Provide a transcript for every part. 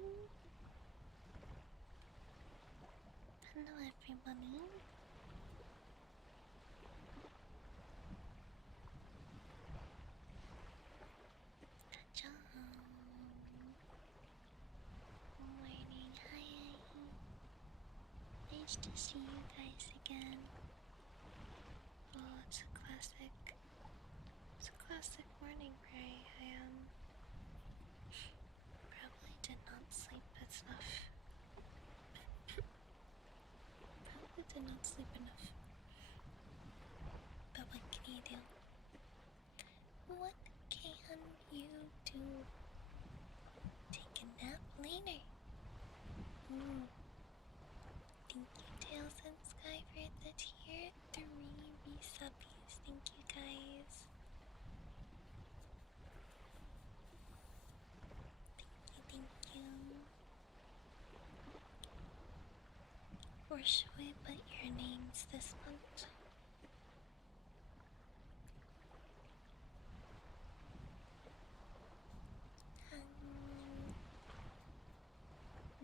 Hello everybody. Ta-cha. Morning, hi. Nice to see you guys again. Oh, it's a classic. It's a classic morning where I probably did not sleep enough. Probably did not sleep enough. But what can you do? What can you do? Take a nap later. Thank you, Tails and Sky, for the tier 3 resubbies. Thank you, guys. Thank you. Or should we put your names this month?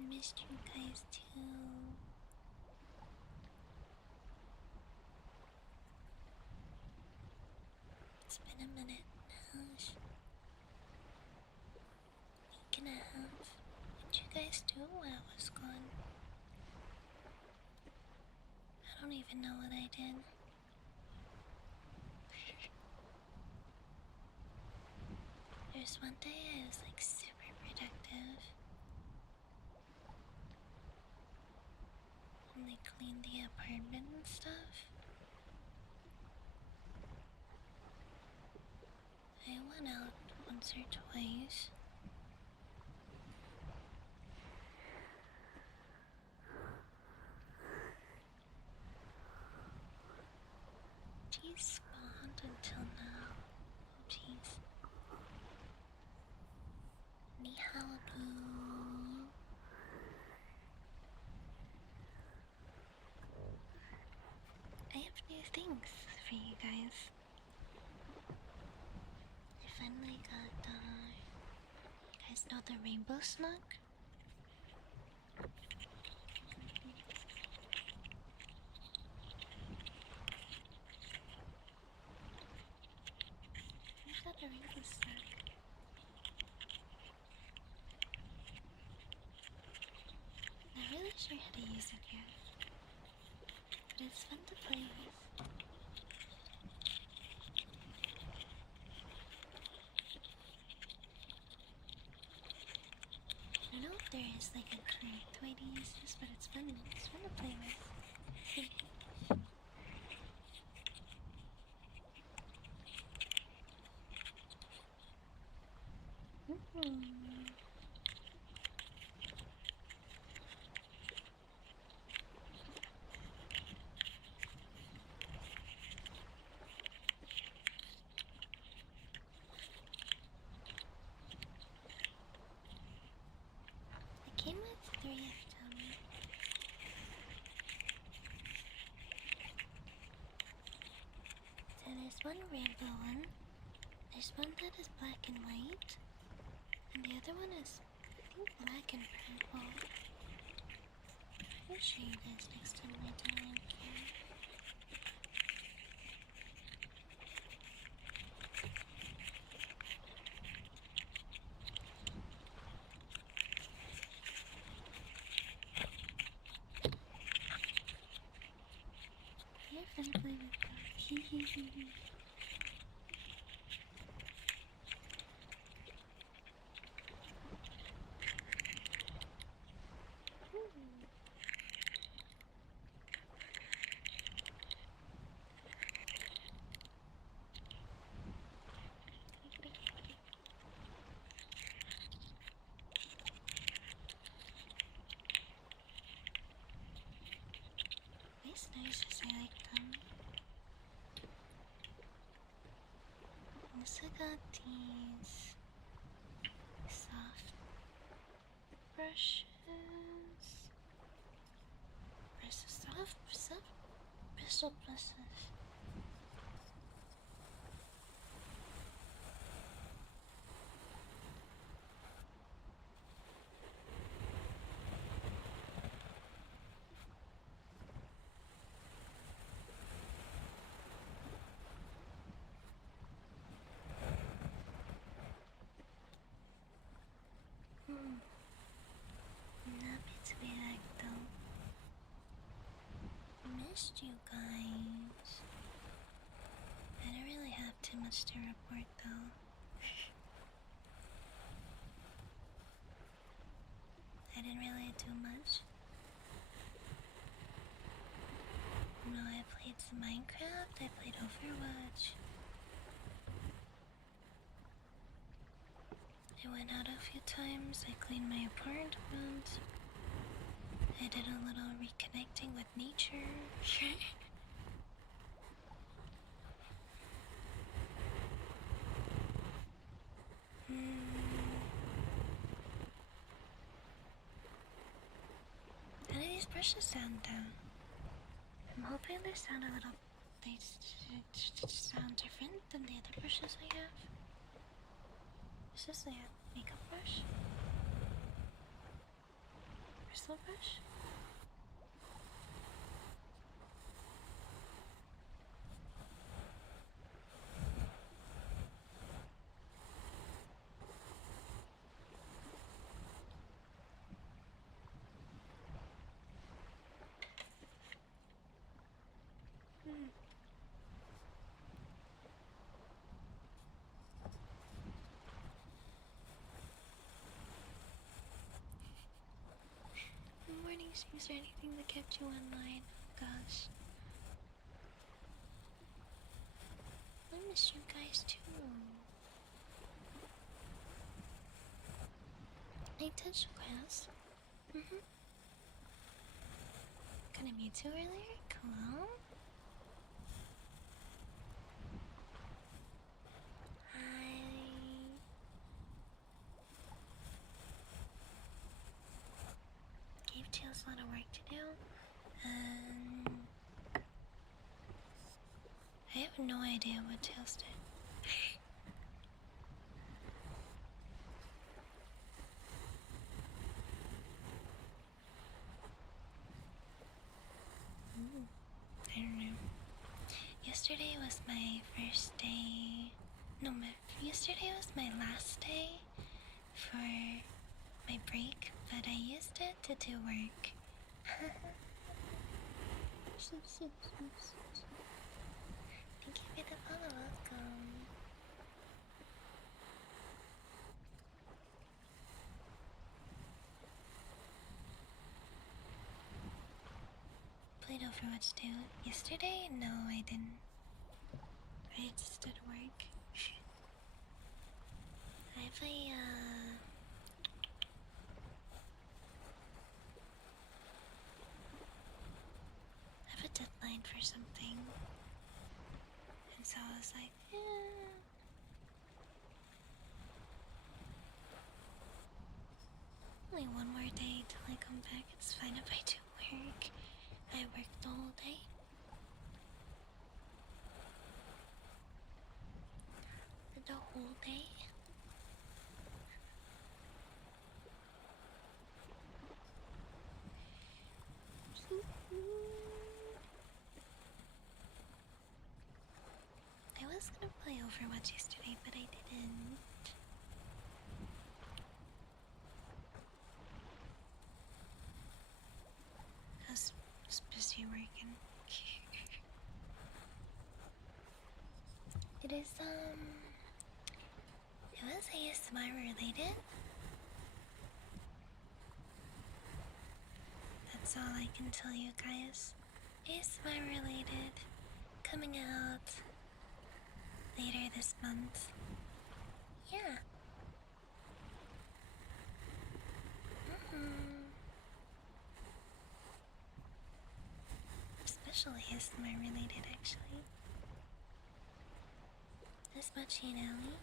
Missed you guys too. It's been a minute now. Week and a half. What did you guys do while I was gone? I don't even know what I did. There's one day I was like super productive. And they cleaned the apartment and stuff. I went out once or twice. Jeez, spawned until now. Oh jeez. Ni hao boo. I have new things for you guys. I finally got, you guys know the rainbow slug? I got a rainbow slug. Not really sure how to use it yet. But it's fun to play with. I don't know if there is like a correct way to use this, but it's fun. It's fun to play with. I came with 3 of them. So there's one rainbow one, there's one that is black and white, and the other one is, I think, black and purple. I'll show you guys next time we're done here. You're fun to play with them. Hee hee hee hee. These nurses, I like them. Also got these soft brushes. Soft bristle brushes. back though. Missed you guys. I don't really have too much to report though. I didn't really do much. No, I played some Minecraft, I played Overwatch. I went out a few times, I cleaned my apartment. I did a little reconnecting with nature. How do these brushes sound though? I'm hoping they sound a little. They sound different than the other brushes I have. Is this a makeup brush? Bristle brush? Morning streams or anything that kept you online. Oh gosh. I miss you guys too. I touched grass. Gonna meet you earlier? Cool. Hi. Gave Tails a lot of work to do. I have no idea what Tails did. I don't know. Yesterday was my first day. No, yesterday was my last day for my break, but I used it to do work. Thank you for the follow, welcome. Played Overwatch too. Yesterday? No, I didn't. I just did work. I have a deadline for something. And so I was like, only one more day till I come back. It's fine if I do work. I worked the whole day. The whole day. I was gonna play Overwatch yesterday, but I didn't. I was busy working. It was ASMR related. That's all I can tell you guys. ASMR related. Coming out later this month. Yeah. Especially ASMR related, actually. This Mochi and Ellie.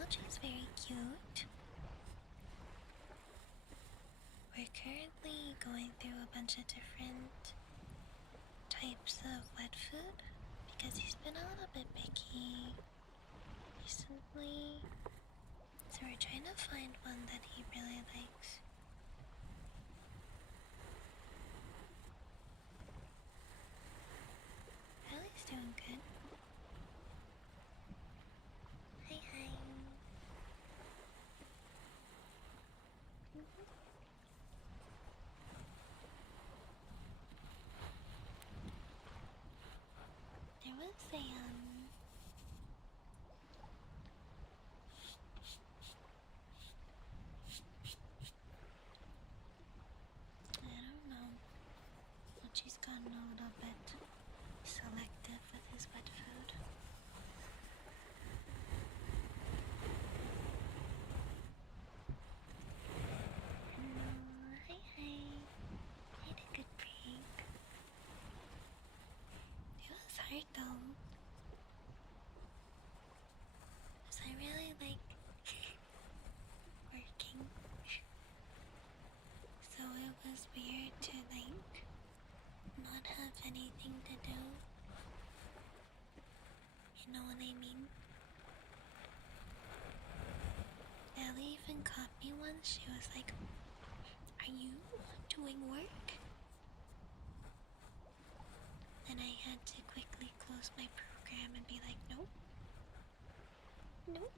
Mochi is very cute. We're currently going through a bunch of different types of wet food because he's been a little bit picky recently. So we're trying to find one that he really likes. Ellie's doing good. Hi, hi. feels weird to like not have anything to do. You know what I mean? Ellie even caught me once. She was like, "Are you doing work?" And I had to quickly close my program and be like, "Nope. Nope."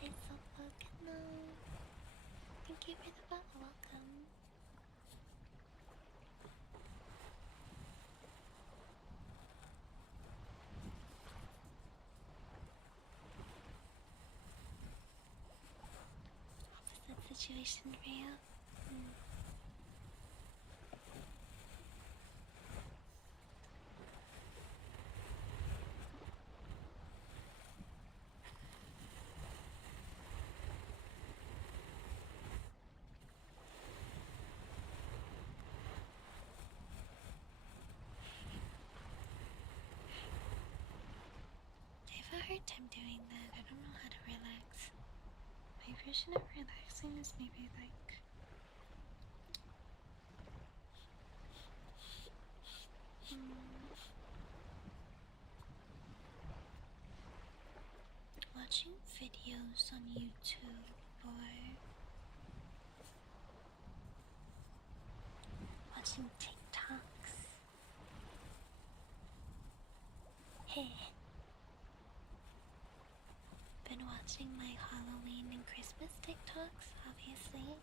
Hey, Suffolk, no. Thank you for the bottle. Welcome. Opposite situation for you. I have a hard time doing that. I don't know how to relax. My version of relaxing is maybe like watching videos on YouTube or watching TikToks. Hey, been watching my Halloween and Christmas TikToks, obviously,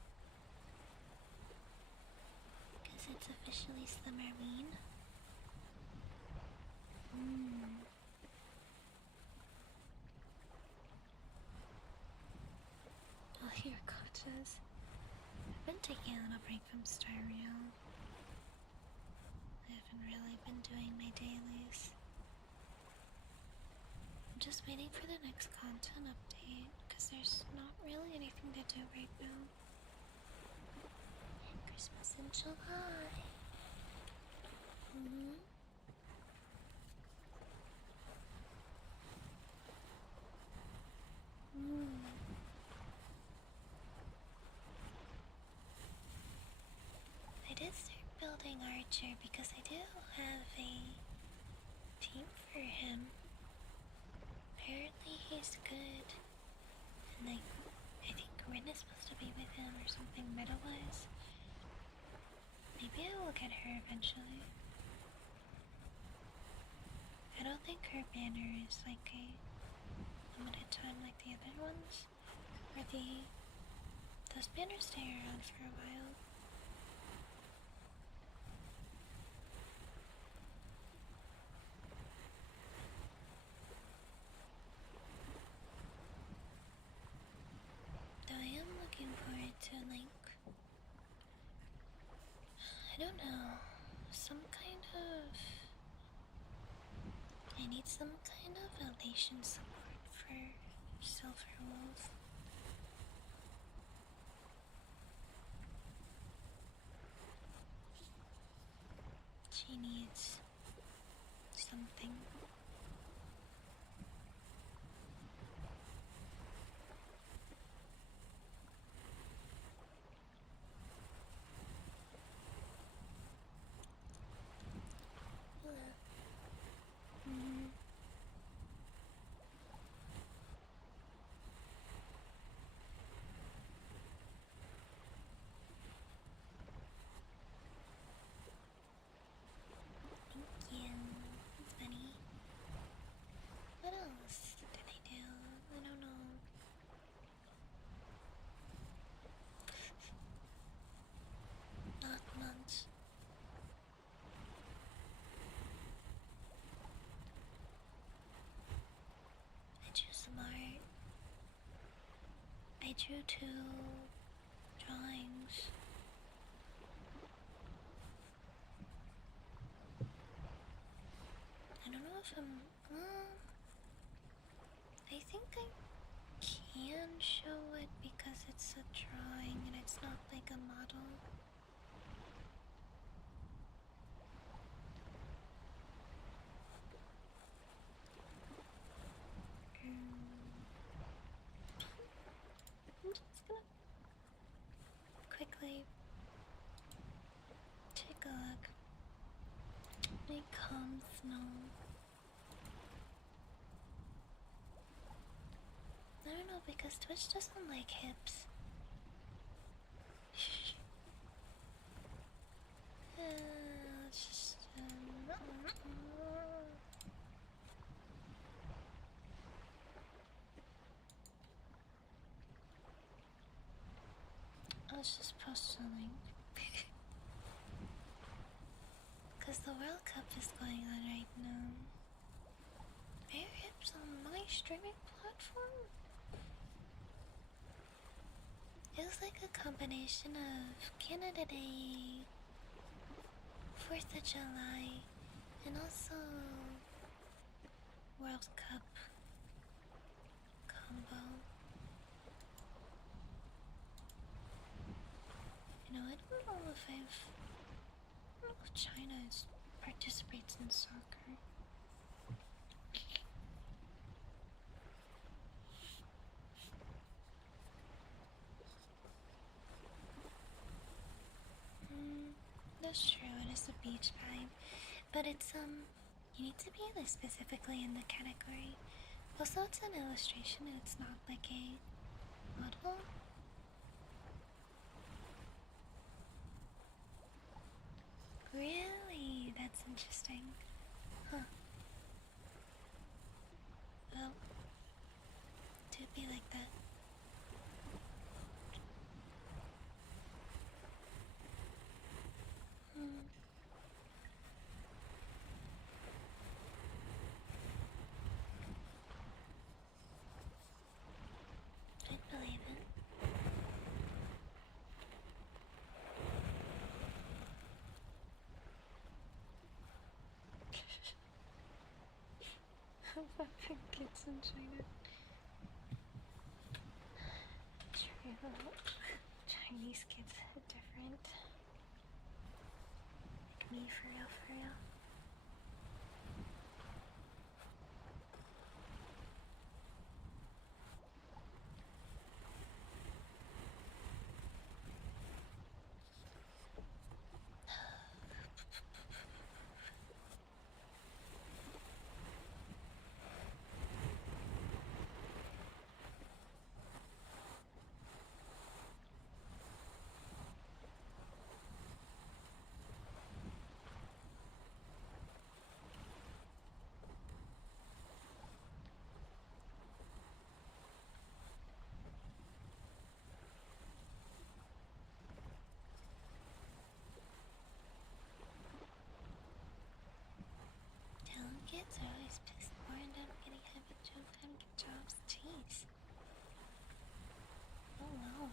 because it's officially Summerween. Oh, here, coaches. I've been taking a little break from Stereo. I haven't really been doing my dailies. I'm just waiting for the next content update, because there's not really anything to do right now. Christmas in July. I did start building Archer because I do have a team for him. Apparently he's good. And like, I think Rin is supposed to be with him or something meta-wise. Maybe I will get her eventually. I don't think her banner is like a limited time like the other ones. Or those banners stay around for a while. Though I am looking forward to like, I don't know, some kind of, I need some kind of elation support for Silver Wolf. She needs something. Thank you, Bunny. What else did I do? I don't know. Not much. I drew some art. I drew 2 drawings. I don't know if I think I can show it because it's a drawing and it's not like a model. arms, no. I don't know, because Twitch doesn't like hips. Let's just, let's just post a link. Because the World Cup is going on right now. Air hips on my streaming platform? It was like a combination of Canada Day, 4th of July, and also World Cup combo. You know, I don't know if China participates in soccer. That's true, it is a beach vibe. But it's, you need to be like specifically in the category. Also, it's an illustration, it's not like a model. Really? That's interesting. Huh. Well, do be like that. I believe it. Kids in China. True. Chinese kids are different. Like me, for real, for real. Talent kids are always pissed more and I'm getting habit to time get jobs. Jeez. Oh wow.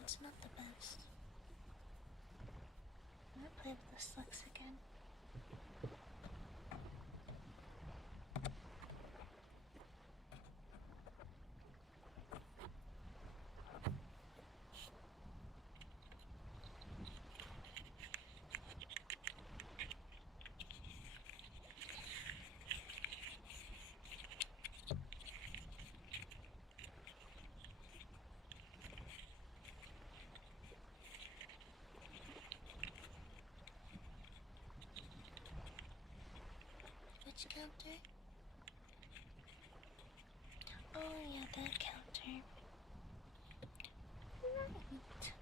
That's not the best. I'm gonna play with the slugs again. Which counter? Oh yeah, that counter. Right.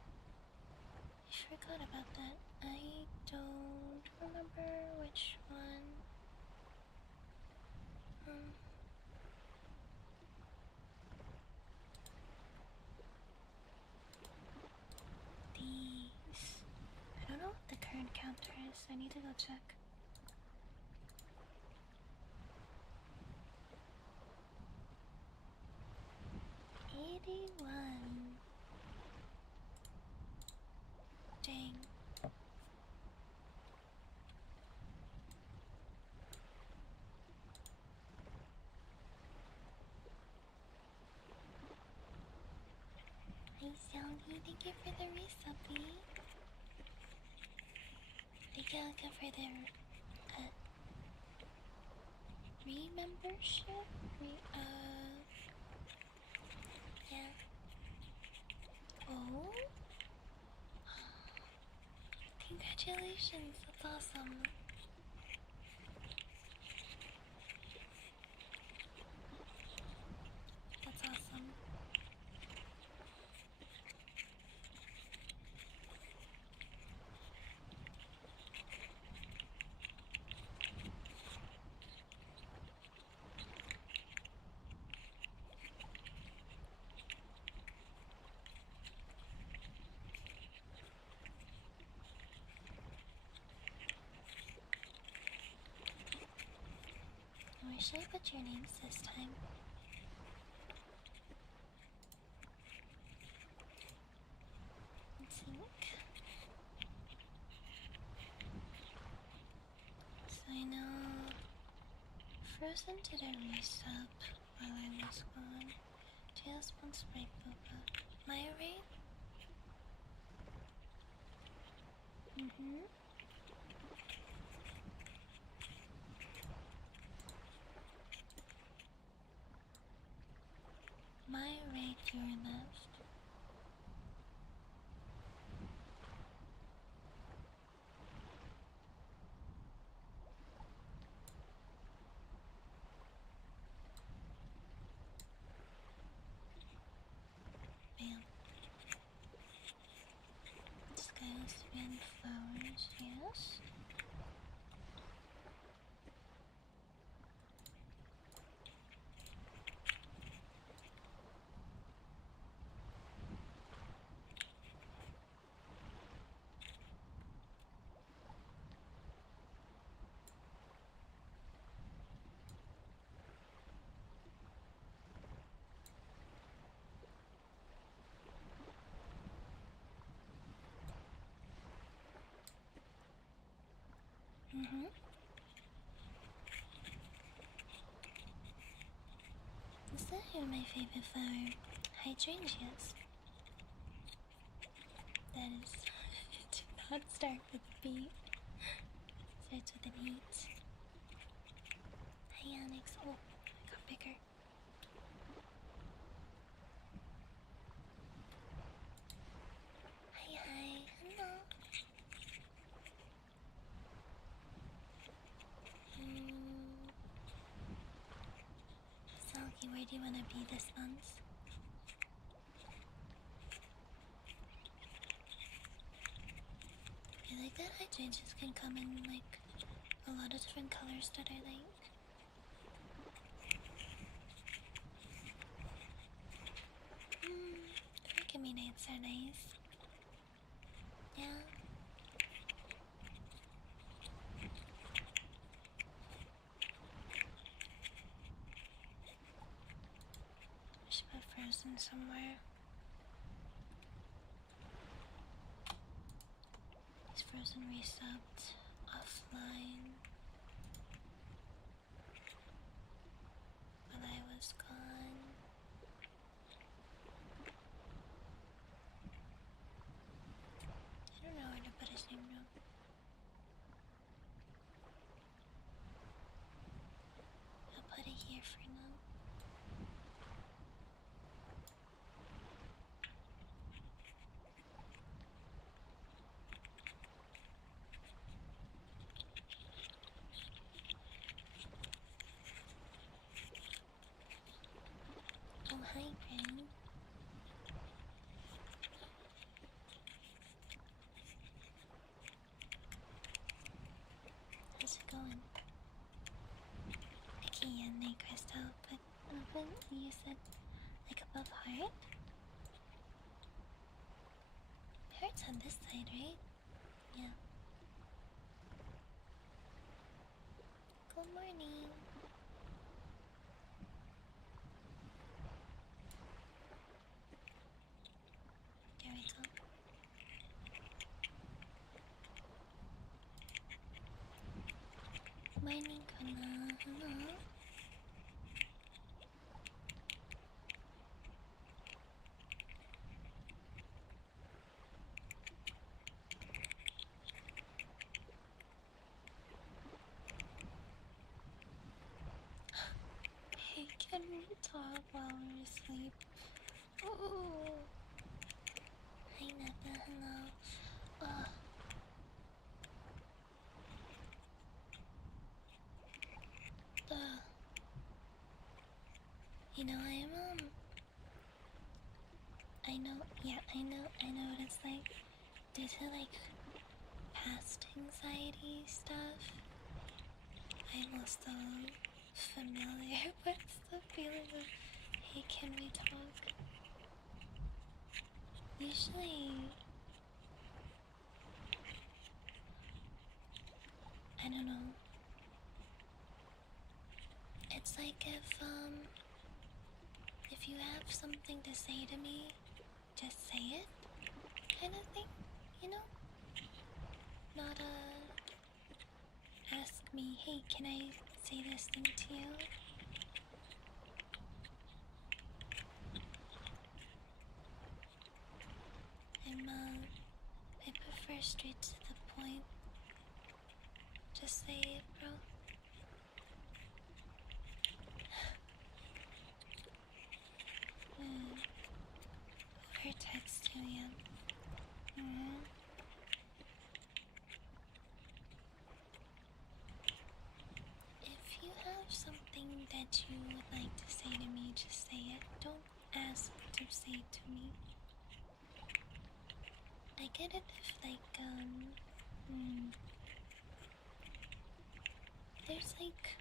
I forgot about that. I don't remember which one. These. I don't know what the current counter is. I need to go check. 81. Dang. Hi, Sally. Thank you for the resubby. Thank you for the Re-membership? Yeah. Oh? Congratulations, that's awesome. That's awesome. Where should I put your names this time? Let's think. So I know Frozen did a resub while I was gone. Tailspin Sprite Boba. My rate? My rate, your left. Bam. This guy has to be on flowers, yes. Is that here my favorite flower? Hydrangeas. That is. It did not start with a B. Starts with an 8. Hi, Onyx. Oh, I got bigger. Hi, hi. Hello. Salky, where do you want to be this month? I like that hydrangeas can come in like a lot of different colors that I like. Forgive me nights are nice. Yeah. I should put Frozen somewhere. Is Frozen resubbed offline while I was gone? I don't know where to put his name now. I'll put it here for now. Oh, hi, Granny. How's it going? Okay, yeah, night crystal, but you said like above heart? Heart's on this side, right? Yeah. Good morning. There we go. Morning, Kana. Hello. talk while we're asleep. Ooh. Hi, Napa. Hello. Oh. You know, I know, yeah, I know what it's like. Due to, like, past anxiety stuff, I'm also familiar with the feeling of, hey, can we talk? Usually, I don't know. It's like if you have something to say to me, just say it, kind of thing, you know? Not ask me, hey, can I say this thing to you? I prefer straight to the point. Just say it, bro. Or text you, yeah. If you have something that you would like to say to me, just say it. Don't ask to say it to me. I get it if, like, there's, like,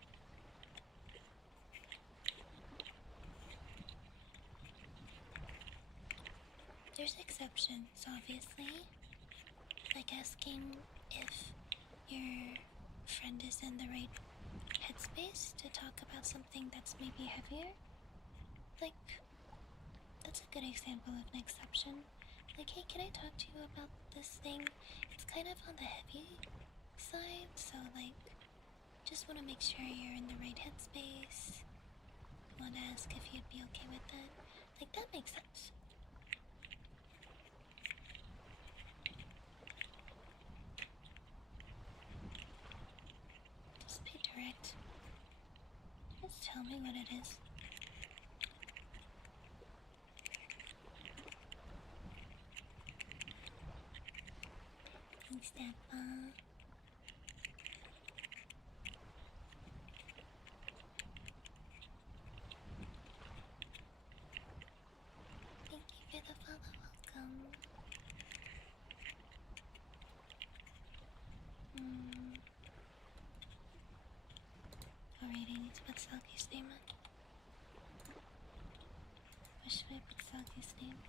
there's exceptions, obviously. Like asking if your friend is in the right headspace to talk about something that's maybe heavier. Like, that's a good example of an exception. Like, hey, can I talk to you about this thing? It's kind of on the heavy side, so, like, just want to make sure you're in the right headspace. Want to ask if you'd be okay with that. Like, that makes sense. Just be direct. Just tell me what it is. Thanks, Dappa. Thank you for the follow. Welcome. Alright, I need to put Selkie's name on. Where should I put Selkie's name?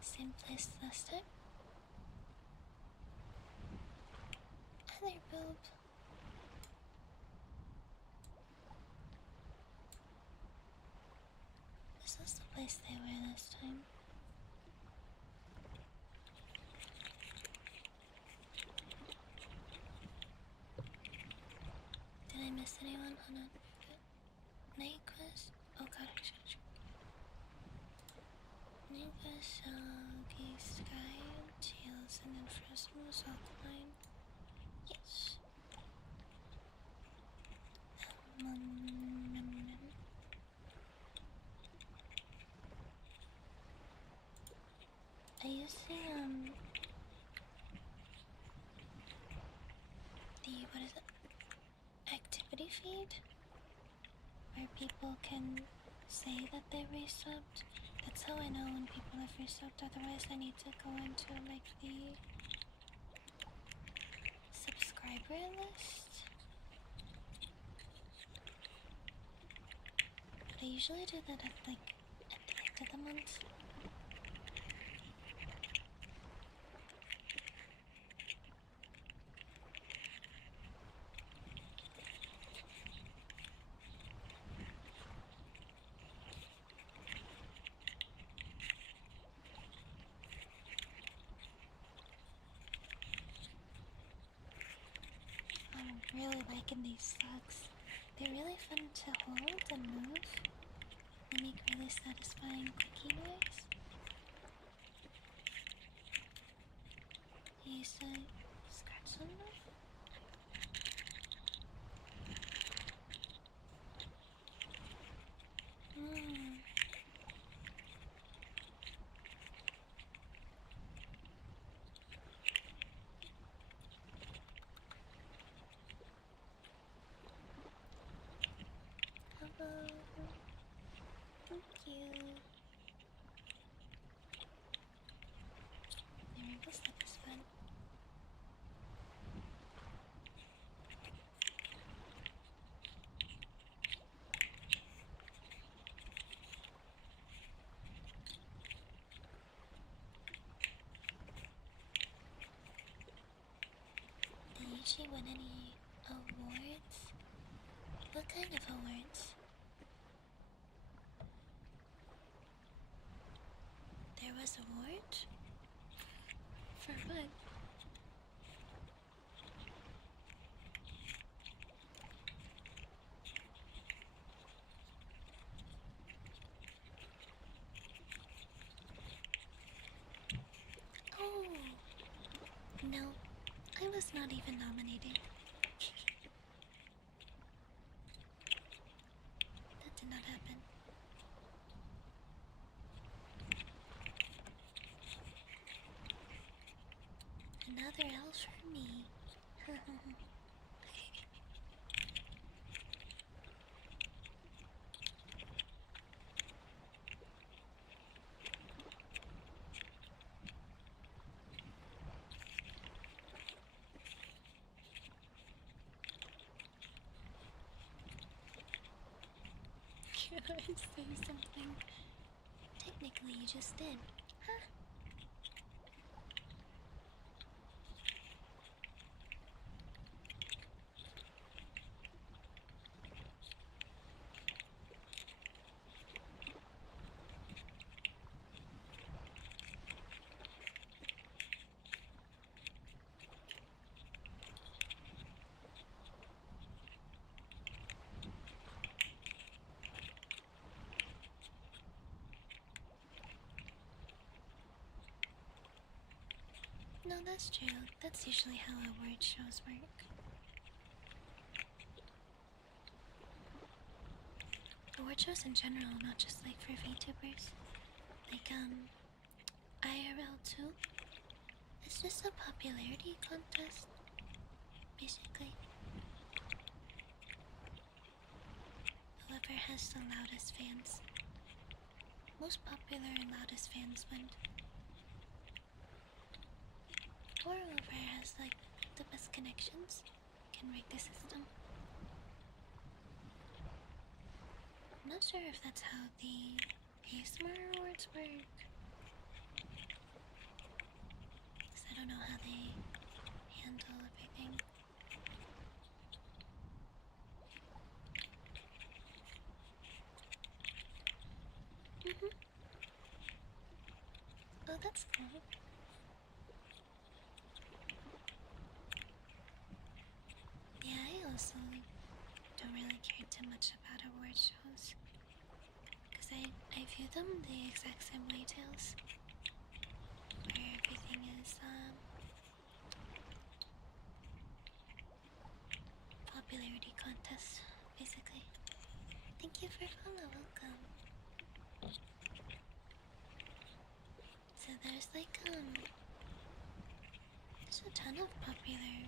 Same place last time? Other boob. This is the place they were last time. Did I miss anyone? Hold on. Night quest? Oh god, I should check. Night quest, Selkie, Sky, and Tails, and then Frozen was offline. Yes. I used the what is it? Activity feed? Where people can say that they resubbed. That's how I know when people have resubbed, otherwise I need to go into, like, the subscriber list. But I usually do that at, like, at the end of the month. I'm really liking these slugs. They're really fun to hold and move. They make really satisfying clicking noise. I used to scratch them. Thank you. The rainbow slip is fun. Did Yuchi win any awards? What kind of awards? There was award? For what? Oh! No, I was not even nominated. That did not happen. Another L for me. Could I say something? Technically, you just did. Huh? No, that's true. That's usually how award shows work. Award shows in general, not just like for VTubers. Like, IRL too. It's just a popularity contest, basically. Whoever has the loudest fans. Most popular and loudest fans win. Or whoever has like the best connections can rig the system. I'm not sure if that's how the ASMR awards work. Because I don't know how they handle everything. Oh, that's cool. Yeah, I also don't really care too much about award shows. Because I view them the exact same way, Tails. Where everything is, popularity contest, basically. Thank you for follow, welcome. So there's like, there's a ton of popular,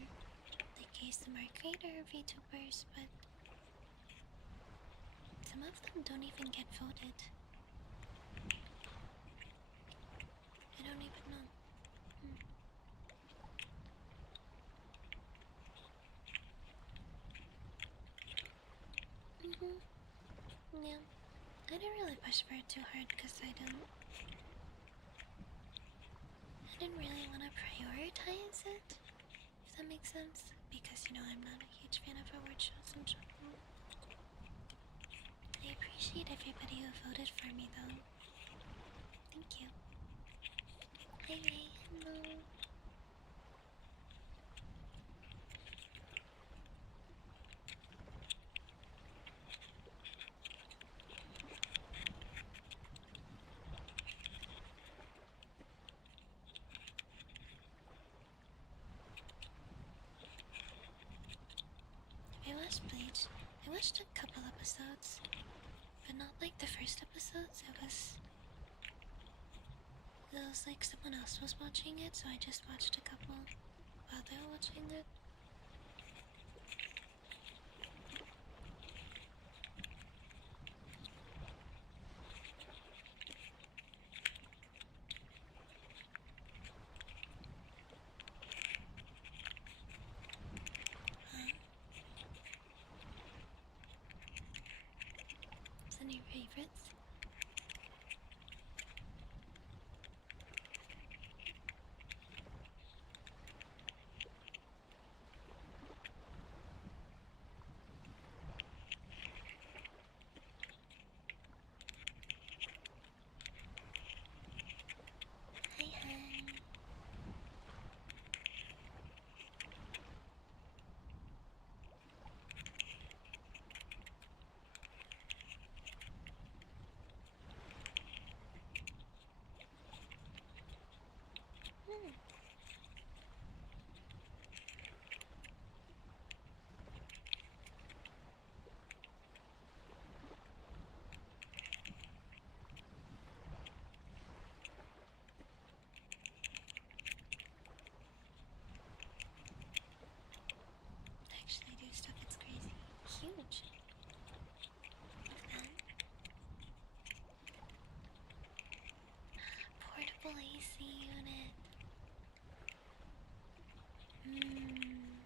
like, ASMR creator VTubers, but some of them don't even get voted. I don't even know. Yeah. I didn't really push for it too hard because I didn't really want to prioritize it, if that makes sense. Because, you know, I'm not a huge fan of award shows in general. I appreciate everybody who voted for me, though. Thank you. Hi, hello. I watched Bleach. I watched a couple episodes, but not like the first episodes. It was like someone else was watching it, so I just watched a couple while they were watching it. favorites? Hi, hi. Hmm. Actually do stuff, it's crazy. Huge. Then, portable AC unit. Hmm.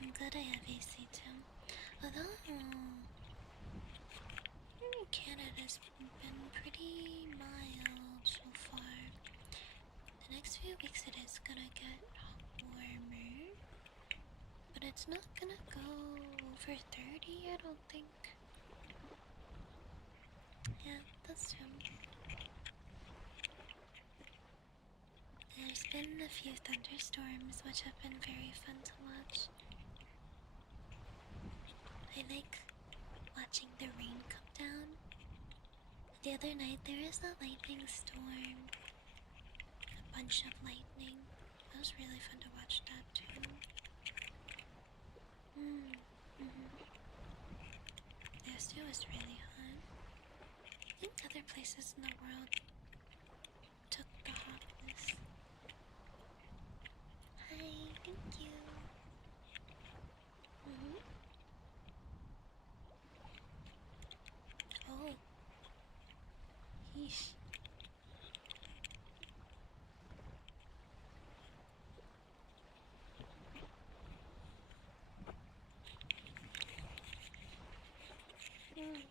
I'm glad I have AC too. Although, Canada's been pretty mild so far. The next few weeks it is gonna get warmer, but it's not gonna go over 30, I don't think. Yeah, that's true. There's been a few thunderstorms which have been very fun to watch. I like watching the rain come down. The other night there was a lightning storm, a bunch of lightning. It was really fun to watch that too. Yesterday was really hot. I think other places in the world took the hotness. Hi, thank you. Oh, yeesh. Mm.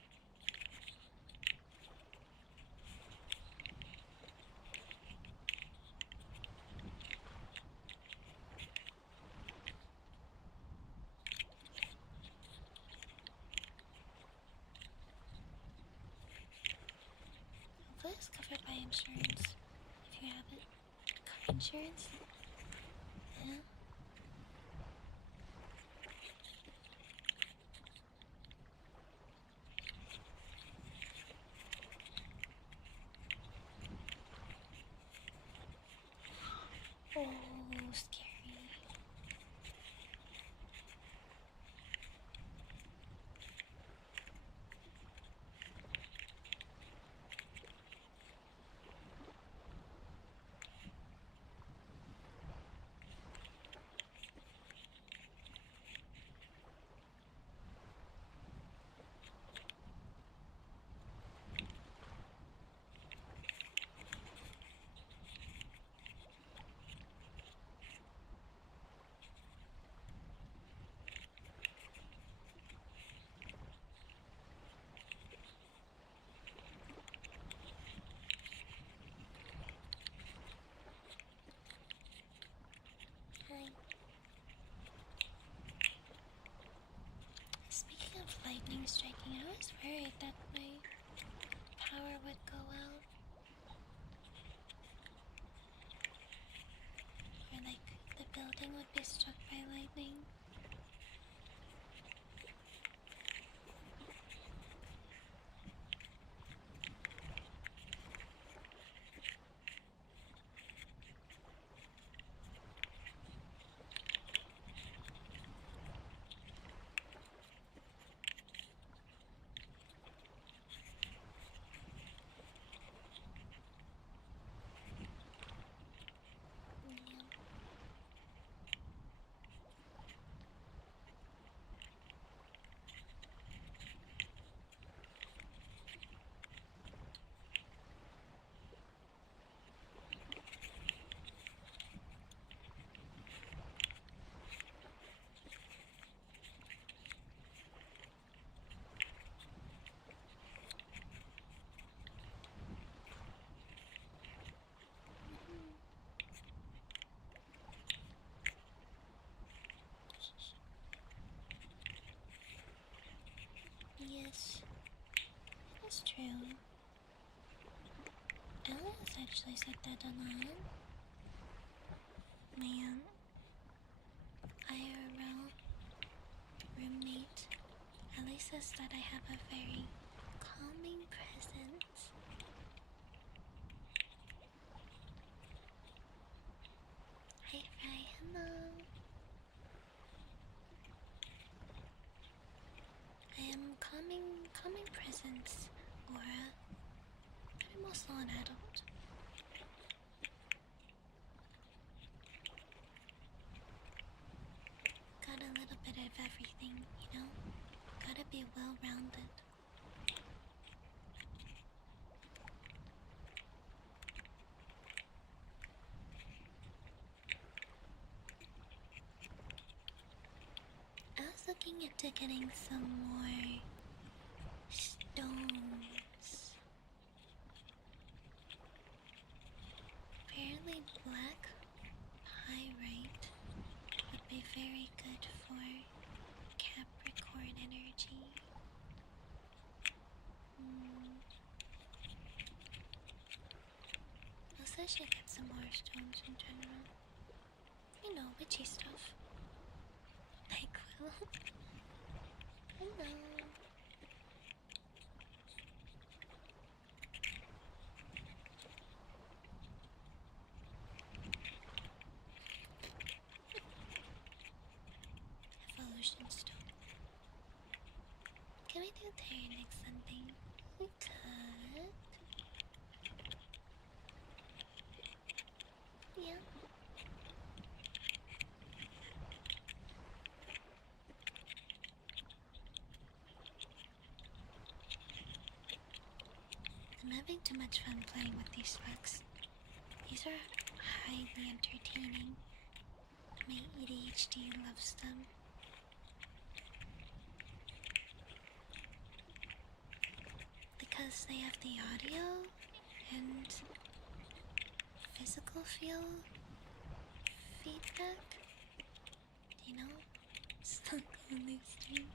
Hopefully it's covered by insurance. If you have it. Car insurance? Yeah. Oh, scary. Hi. Speaking of lightning striking, I was worried that my power would go out. Or like the building would be struck by lightning. true. Alice actually said that a lot. My IRL roommate Alice says that I have a very calming presence. Hi Fry, hello. I am calming presence, aura. I'm also an adult. Got a little bit of everything, you know? Gotta be well-rounded. I was looking into getting some more stones. Apparently black pyrite would be very good for Capricorn energy. Also, I should get some more stones in general. You know, witchy stuff. Like Quill. Hello. Evolution stone. Can we do Terry next Sunday? We could. Yeah. I'm having too much fun playing with these specs. These are highly entertaining. My ADHD loves them. Because they have the audio and physical feel feedback. You know? Stuck on this stream.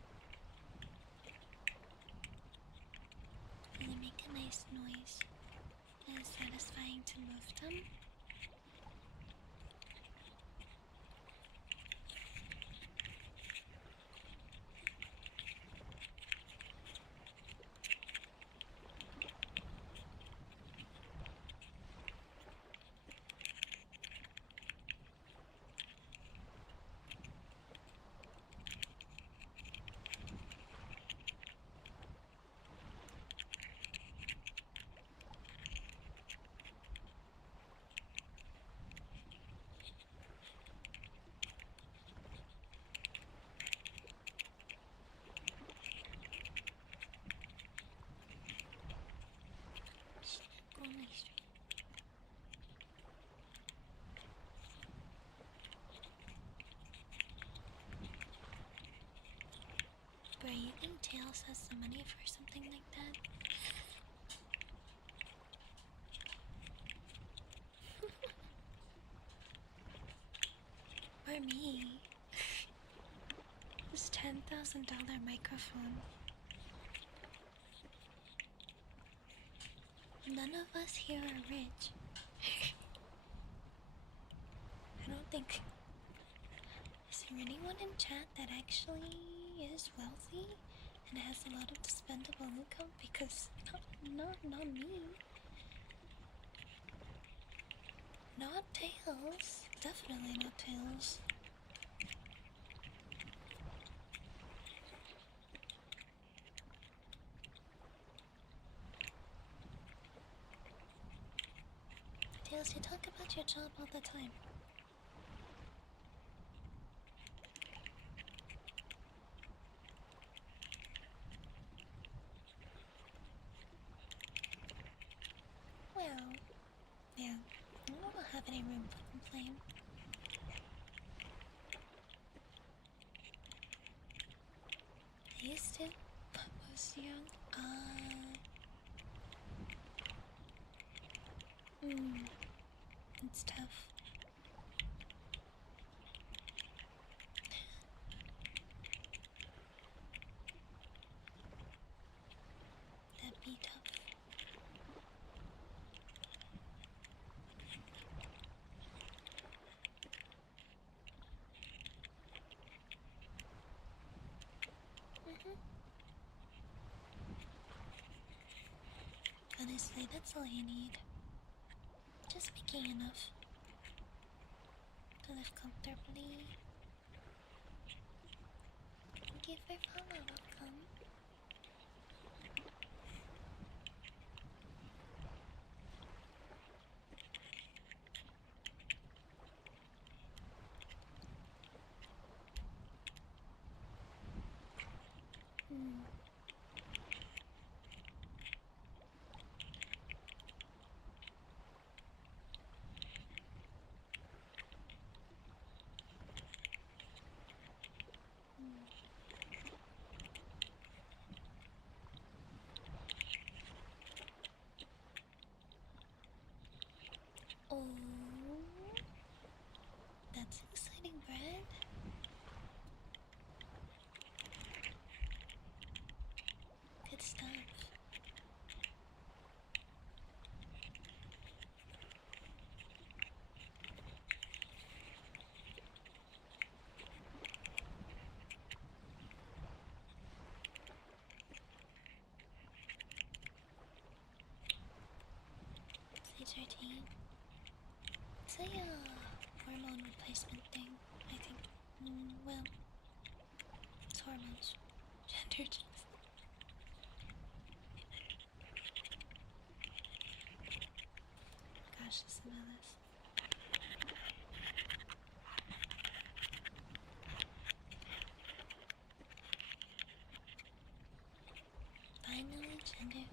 And they make a nice noise. And it's satisfying to move them. Go on my stream. Bro, you think Tails has the money for something like that? Or me. This $10,000 microphone. None of us here are rich. I don't think. Is there anyone in chat that actually is wealthy and has a lot of dispendable income? Because not me. Not Tails. Definitely not Tails. Tails, you talk about your job all the time. Well, yeah. I don't have any room to complain. I used to, but I was young. It's tough. That'd be tough. Honestly, that's all you need. Just making enough to live comfortably. Thank you for follow, welcome. Hmm. Oh, that's exciting, bread. Good stuff. Stage 13. It's a hormone replacement thing, I think. Well, it's hormones. Gender change. Gosh, listen to this. Finally, gender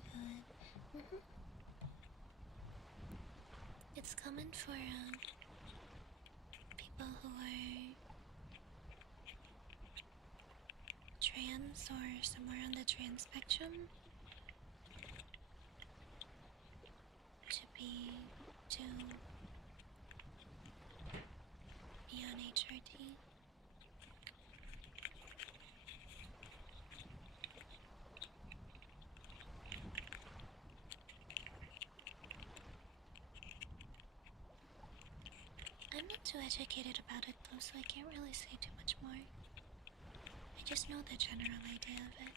fluid. It's common for people who are trans or somewhere on the trans spectrum to be on HRT. I'm not too educated about it though, so I can't really say too much more. I just know the general idea of it.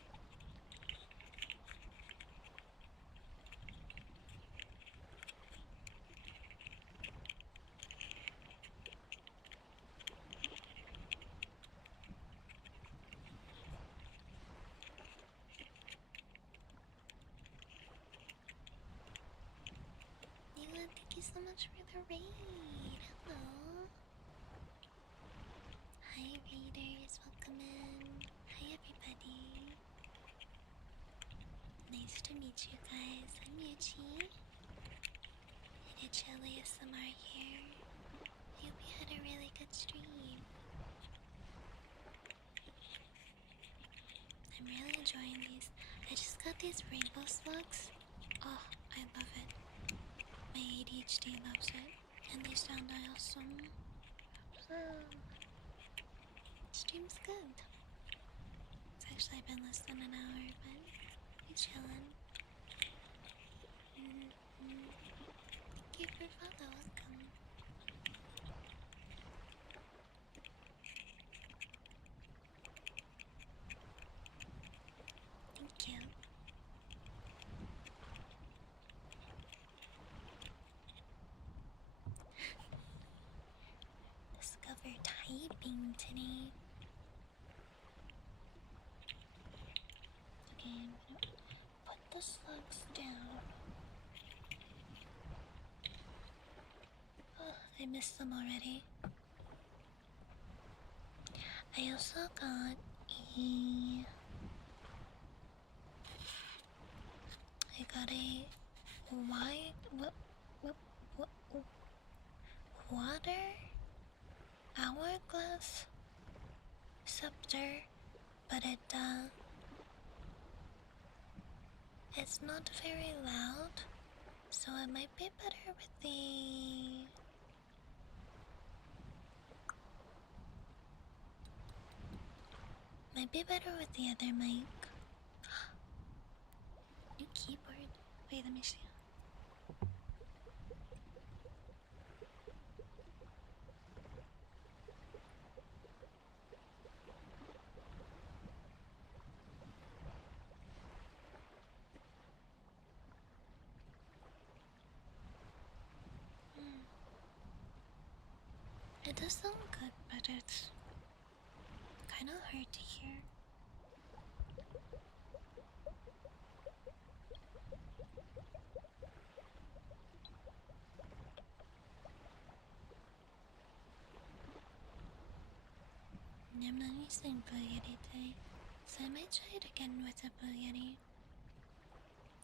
Nila, thank you so much for the raid. Hello. Hi raiders, welcome in. Hi everybody. Nice to meet you guys. I'm Yuchi. I did Chili ASMR here. Hope you had a really good stream. I'm really enjoying these. I just got these rainbow slugs. Oh, I love it. My ADHD loves it. And they sound awesome. Stream's good. It's actually been less than an hour, but we're chilling. Thank you for follow, welcome. Thank you. Discover typing today. Okay, I'm gonna put the slugs down. Oh, I missed them already. I also got a white what water hourglass scepter, but it's not very loud, so it might be better with the other mic. New keyboard. Wait, let me see. It does sound good, but it's kind of hard to hear. I'm not using Booyeti today, so I might try it again with a Booyeti,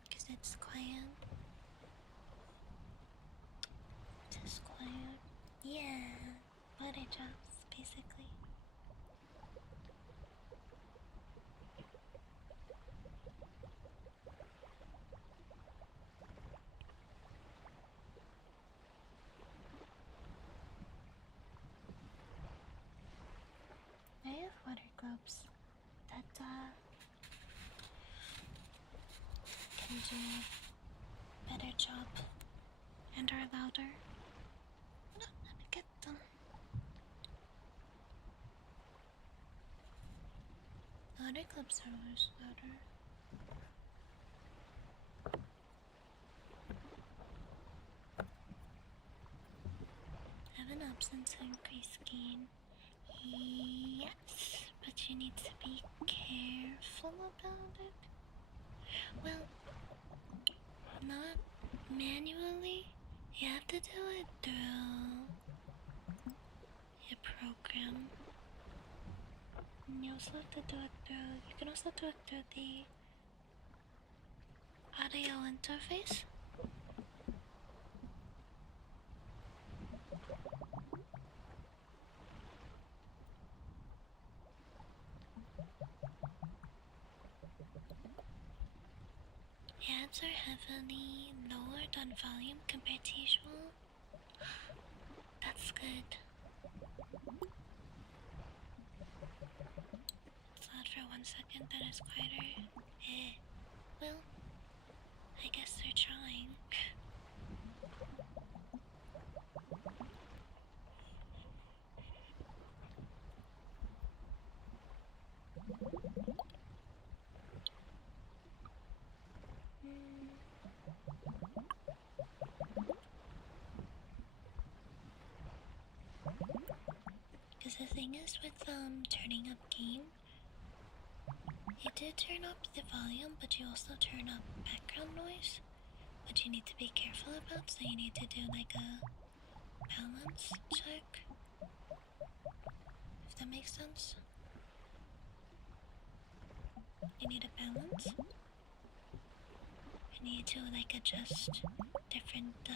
because it's quiet. Just quiet. Yeah, body drops, basically. I have water globes that can do a better job and are louder. Hold on, let me get them. The water globes are always louder. I have an absence increase gain. Yes, but you need to be careful about it. Well, not manually. You have to do it through your program. And you also have to do it through. You can also do it through the audio interface. Ads are heavily lowered on volume compared to usual. That's good. It's loud for 1 second, then it's quieter. Well, I guess they're trying. Because the thing is with turning up gain, you do turn up the volume, but you also turn up background noise, which you need to be careful about, so you need to do like a balance check, if that makes sense. You need a balance. You need to like adjust different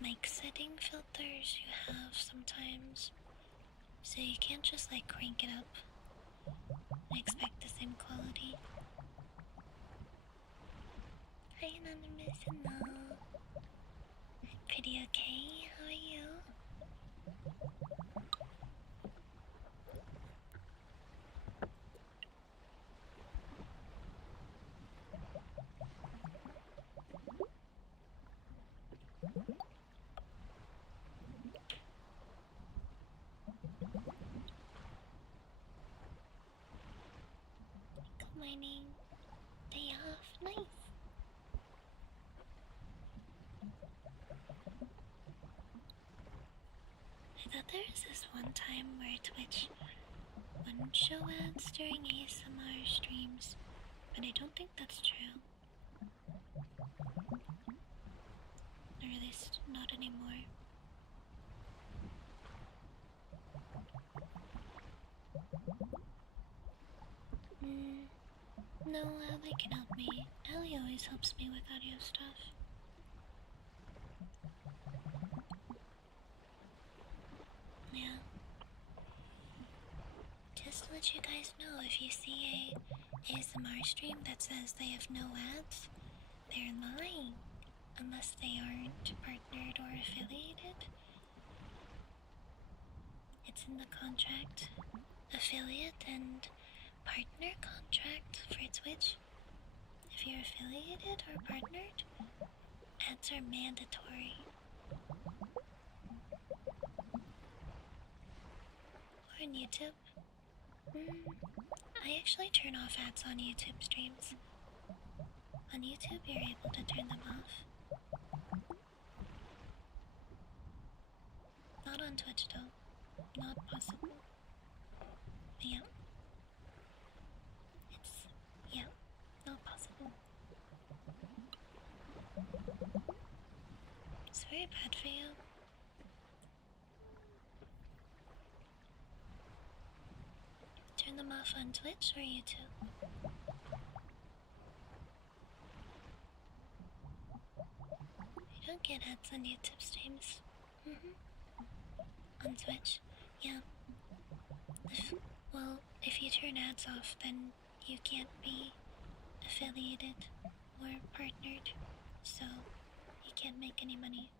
mic setting filters you have sometimes, so you can't just like crank it up and expect the same quality. Hi Anonymous, hello. Pretty okay, how are you? Good morning. Day off, nice. I thought there was this one time where Twitch wouldn't show ads during ASMR streams, but I don't think that's true. Or at least not anymore. No, Ally can help me. Ally always helps me with audio stuff. Yeah. Just to let you guys know, if you see a ASMR stream that says they have no ads, they're lying. Unless they aren't partnered or affiliated. It's in the contract. Affiliate and partner contract for Twitch. If you're affiliated or partnered, ads are mandatory. Or on YouTube. I actually turn off ads on YouTube streams. On YouTube, you're able to turn them off. Not on on Twitch though. Not possible. Yeah. Yeah, not possible. It's very bad for you. Turn them off on Twitch or YouTube. You don't get ads on YouTube streams. On Twitch, yeah. If you turn ads off, then you can't be affiliated or partnered, so you can't make any money.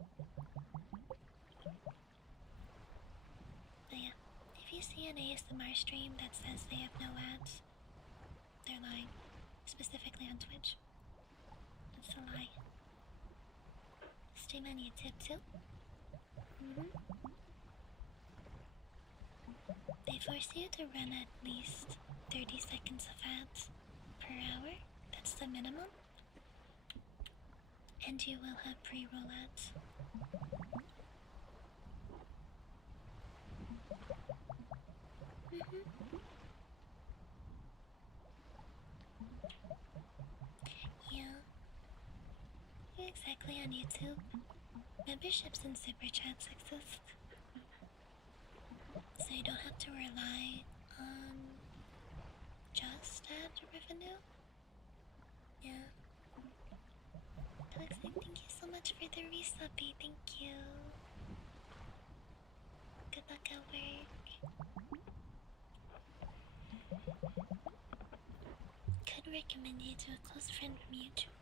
But yeah, if you see an ASMR stream that says they have no ads, they're lying. Specifically on Twitch. It's a lie. Stream on YouTube too? They force you to run at least 30 seconds of ads per hour. That's the minimum. And you will have pre-roll ads. Yeah. Exactly, on YouTube. Memberships and super chats exist. So you don't have to rely on just ad revenue. Yeah. Toxic, thank you so much for the resubby. Thank you. Good luck at work. Could recommend you to a close friend from YouTube.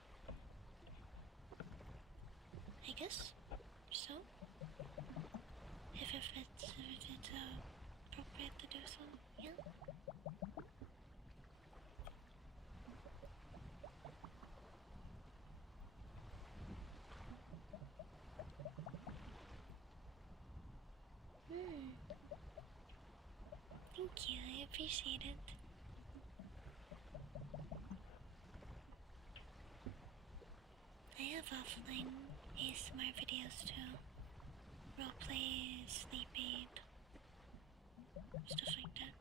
I guess so. If it's appropriate to do so, yeah. Thank you, I appreciate it. I have offline ASMR videos too. Roleplay, sleep aid, stuff like that.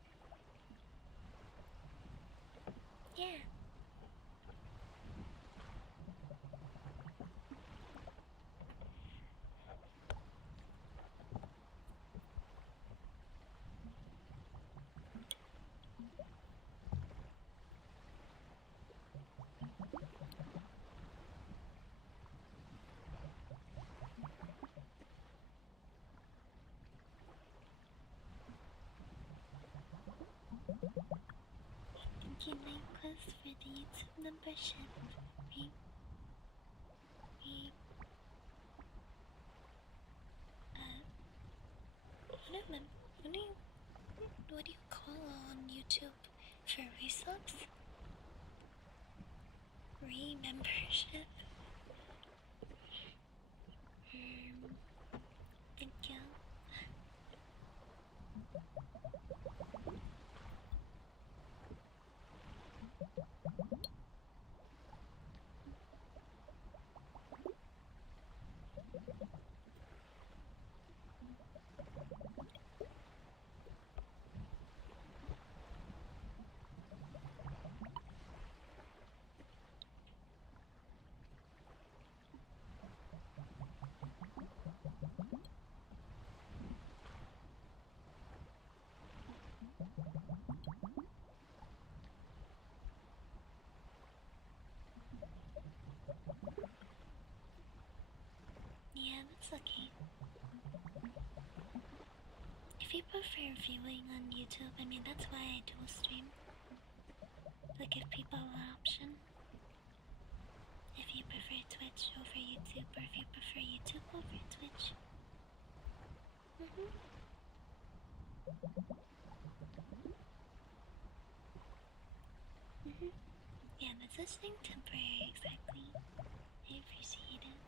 Yeah. Thank you, Nicholas, for the YouTube membership. What do you call on YouTube for resubs? Remembership? Thank you. Yeah, that's okay. If you prefer viewing on YouTube, I mean, that's why I dual stream. To give people an option. If you prefer Twitch over YouTube, or if you prefer YouTube over Twitch. Yeah, that's just thing temporary, exactly. I appreciate it.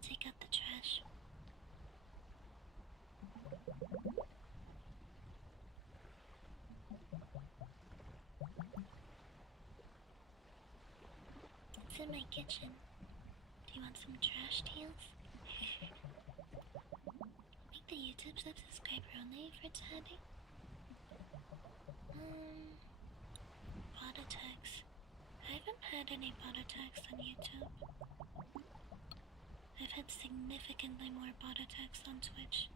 to take out the trash. It's in my kitchen. Do you want some trash deals? Make the YouTube subscriber only for chatting. Bot attacks. I haven't had any bot attacks on YouTube. I've had significantly more bot attacks on Twitch.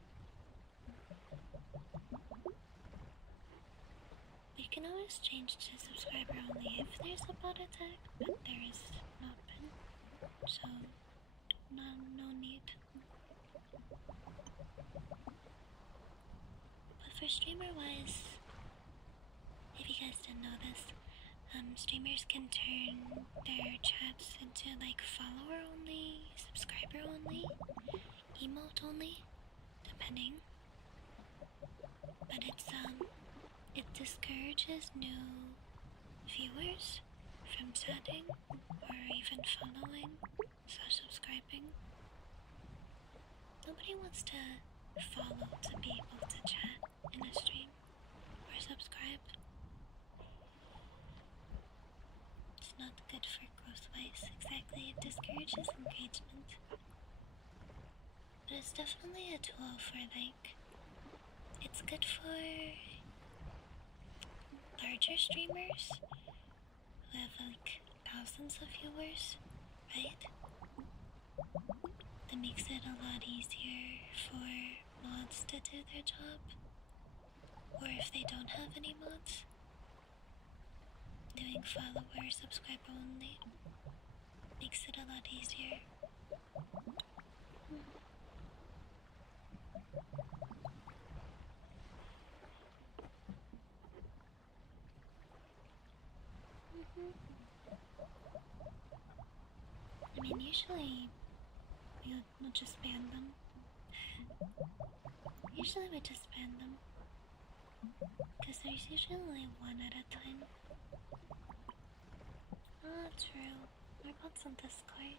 We can always change to subscriber only if there's a bot attack, but there has not been, so no need. But for streamer wise, if you guys didn't know this, streamers can turn their chats into like follower only, subscriber only, emote only, depending. But it discourages new viewers from chatting or even following / subscribing. Nobody wants to follow to be able to chat in a stream or subscribe. It's not good for growth wise. Exactly, it discourages engagement. But it's definitely a tool for like, it's good for larger streamers who have like thousands of viewers, right? That makes it a lot easier for mods to do their job. Or if they don't have any mods, doing follower subscriber only makes it a lot easier. I mean, usually we'll just ban them. Usually we just ban them, because there's usually only one at a time. Ah, true. Our bot's on Discord.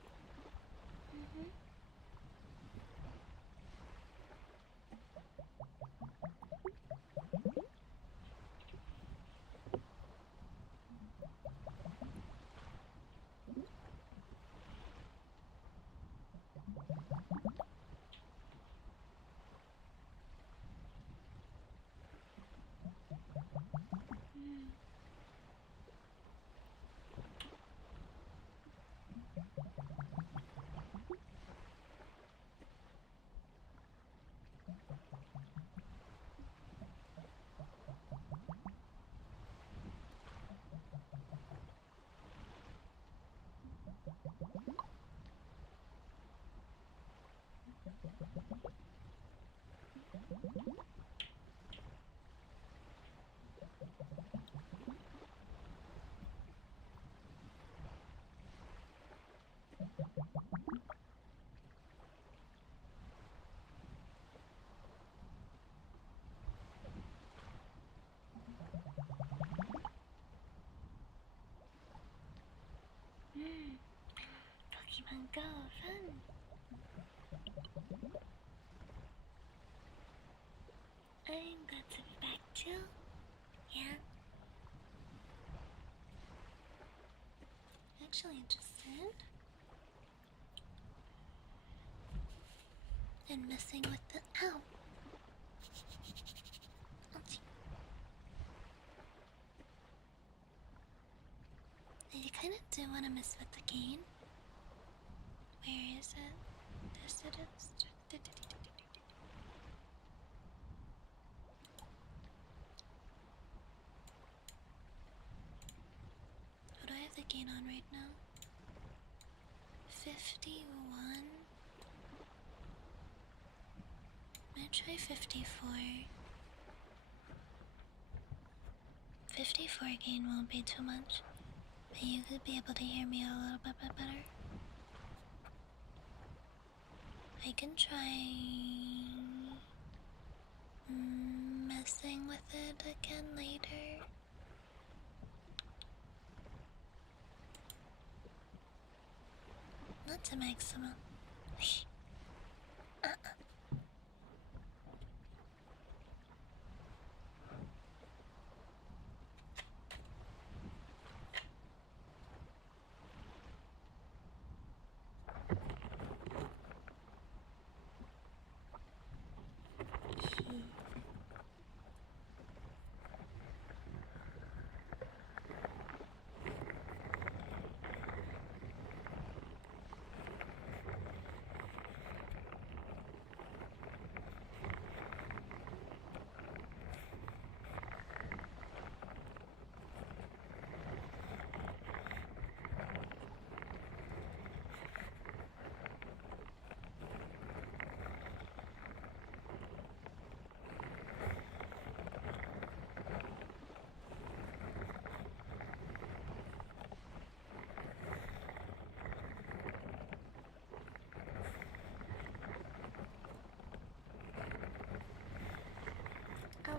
Pokemon Go, fun! I'm glad to be back too. Yeah. Actually interested in messing with the ow. Ouchie. I kind of do want to mess with the game. Where is it? This it is. What do I have the gain on right now? 51. I'm gonna try 54. 54 gain won't be too much, but you could be able to hear me a little bit better. I can try messing with it again later. Not to maximum.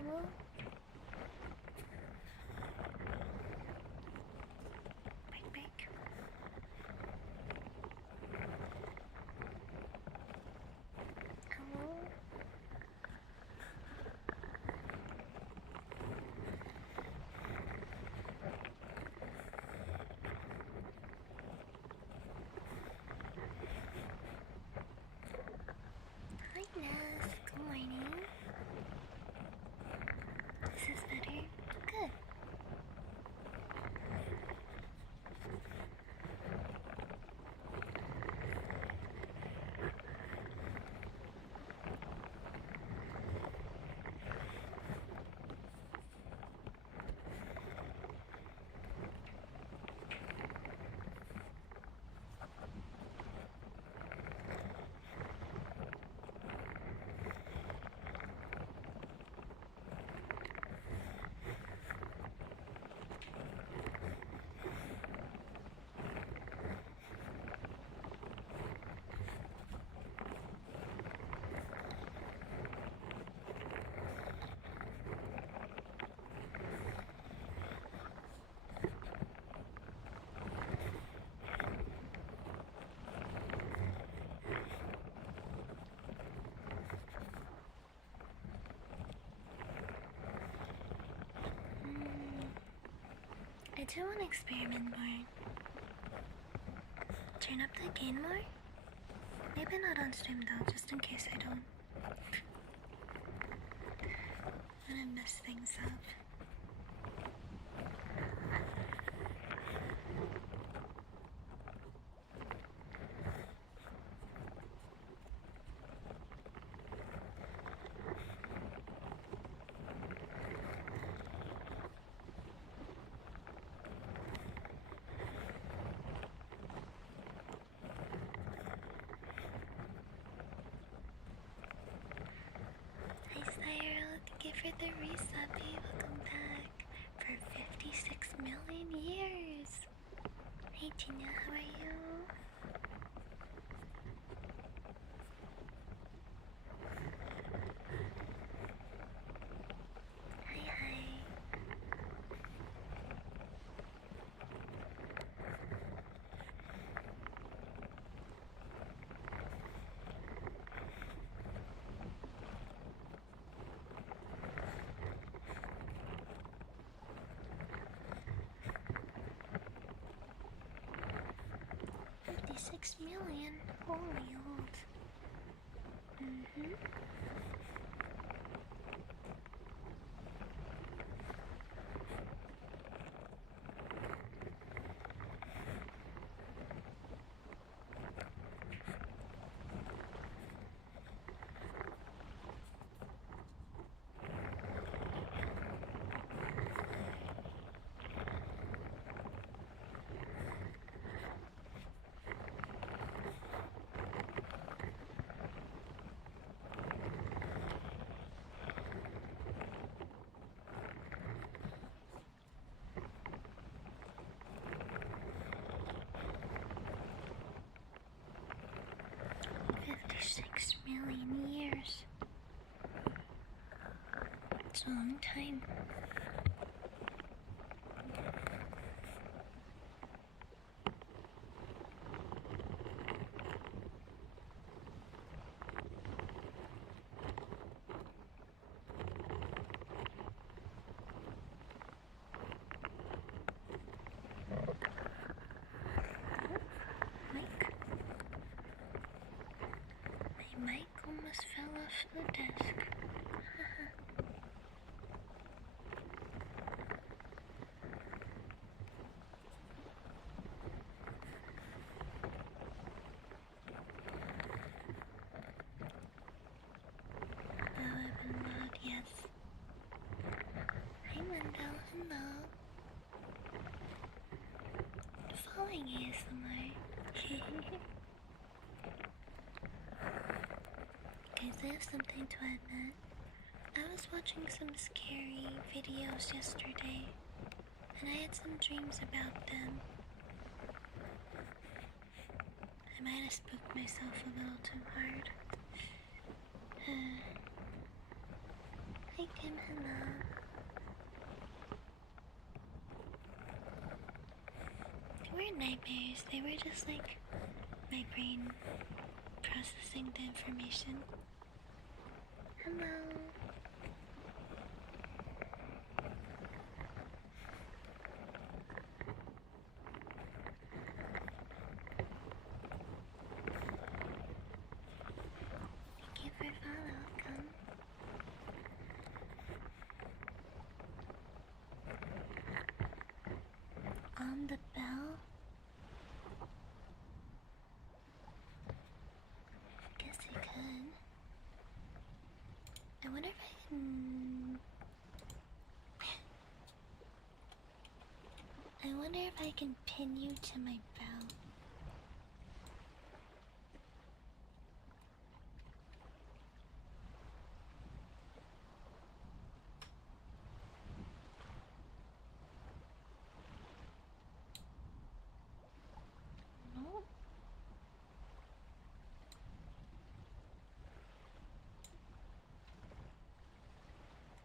on. Break, break. Come on. Hi, Ness. Good morning. This is better. Good. I do want to experiment more. Turn up the gain more? Maybe not on stream though, just in case I don't want to mess things up. 56 million years. Hey Tina, how are you? Hi, hi. $56 million. Holy old. Mm-hmm. 56 million years. It's a long time. My mic almost fell off the desk. Yes. Hi Mandel, hello. Following ASMR. Guys, I have something to admit. I was watching some scary videos yesterday, and I had some dreams about them. I might have spooked myself a little too hard. Hi Kim, hello. They weren't nightmares, they were just like my brain processing the information. Hello. Thank you for follow, come. On the bell? Guess I could. I wonder if I can... I wonder if I can pin you to my bell. No?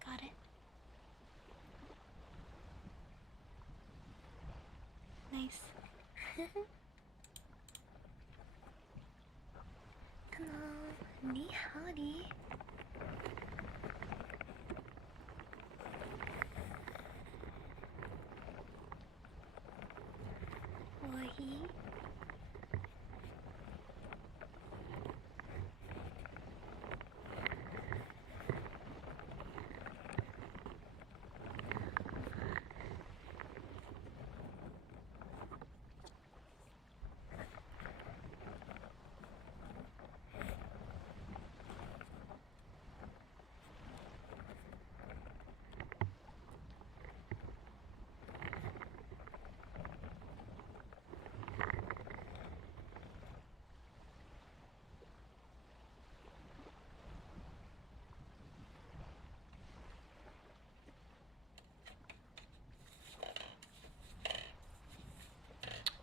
Got it. Nice. Hello. Ni howdy. Wahi.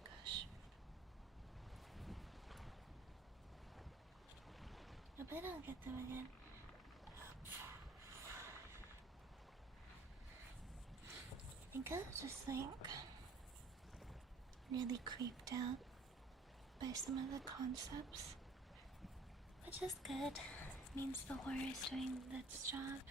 Gosh. I bet I'll get them again. I think I was just like really creeped out by some of the concepts, which is good. Means the horror is doing its job.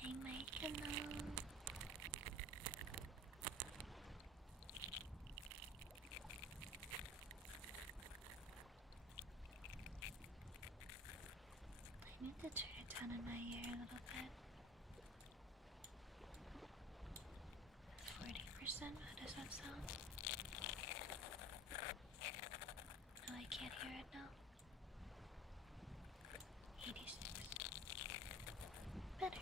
Hey Mike, hello. I need to turn it down in my ear a little bit. 40%? How does that sound? No, I can't hear it now. 86. Better.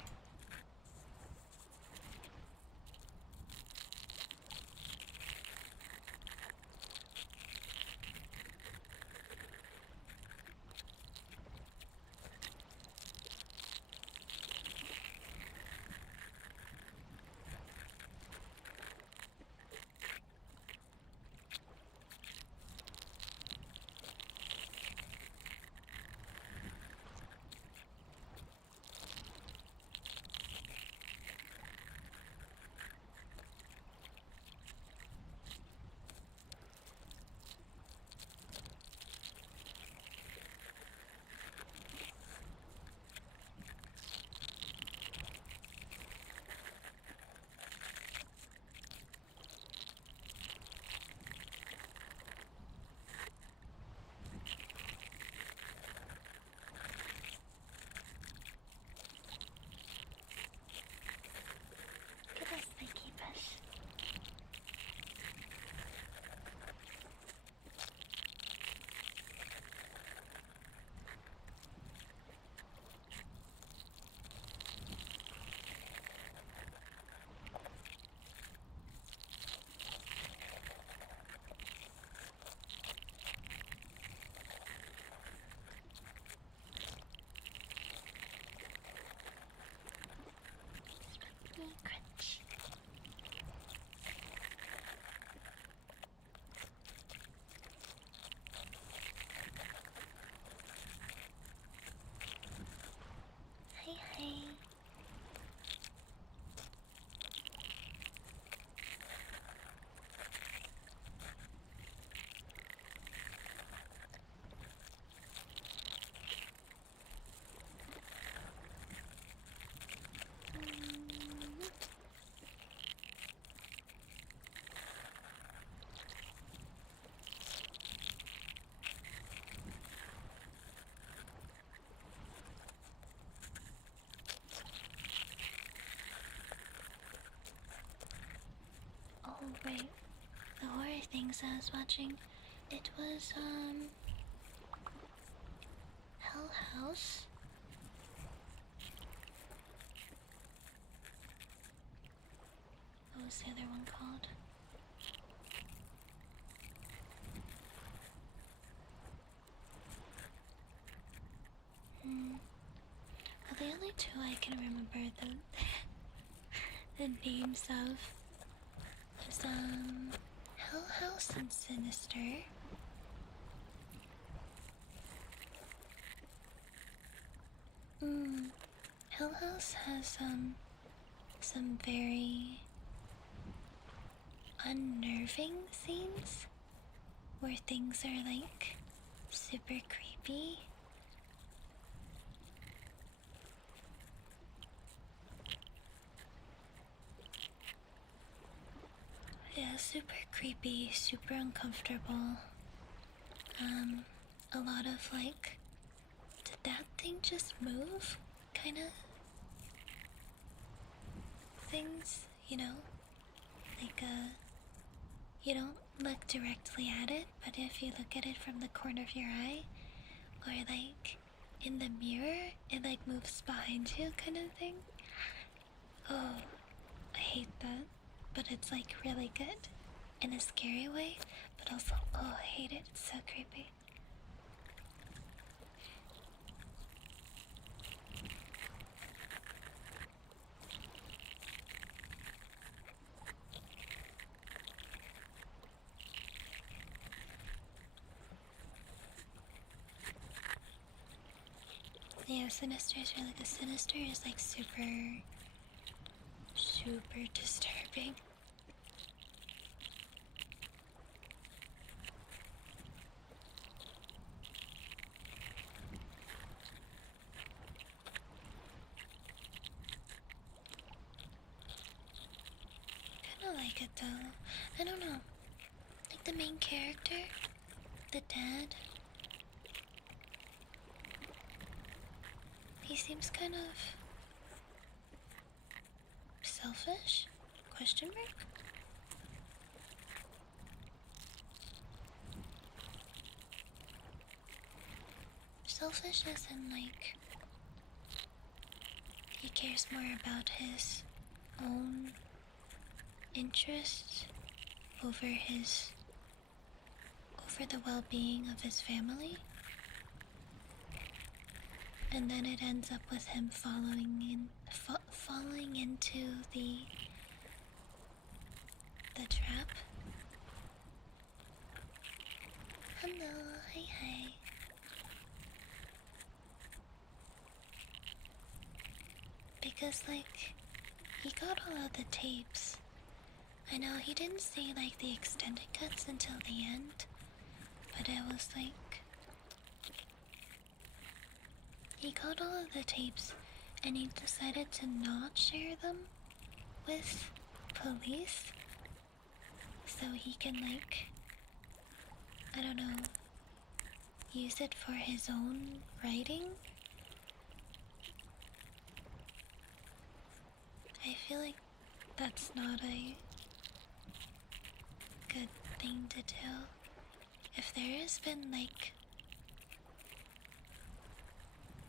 Oh, right. The horror things I was watching, it was, Hell House. What was the other one called? Well, the only two I can remember the names of is, Hell House and Sinister. Hell House has, some very unnerving scenes where things are, like, super creepy. Yeah, super creepy, super uncomfortable. A lot of, like, did that thing just move? Kinda things, you know? Like, you don't look directly at it, but if you look at it from the corner of your eye, or like in the mirror, it like moves behind you, kind of thing. Oh, I hate that, but it's like really good in a scary way, but also, oh, I hate it, it's so creepy. Yeah, Sinister is really good. Sinister is like super, super disturbing. Kinda like it though. I don't know. Like the main character, the dad, he seems kind of selfish? Question mark? Selfish as in like he cares more about his own interests over the well-being of his family. And then it ends up with him falling into the trap. Hello, hi. Because like he got all of the tapes. I know he didn't see like the extended cuts until the end, but it was like he got all of the tapes and he decided to not share them with police so he can like, I don't know, use it for his own writing. I feel like that's not a good thing to do. If there has been like,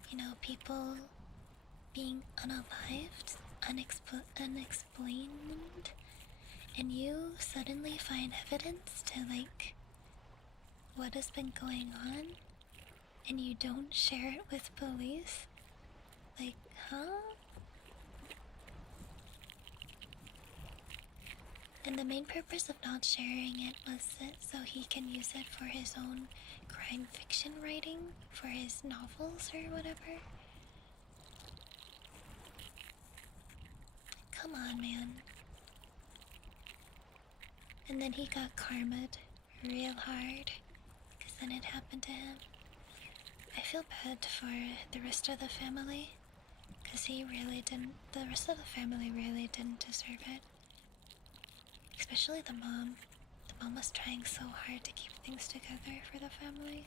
you know, people being unalived, unexplained, and you suddenly find evidence to like what has been going on, and you don't share it with police, like, huh? And the main purpose of not sharing it was so he can use it for his own crime fiction writing, for his novels or whatever. Come on, man. And then he got karma'd real hard, because then it happened to him. I feel bad for the rest of the family, because the rest of the family really didn't deserve it. Especially the mom. The mom was trying so hard to keep things together for the family.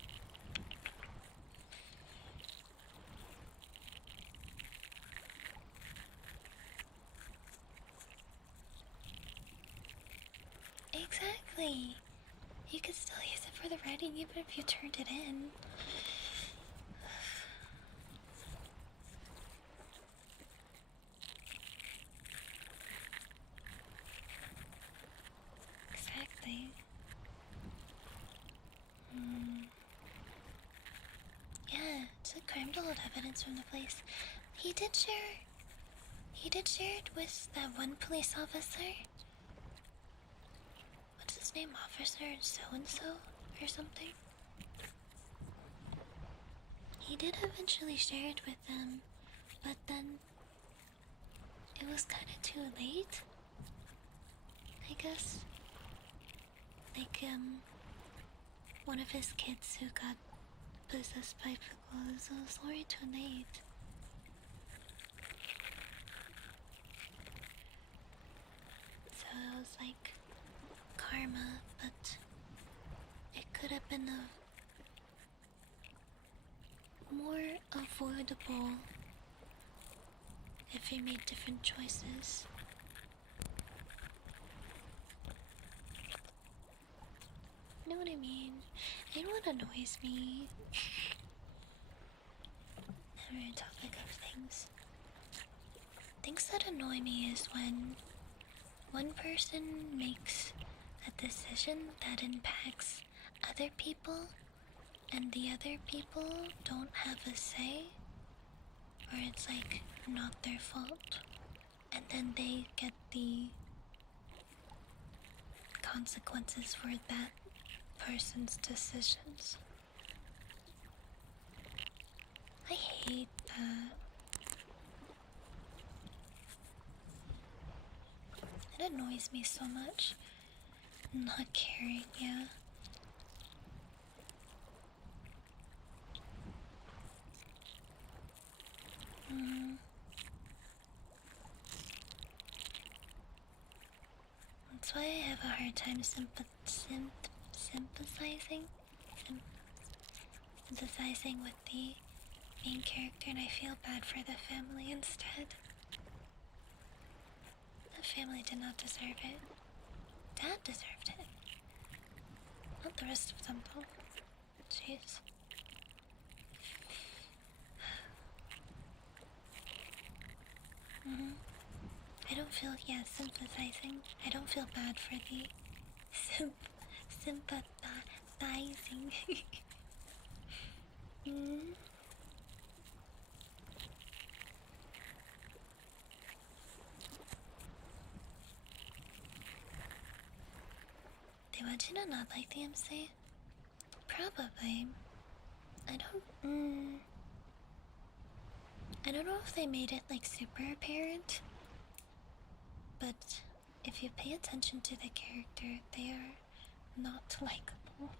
Exactly. You could still use it for the writing even if you turned it in. Exactly. Yeah, it's a crime to hold evidence from the place. He did share. He did share it with that one police officer. What's his name? Officer so and so or something. He did eventually share it with them, but then it was kind of too late. I guess. Like one of his kids who got possessed by pickles. It was already too late. So it was like karma, but it could have been a more avoidable if he made different choices. You know what I mean? You know what annoys me? Another topic of things. Things that annoy me is when one person makes a decision that impacts other people and the other people don't have a say, or it's like not their fault, and then they get the consequences for that person's decisions. I hate that. It annoys me so much. Not caring, yeah. That's why I have a hard time sympathizing with the main character, and I feel bad for the family instead. The family did not deserve it. Dad deserved it. Not the rest of them, though. Jeez. I don't feel, sympathizing. I don't feel bad for the sympathizing. They want you to not like the MC? Probably. I don't know if they made it like super apparent, but if you pay attention to the character, they are not likable.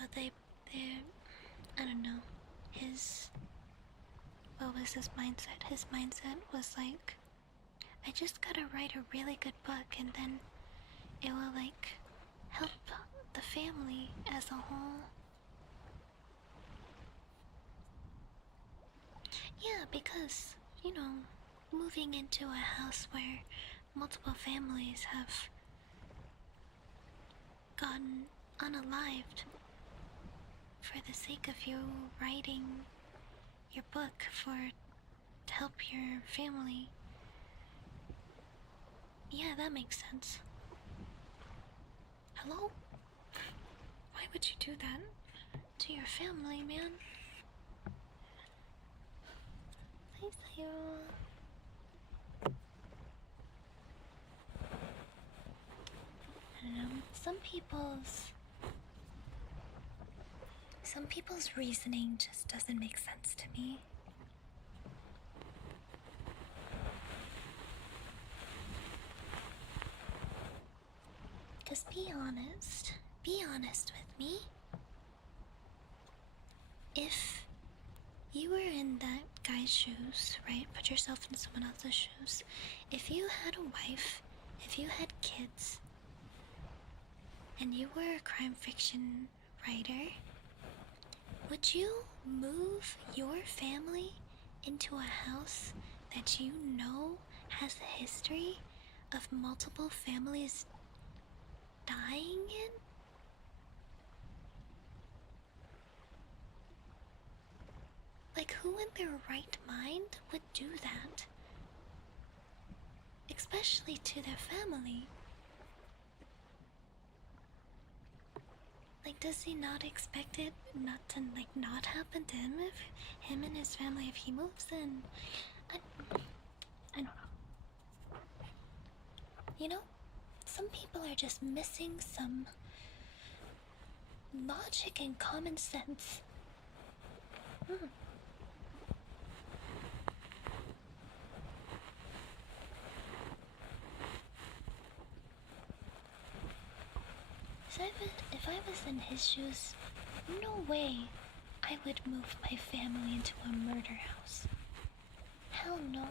I don't know. What was his mindset? His mindset was like, I just gotta write a really good book and then it will like help the family as a whole. Yeah, because, moving into a house where multiple families have gotten unalived for the sake of you writing your book to help your family. Yeah, that makes sense. Hello? Why would you do that to your family, man? Hi, Sayo. I don't know. Some people's reasoning just doesn't make sense to me. Because be honest with me. If you were in that guy's shoes, right? Put yourself in someone else's shoes. If you had a wife, if you had kids, and you were a crime fiction writer, would you move your family into a house that you know has a history of multiple families dying in? Like, who in their right mind would do that? Especially to their family. Like, does he not expect it not to, like, not happen to him if him and his family, if he moves in? I don't know. You know, some people are just missing some logic and common sense. So if I was in his shoes, no way I would move my family into a murder house. Hell no.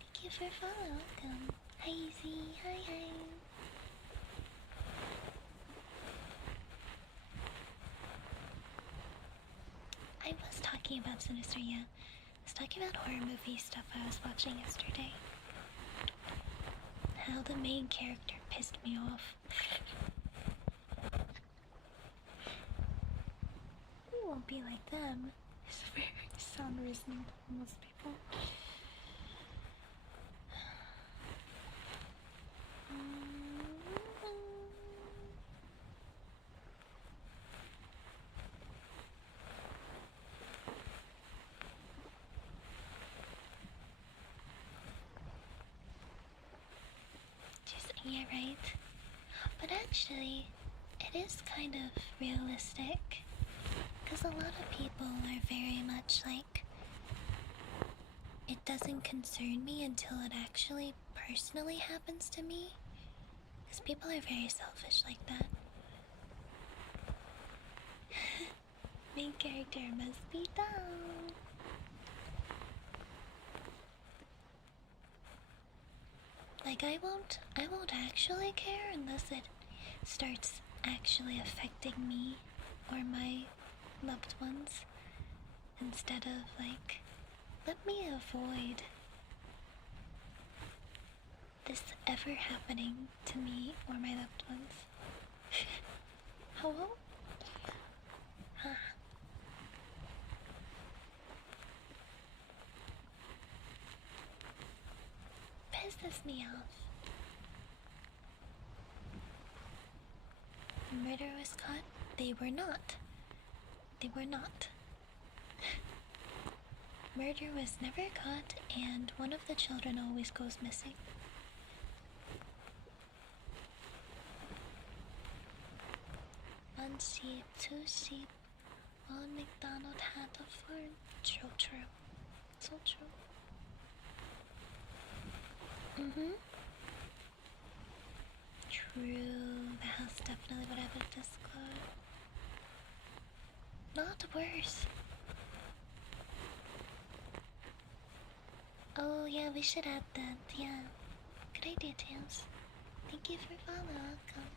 Thank you for following. Welcome. Hi, Easy. Hi. I was talking about Sinister, yeah. I was talking about horror movie stuff I was watching yesterday. How the main character pissed me off. We won't be like them. It's very sound reasoning to most people. Yeah, right. But actually, it is kind of realistic. Because a lot of people are very much like, it doesn't concern me until it actually personally happens to me. Because people are very selfish like that. Main character must be down. Like, I won't actually care unless it starts actually affecting me or my loved ones. Instead of, like, let me avoid this ever happening to me or my loved ones. Hello? Huh. Pisses me off. The murder was caught. They were not. They were not. Murder was never caught, and one of the children always goes missing. One sheep, two sheep, one McDonald had a farm. True. So true. True, the house definitely would have a Discord. Not worse. Oh yeah, we should add that, yeah. Good idea, Tails. Thank you for following, welcome.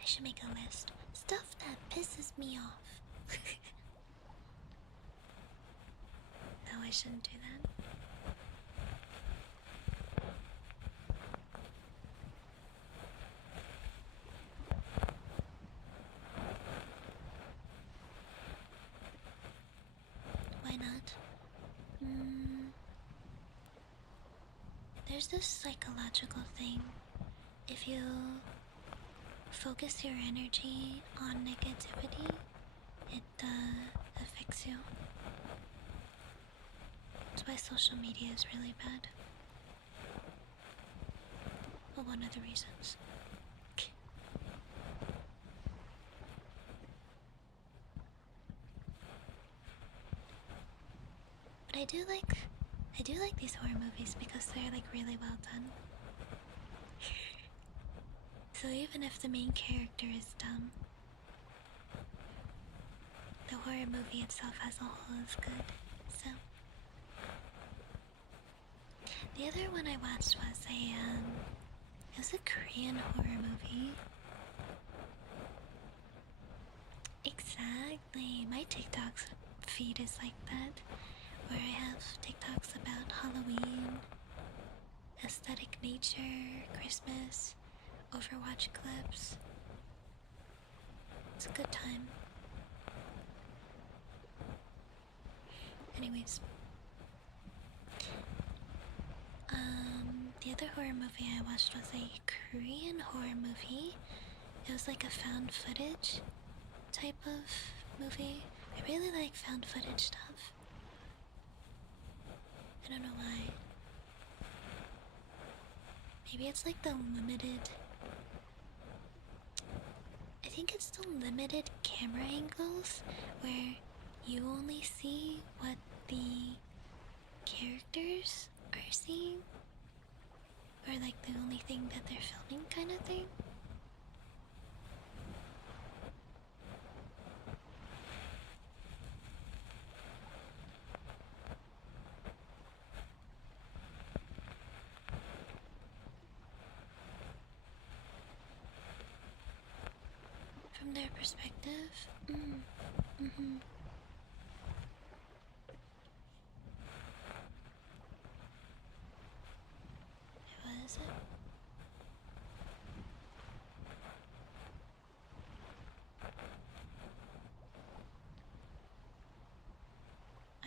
I should make a list. Stuff that pisses me off. No, I shouldn't do that. Why not? There's this psychological thing. If you focus your energy on negativity, it affects you. That's why social media is really bad. Well, one of the reasons. But I do like these horror movies because they're like really well done. So even if the main character is dumb, the horror movie itself as a whole is good. So the other one I watched was It was a Korean horror movie. Exactly. My TikTok feed is like that, where I have TikToks about Halloween, aesthetic nature, Christmas, Overwatch clips. It's a good time. Anyways, the other horror movie I watched was a Korean horror movie. It was like a found footage type of movie. I really like found footage stuff. I don't know why. Maybe it's like the limited... I think it's the limited camera angles where you only see what the characters are seeing. Or like the only thing that they're filming kind of thing. From their perspective? Mm-hmm. What is it? I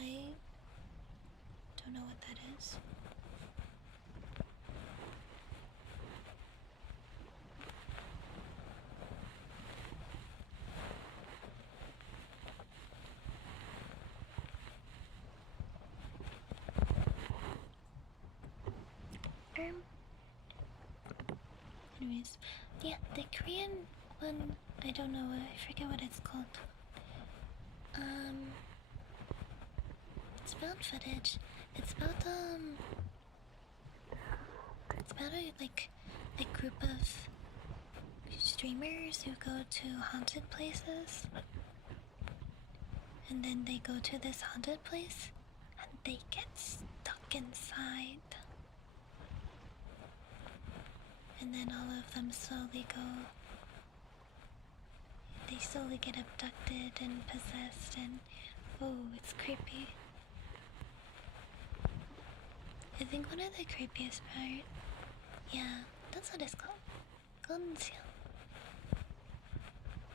don't know what that is. Anyways, yeah, the Korean one, I don't know, I forget what it's called. It's found footage. It's about a group of streamers who go to haunted places. And then they go to this haunted place and they get stuck inside. And then all of them slowly get abducted and possessed, and oh, it's creepy. I think one of the creepiest part, yeah, that's what it's called. Gonseon.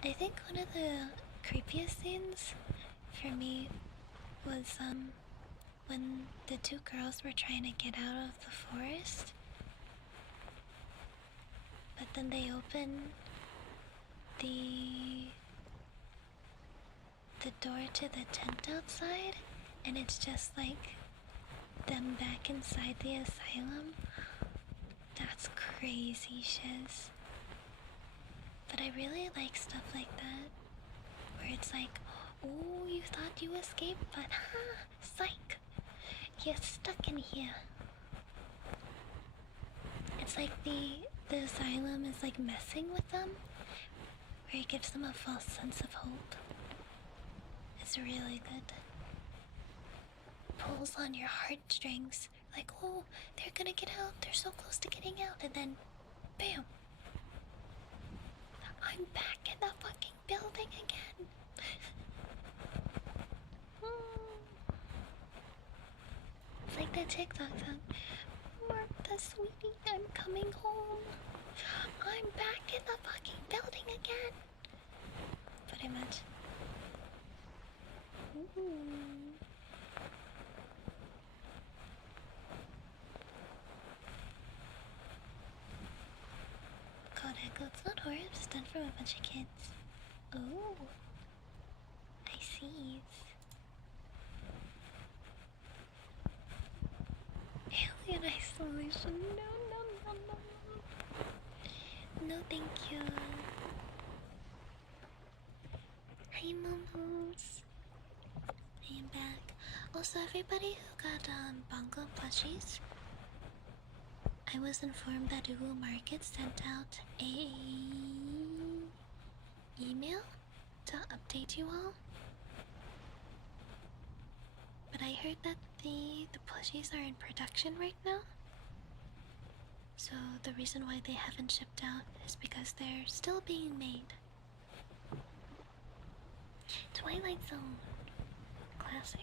I think one of the creepiest scenes for me was when the two girls were trying to get out of the forest, but then they open the door to the tent outside, and it's just like them back inside the asylum. That's crazy shiz. But I really like stuff like that, where it's like, oh, you thought you escaped, but psych, you're stuck in here. It's like the asylum is like messing with them, where it gives them a false sense of hope. It's really good. Pulls on your heartstrings, like, oh, they're gonna get out, they're so close to getting out, and then, bam! I'm back in the fucking building again! It's like the TikTok song, Martha, sweetie, I'm coming home. I'm back in the fucking building again! Pretty much. God, Echo, it's not horror, it's done from a bunch of kids. Oh, I see. Alien isolation, no. No, thank you. Hi, Momos. I am back. Also, everybody who got bongo plushies, I was informed that Uwu Market sent out a email to update you all. But I heard that the plushies are in production right now. So the reason why they haven't shipped out is because they're still being made. Twilight Zone. Classic.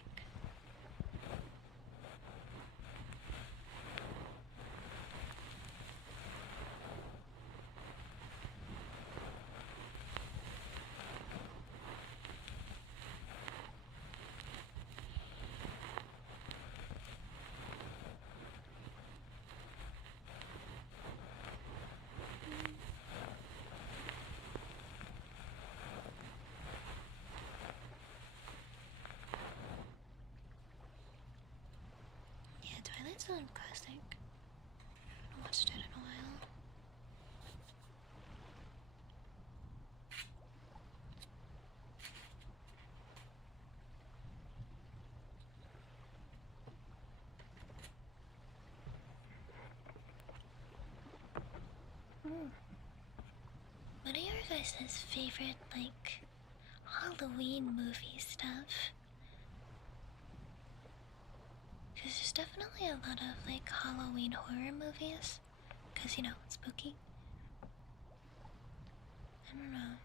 Yeah, Twilight Zone classic. I haven't watched it in a while. What are your guys' favorite, like, Halloween movie stuff? Because there's definitely a lot of, like, Halloween horror movies. Because, you know, it's spooky. I don't know.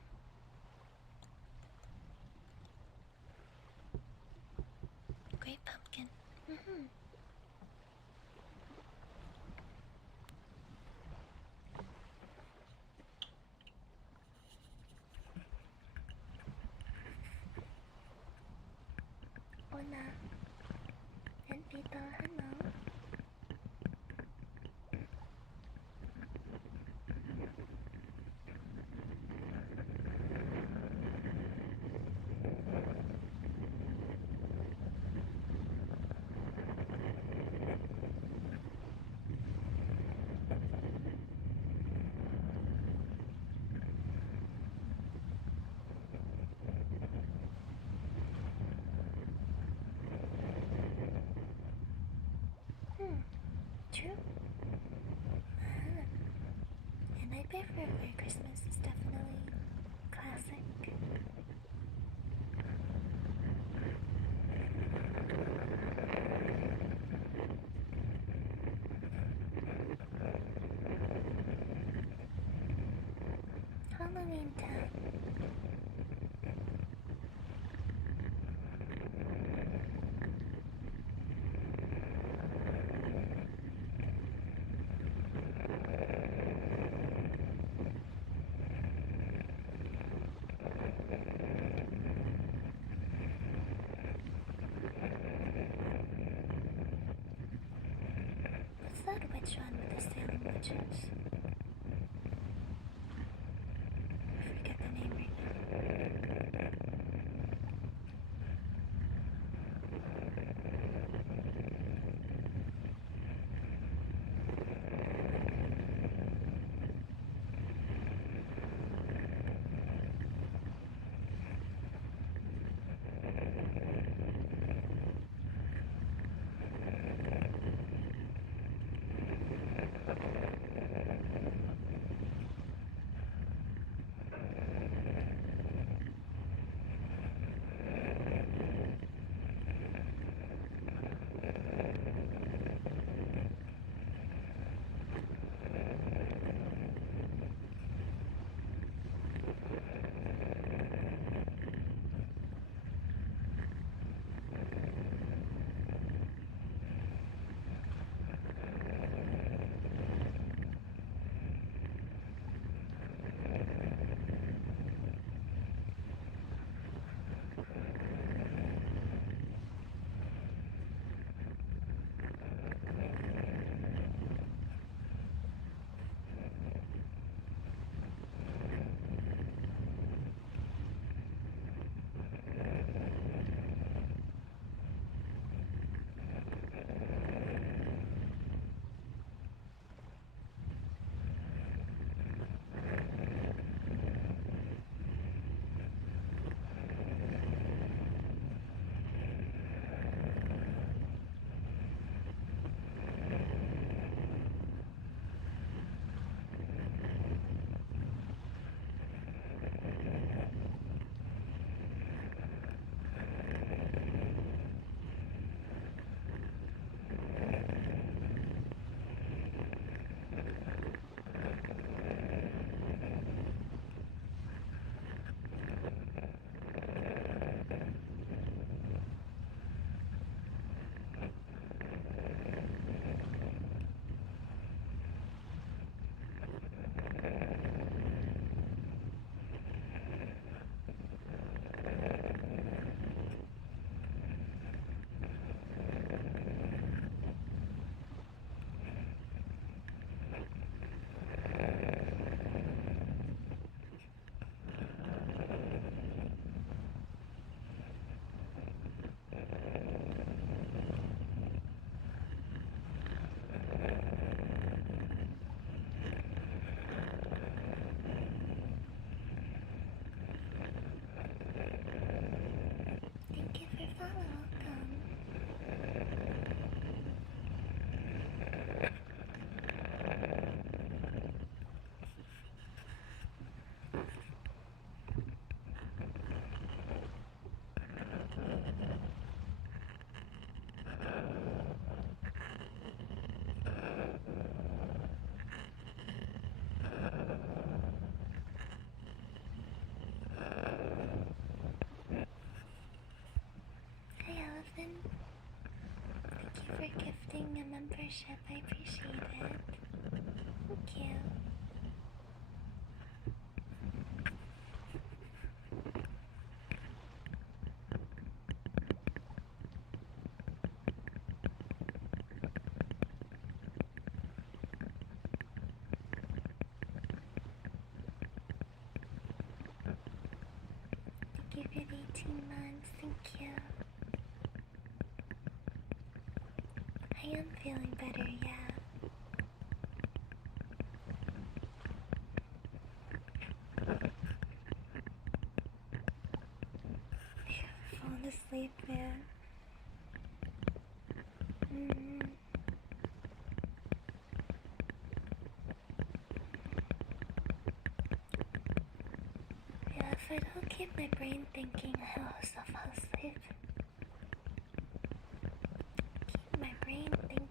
Great Pumpkin. Hola. Gentito, hello. True. And Nightmare for Christmas is definitely classic. Halloween time. What's that witch one with the Salem witches? I forget the name right now. gifting a membership. I appreciate it. Thank you. Thank you for the 18 months. Thank you. I am feeling better, yeah. Falling asleep, man. Yeah, if I don't keep my brain thinking, I'll also fall asleep. Keep my brain thinking.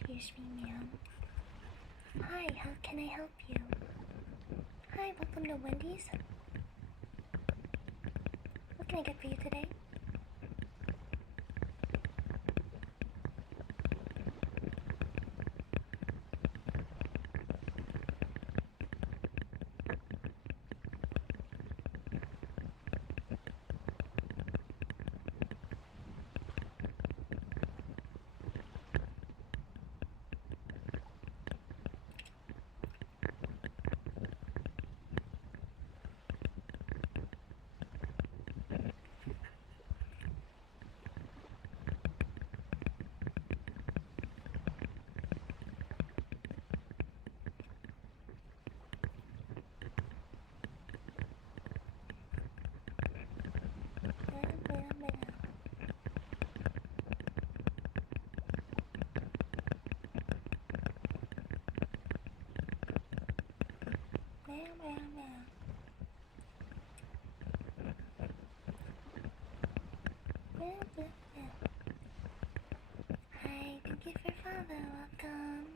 Excuse me, ma'am. Hi, how can I help you? Hi, welcome to Wendy's. What can I get for you today? Hi, thank you for follow. Welcome.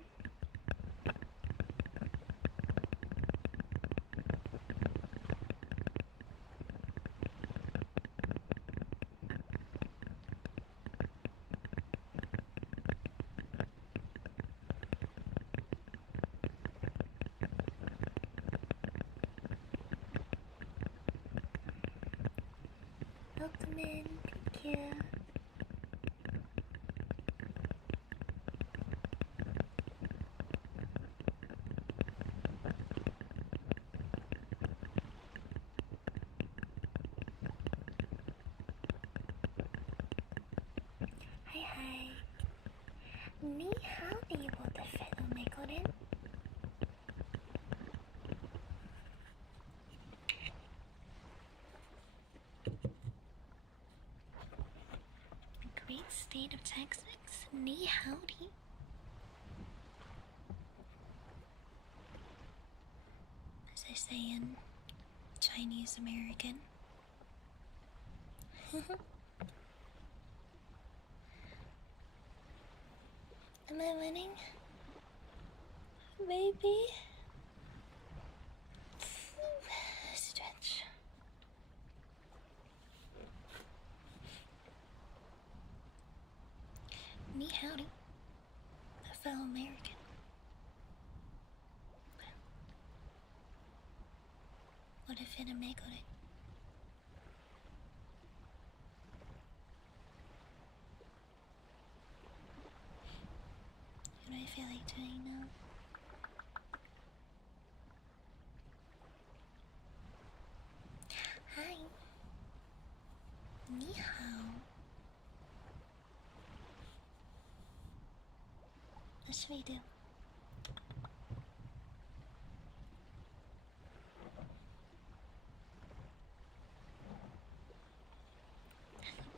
Welcome in. Thank you. Hi. 你好，我的fellow 美国人。Great state of Texas. 你howdy. As I say in Chinese American. Am I winning? Maybe. Stretch. Ni howdy, a fellow American. What if in a megore? What do I feel like doing now? What should we do?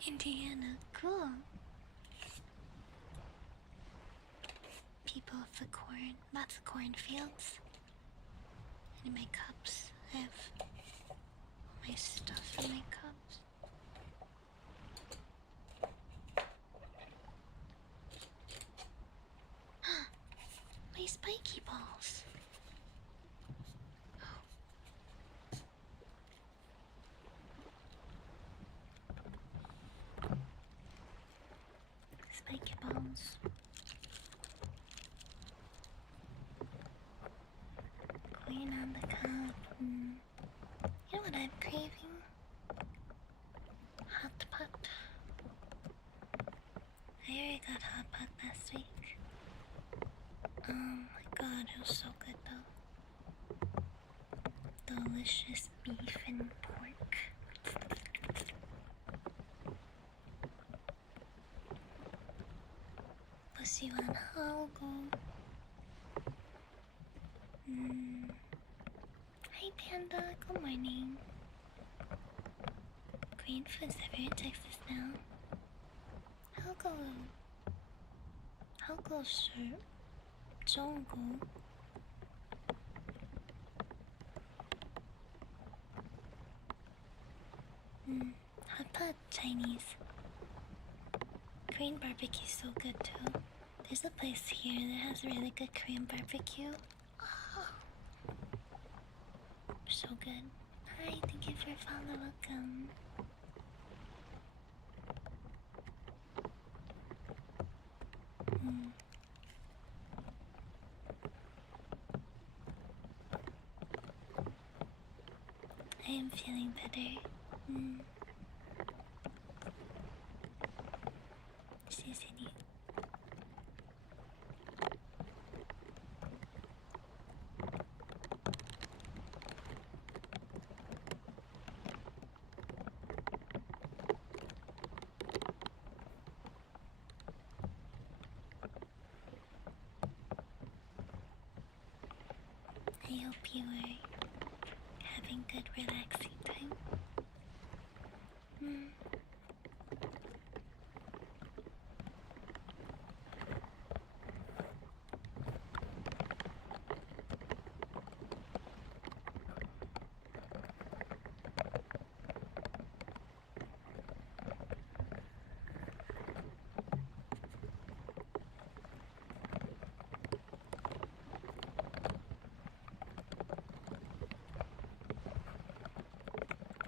Indiana, cool. People of the corn, lots of cornfields. And in my cups, I have all my stuff in my cups. My spiky balls. Spiky balls. Queen on the cup. You know what I'm craving? Hot pot. I already got hot pot last week. Oh my god, it was so good though. Delicious beef and pork. Was you on Halgo? Hi Panda, good morning. Green food's everywhere in Texas now. Halgo sir. Jongo. Hot pot Chinese. Korean barbecue's so good too. There's a place here that has really good Korean barbecue. Oh, so good. Hi, thank you for follow. Welcome. I am feeling better. City. I hope you are having good relaxing time.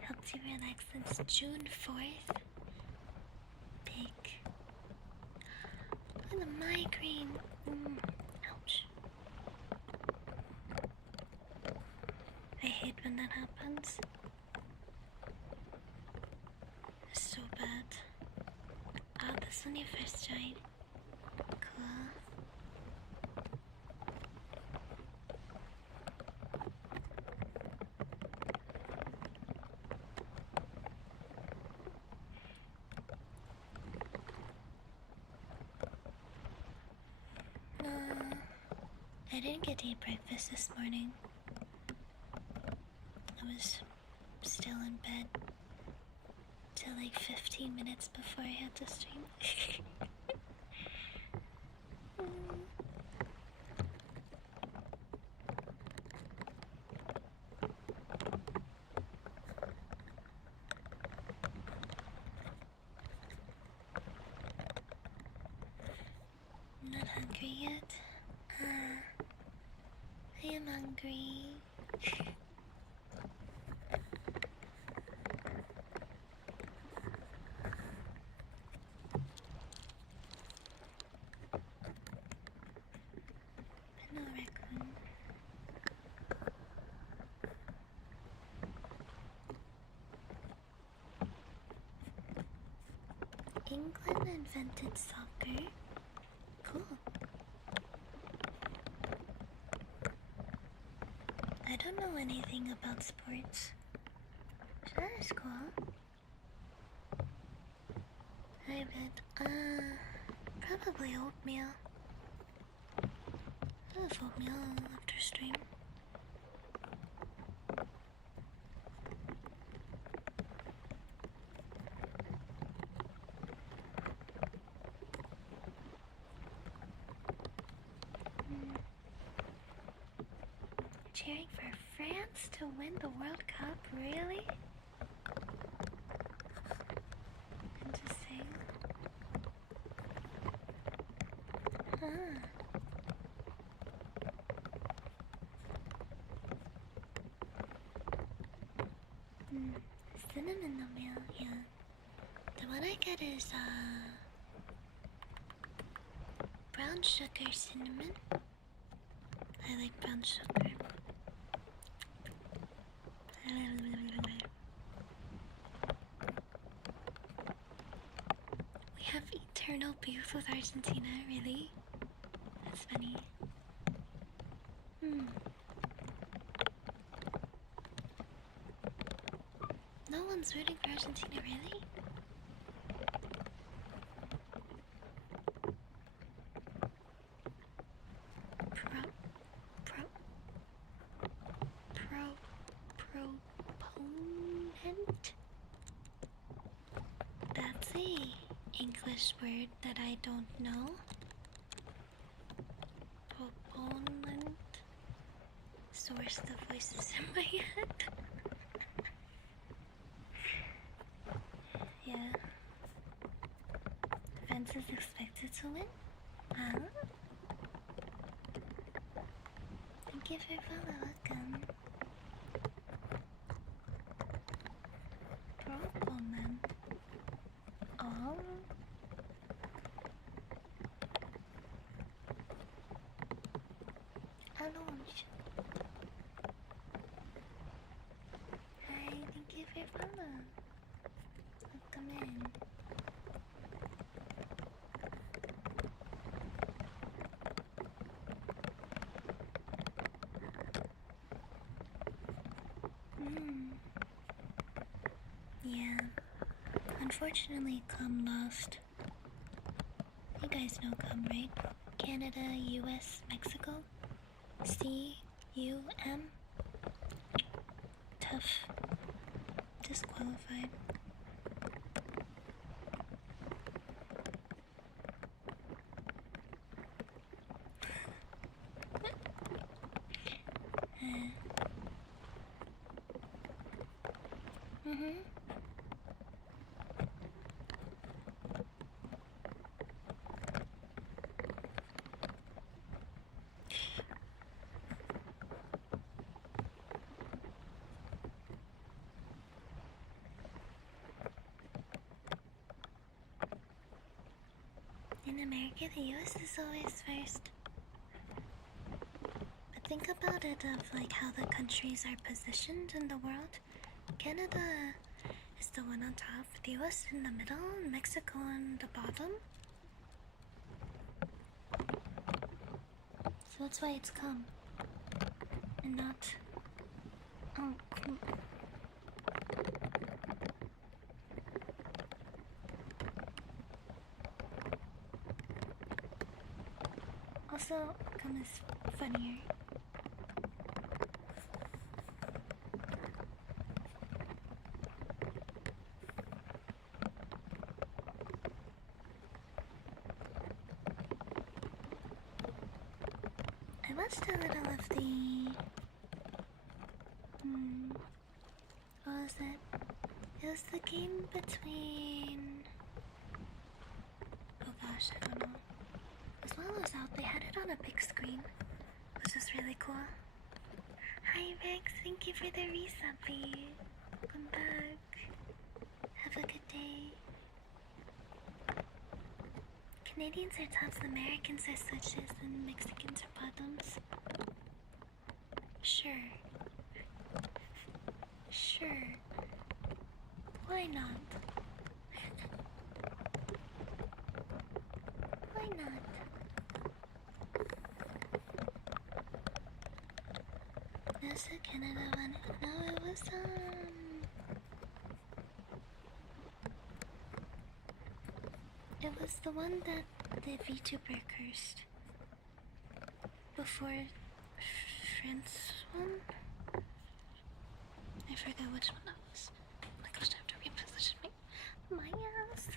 Helps you relax since June 4th. Big. And the migraine. Ouch. I hate when that happens. It's so bad. Oh, this one you first tried. Cool. I didn't get to eat breakfast this morning. I was still in bed till like 15 minutes before I had to stream. I'm not hungry yet. I am hungry. No raccoon. England invented soccer. Cool. I don't know anything about sports. So that is cool. I bet, probably oatmeal. of oatmeal after stream. Cheering for France to win the World Cup, really? Interesting. Huh. Cinnamon oatmeal, yeah. The one I get is brown sugar cinnamon. I like brown sugar. We have eternal beef with Argentina, really? That's funny. No one's rooting for Argentina, really? Proponent? That's a English word that I don't know. Proponent. Source the voices in my head. Yeah. France is expected to win? Huh? Thank you for welcome. Proponent. Oh. Allonge. Hi, thank you for your follow. Welcome in. Yeah. Unfortunately, cum lost. You guys know cum, right? Canada, US, Mexico. C-U-M. Tough. Disqualified. In America, the US is always first. But think about it of like how the countries are positioned in the world. Canada is the one on top, the US in the middle, and Mexico on the bottom. So that's why it's cum. And not... Oh, cool. Also, cum is funnier. I watched a little of the... what was it? It was the game between... Oh gosh, I don't know. As well as out, they had it on a big screen, which was really cool. Hi Rex, thank you for the resubby. Welcome back. Have a good day. Canadians are tops, Americans are switches, and Mexicans are bottoms. Sure. Sure. Why not? Why not? That's a Canada one. No, it was it was the one that the Vtuber cursed. before Friends one? I forgot which one that was. Oh my gosh, I have to reposition my ass.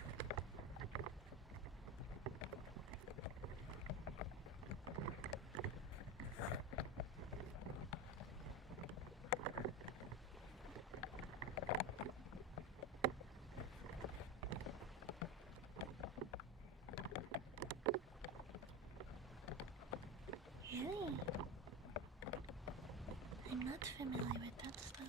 Really? I'm not familiar with that stuff.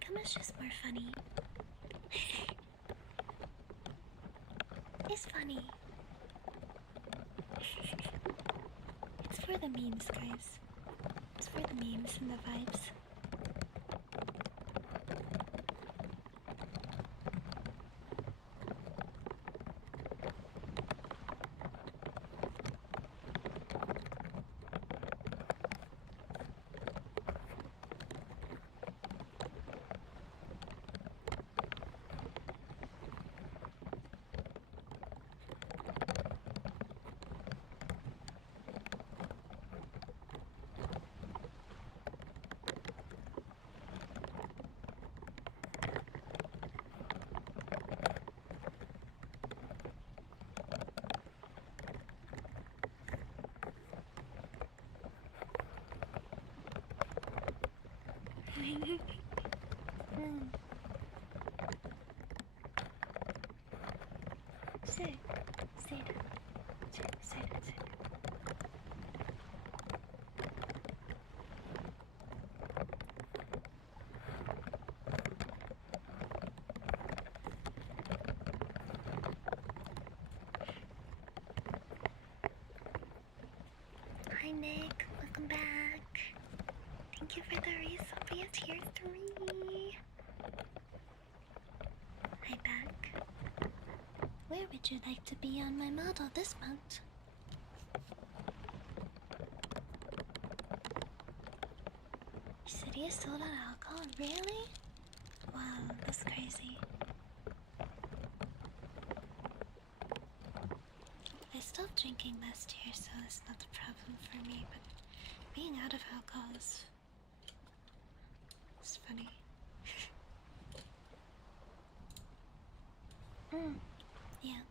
Kama's just more funny. It's funny. It's for the memes, guys. It's for the memes and the vibes. Say that. Hi Nick, welcome back. Thank you for the resub via tier 3. Hi back. Where would you like to be on my model this month? You said you sold out alcohol? Really? Wow, that's crazy. I stopped drinking last year, so it's not a problem for me, but being out of alcohol is funny. Yeah.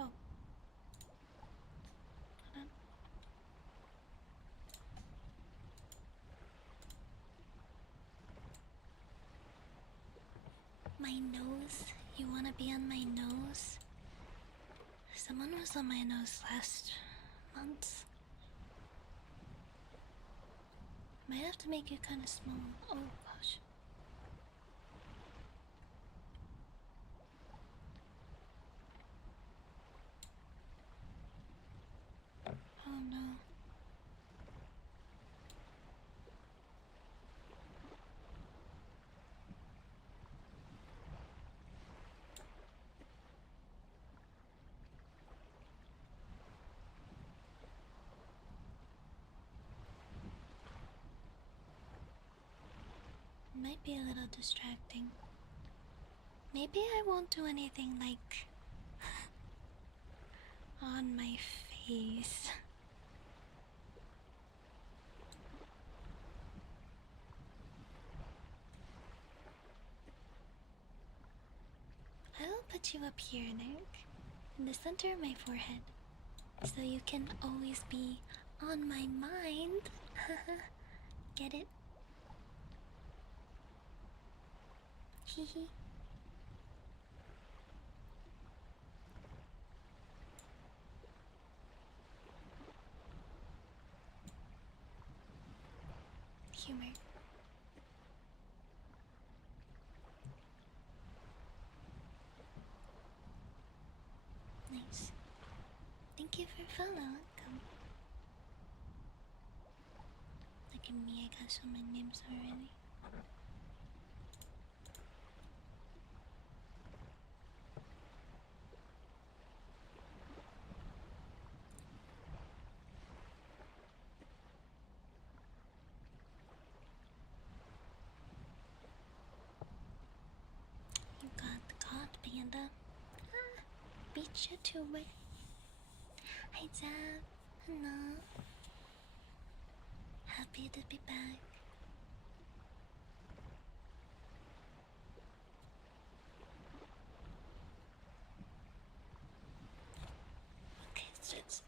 Oh. Hold on. My nose? You wanna be on my nose? Someone was on my nose last month. Might have to make it kinda small. Oh gosh. Oh no. Might be a little distracting. Maybe I won't do anything like on my face. I will put you up here, Nick, in the center of my forehead, so you can always be on my mind. Get it? Hehe. Humor. Nice. Thank thank you for following. Look at me, I got so many names already. You got the caught, Panda. Ah, beach YouTuber. Hi, Zab. Hello. Happy to be back. Okay, so it's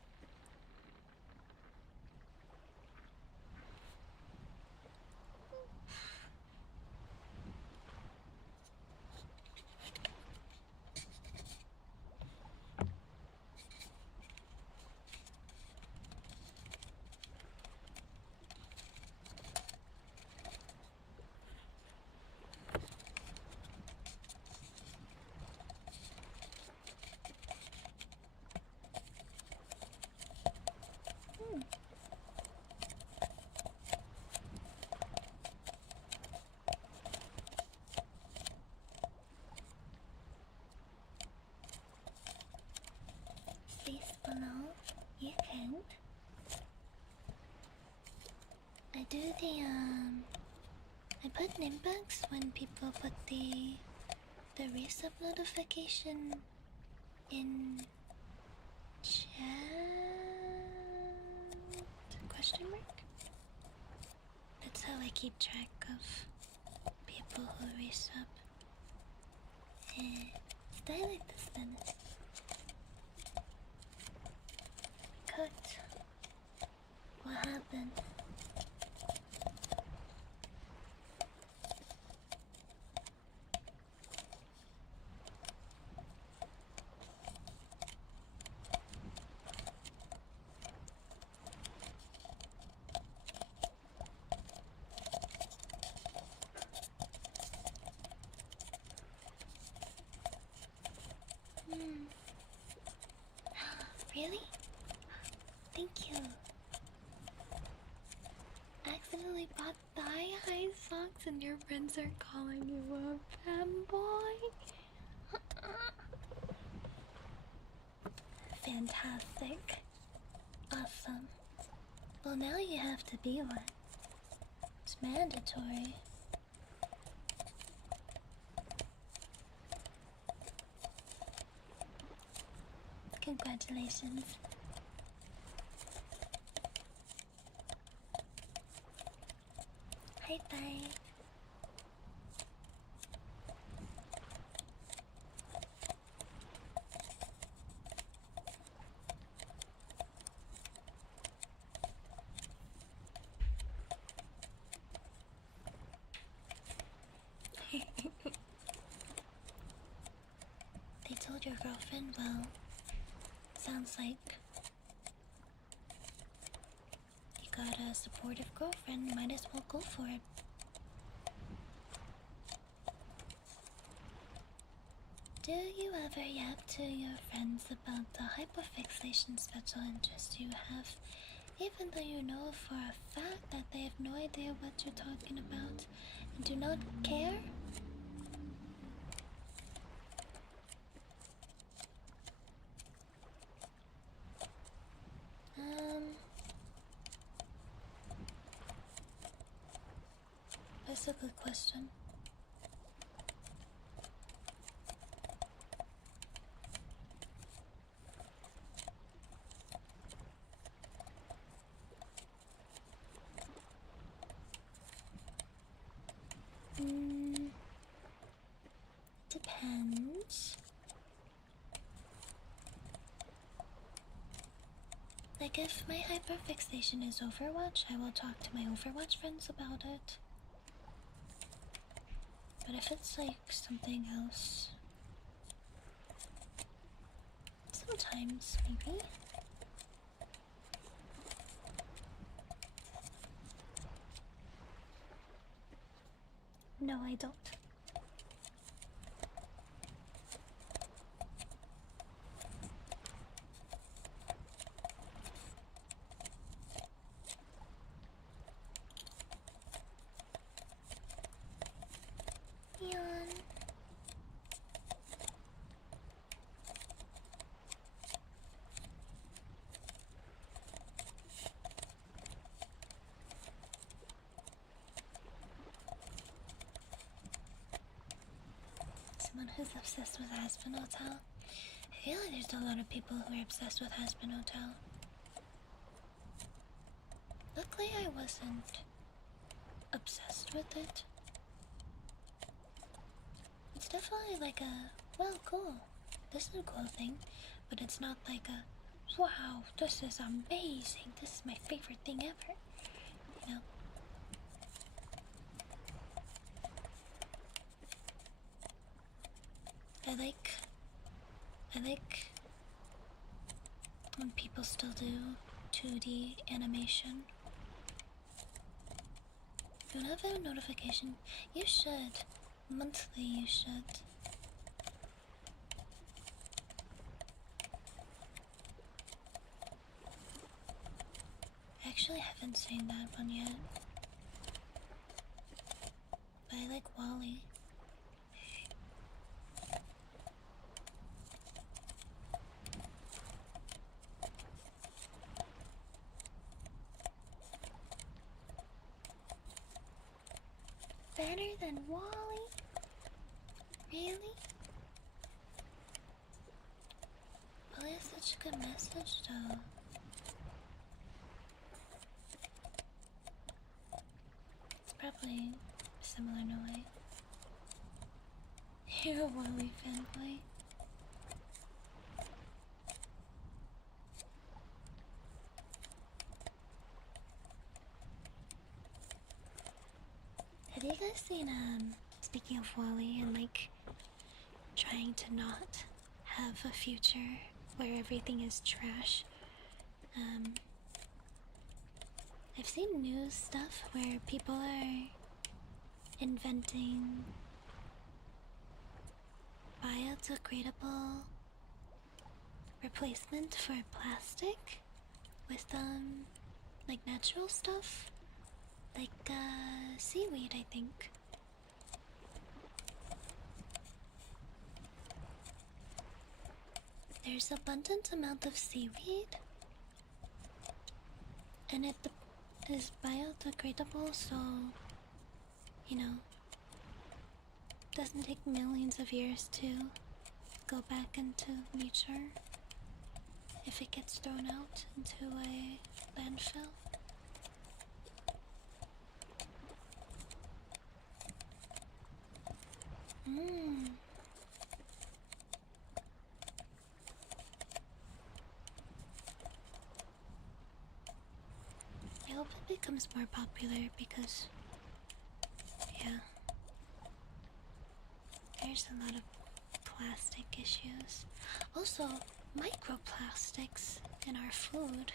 space below. You can. I do the I put nimbugs when people put the resub notification in chat? Question mark? That's how I keep track of people who resub. Did I like this then? Cut. What happened? Really? Thank you. Accidentally bought thigh-high socks and your friends are calling you a fanboy? Fantastic. Awesome. Well, now you have to be one. It's mandatory. Congratulations. High five. They told your girlfriend, well, sounds like you got a supportive girlfriend, might as well go for it. Do you ever yap to your friends about the hyperfixation special interest you have, even though you know for a fact that they have no idea what you're talking about and do not care? That's a good question. Depends. Like if my hyperfixation is Overwatch, I will talk to my Overwatch friends about it. But if it's like something else, sometimes maybe. No, I don't. someone who's obsessed with Aspen Hotel. I feel like there's a lot of people who are obsessed with Aspen Hotel. Luckily, I wasn't obsessed with it. It's definitely like a, well, cool. This is a cool thing, but it's not like a, wow, this is amazing. This is my favorite thing ever. You know? I like when people still do 2D animation. You don't have a notification? You should. Monthly, you should. I actually haven't seen that one yet. But I like Wally. Better than Wally? Really? Wally has such a good message though. It's probably similar in a way. You're a Wally fanboy. Have you guys seen, speaking of Wally and like trying to not have a future where everything is trash? I've seen news stuff where people are inventing biodegradable replacement for plastic with like natural stuff, like seaweed, I think. There's abundant amount of seaweed, and it is biodegradable, so you know, doesn't take millions of years to go back into nature if it gets thrown out into a landfill. I hope it becomes more popular because, yeah, there's a lot of plastic issues. Also, microplastics in our food.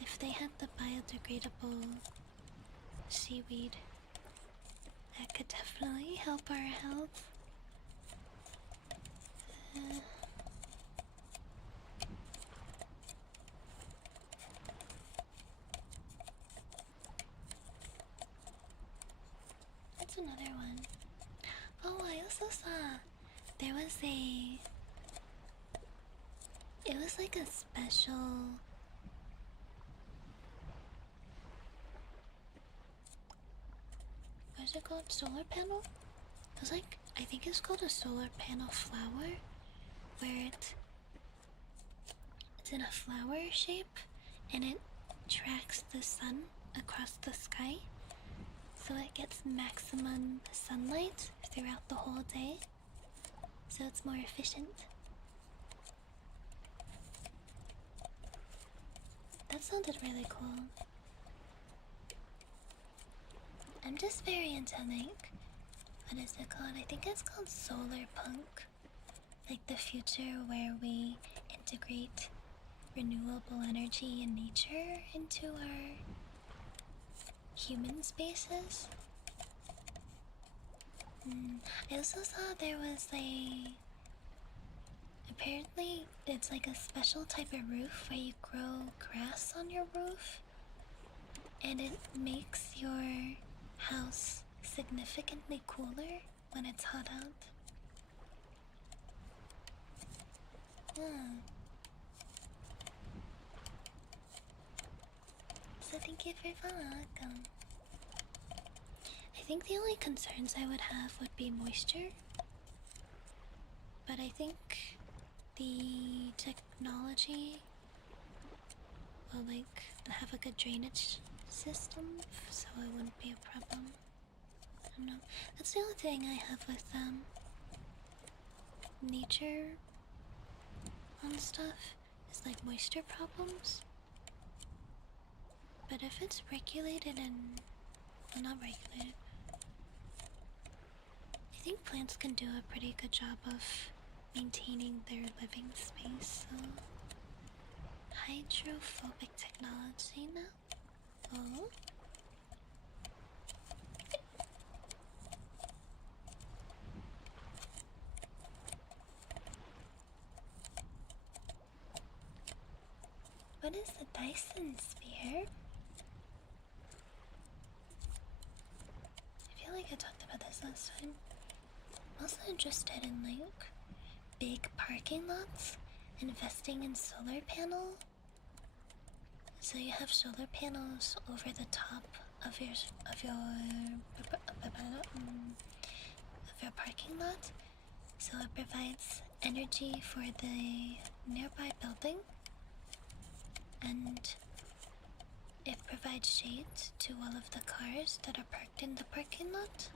If they had the biodegradable seaweed, that could definitely help our health. That's another one. Oh, I also saw there was it was like a special, what is it called? Solar panel? It was like, I think it's called a solar panel flower, where it's in a flower shape and it tracks the sun across the sky, so it gets maximum sunlight throughout the whole day, so it's more efficient. That sounded really cool. I'm just very into like, what is it called? I think it's called solar punk. Like the future where we integrate renewable energy and nature into our human spaces. I also saw there was apparently it's like a special type of roof where you grow grass on your roof and it makes your house significantly cooler when it's hot out. So thank you for following. I think the only concerns I would have would be moisture. But I think the technology will like have a good drainage system, so it wouldn't be a problem. I don't know. That's the only thing I have with nature on stuff is like moisture problems. But if it's regulated and well, not regulated, I think plants can do a pretty good job of maintaining their living space. So hydrophobic technology now. Oh. What is the Dyson sphere? I feel like I talked about this last time. I'm also interested in like big parking lots, investing in solar panel. So you have solar panels over the top of your parking lot, so it provides energy for the nearby building, and it provides shade to all of the cars that are parked in the parking lot.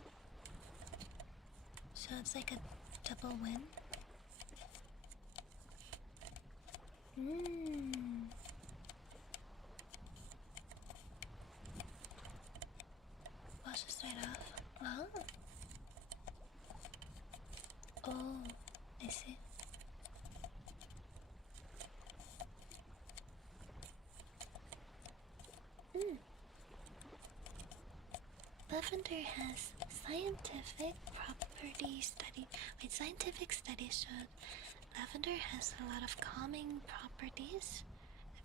So it's like a double win. Wash this right off. Oh. Oh, I see. Lavender has scientific property study. Wait, scientific studies showed lavender has a lot of calming properties.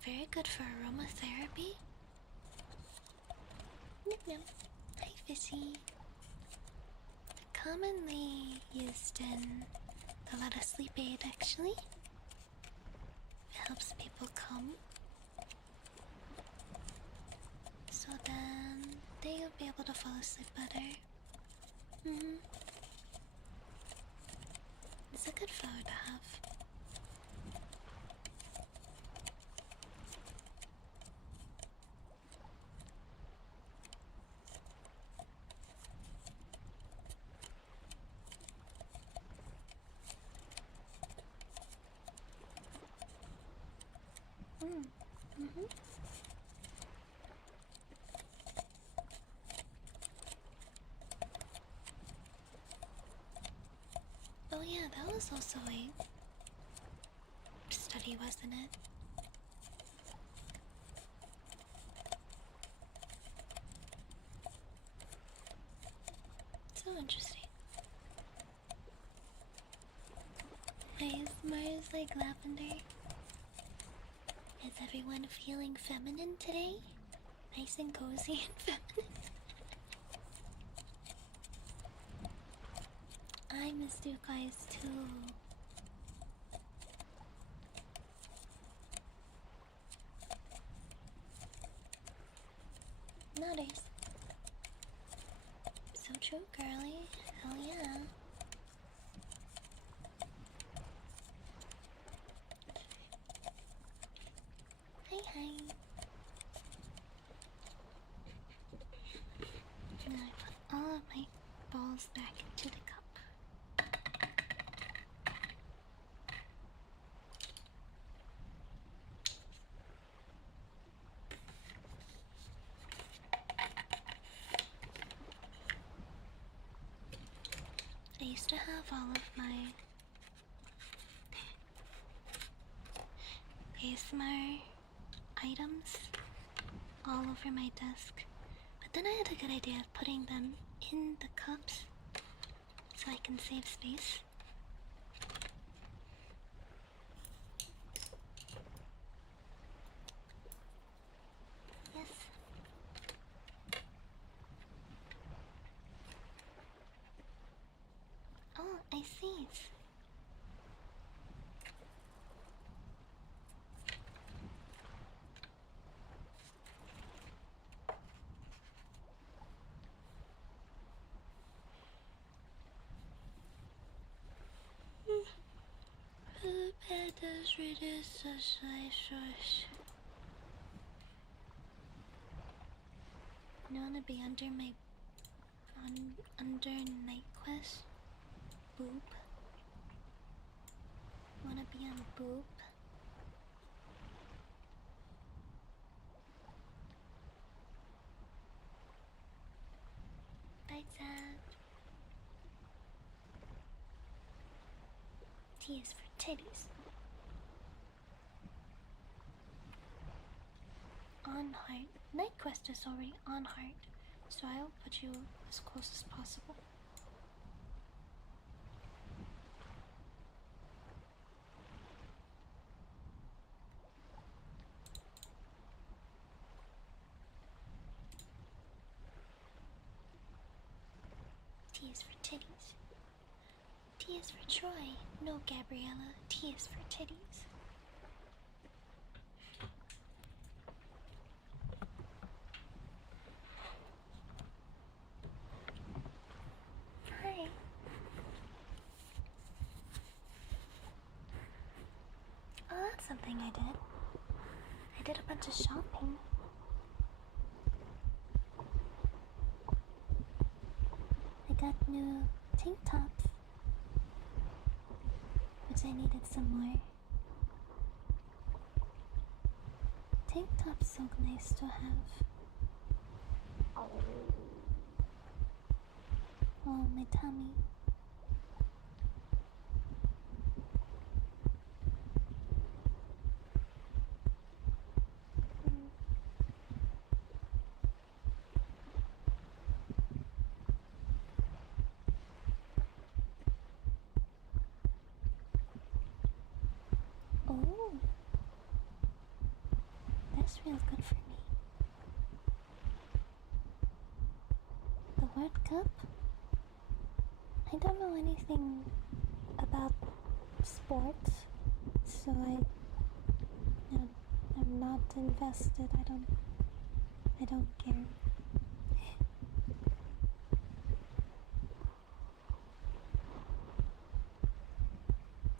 Very good for aromatherapy. Nip nip. Hi, fishy. Commonly used in a lot of sleep aid, actually. It helps people calm. So then they'll be able to fall asleep better. It's a good flower to have. Oh yeah, that was also a study, wasn't it? So interesting. Smells like lavender. Is everyone feeling feminine today? Nice and cozy and feminine. I missed you guys too. Nutters. So true, girly. Hell yeah. Hi, hi. Now I put all of my balls back into the cup. I used to have all of my ASMR items all over my desk, but then I had a good idea of putting them in the cups so I can save space. Yes. Oh, I see. just reduce the source. You wanna be under my under Night Quest? Boop. Wanna be on Boop? Bites out. T is for titties. On heart. Night Quest is already on heart, so I'll put you as close as possible. T is for titties. T is for Troy. No, Gabriella. T is for titties. Hi. Oh, that's something I did. I did a bunch of shopping. I got new tank tops, which I needed some more. Tank tops so nice to have. Oh, my tummy. Oh, that's real good for me. The World Cup? I don't know anything about sports, so I'm not invested. I don't care.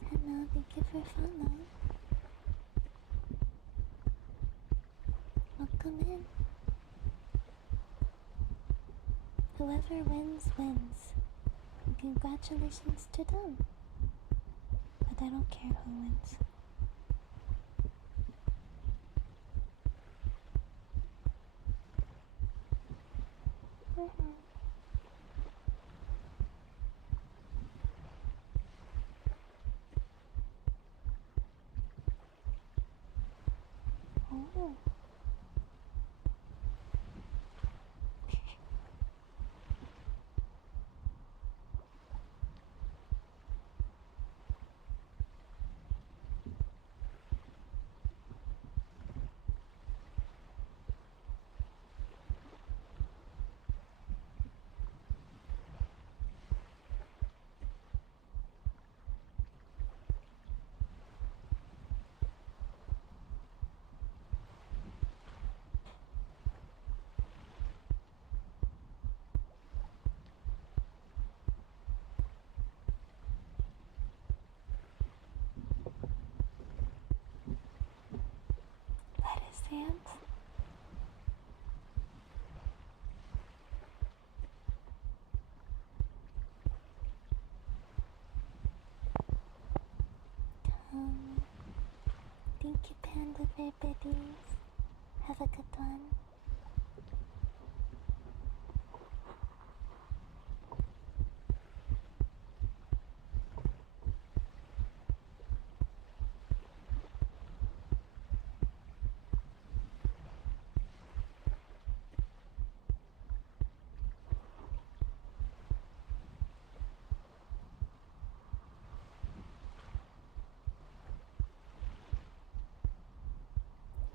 Hello, thank you for follow. Welcome in. Whoever wins, wins. And congratulations to them. But I don't care who wins. Oh. That is dance. Thank you, Panda Bear Babies. Have a good one.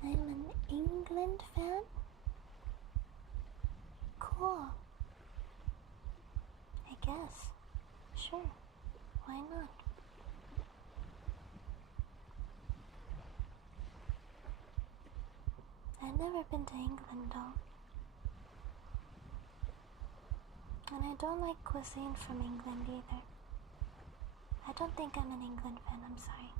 I'm an England fan? Cool. I guess. Sure. Why not? I've never been to England though. And I don't like cuisine from England either. I don't think I'm an England fan, I'm sorry.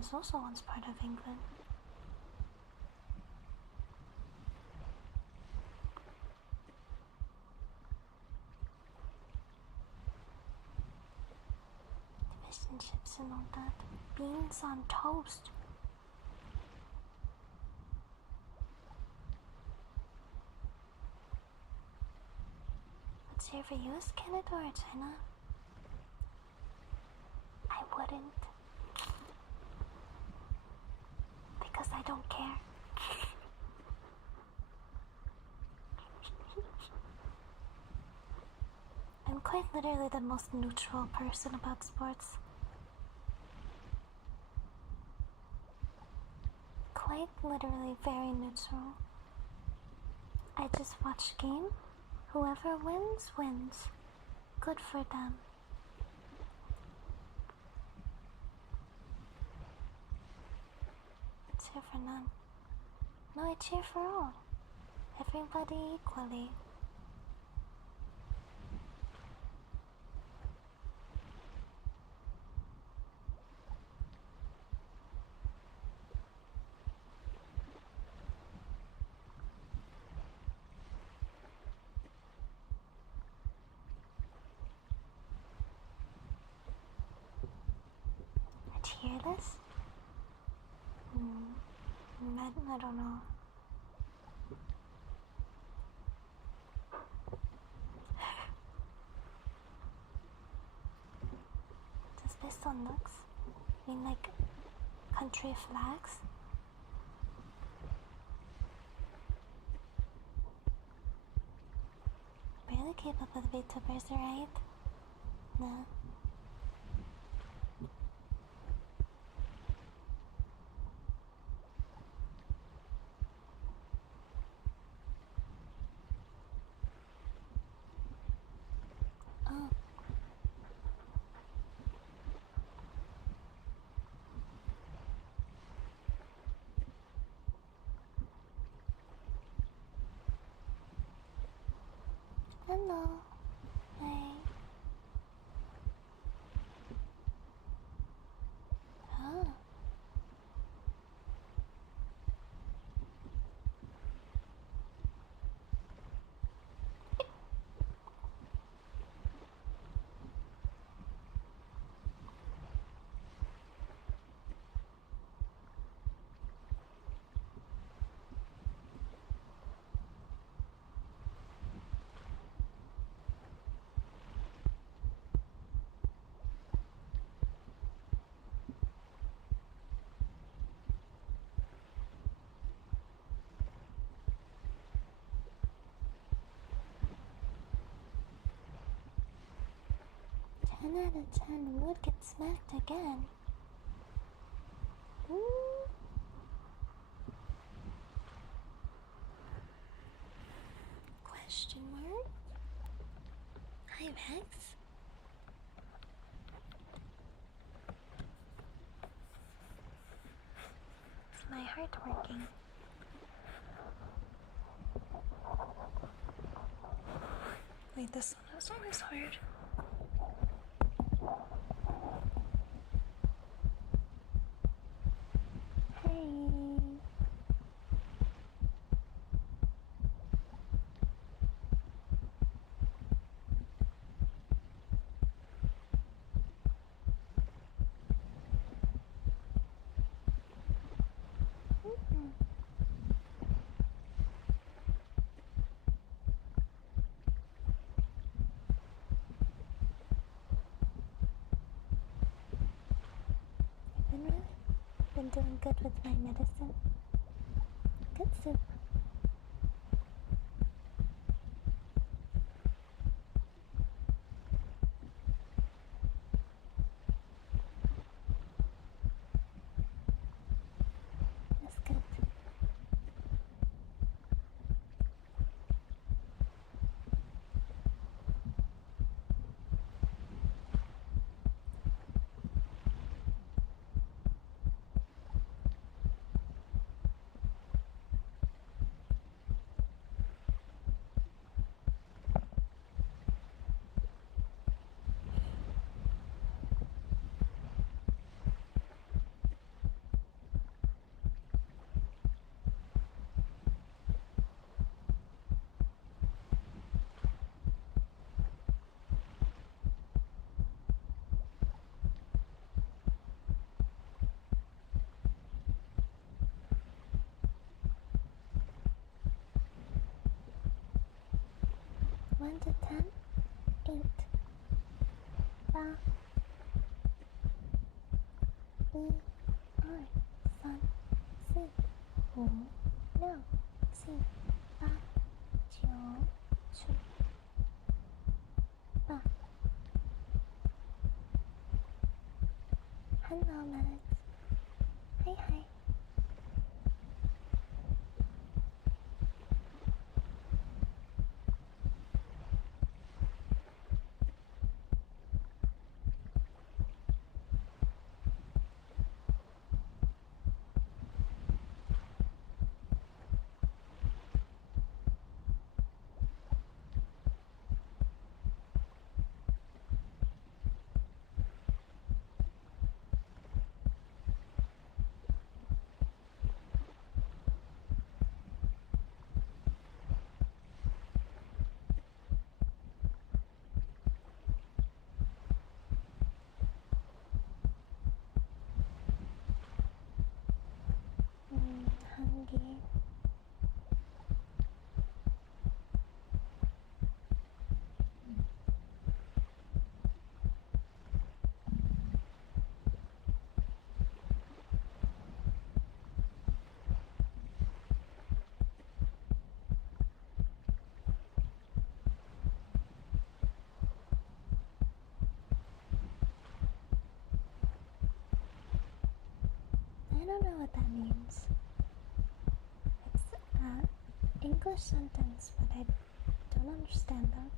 was also once part of England. Fish and chips and all that. Beans on toast. What's here for you? Is Canada or China? I wouldn't. Because I don't care. I'm quite literally the most neutral person about sports. Quite literally very neutral. I just watch game. Whoever wins, wins. Good for them. I cheer for none. No, I cheer for all. Everybody equally. Tearless? I don't know. Does this one looks? I mean, like country flags? Barely keep up with Vtubers, right? No. Hello. Hey. Huh. Ten out of 10 would get smacked again. Question mark? Hi, Rex. Is my heart working? Wait, this one is always hard. Been doing good with my medicine. Good soup. That's good. 1 to 10. 8. 八、一、二、三、四、五、六、七、八、九、十、八。Hello, Max. Hi, hi. Hungry. I don't know what that means. It's an English sentence, but I don't understand that.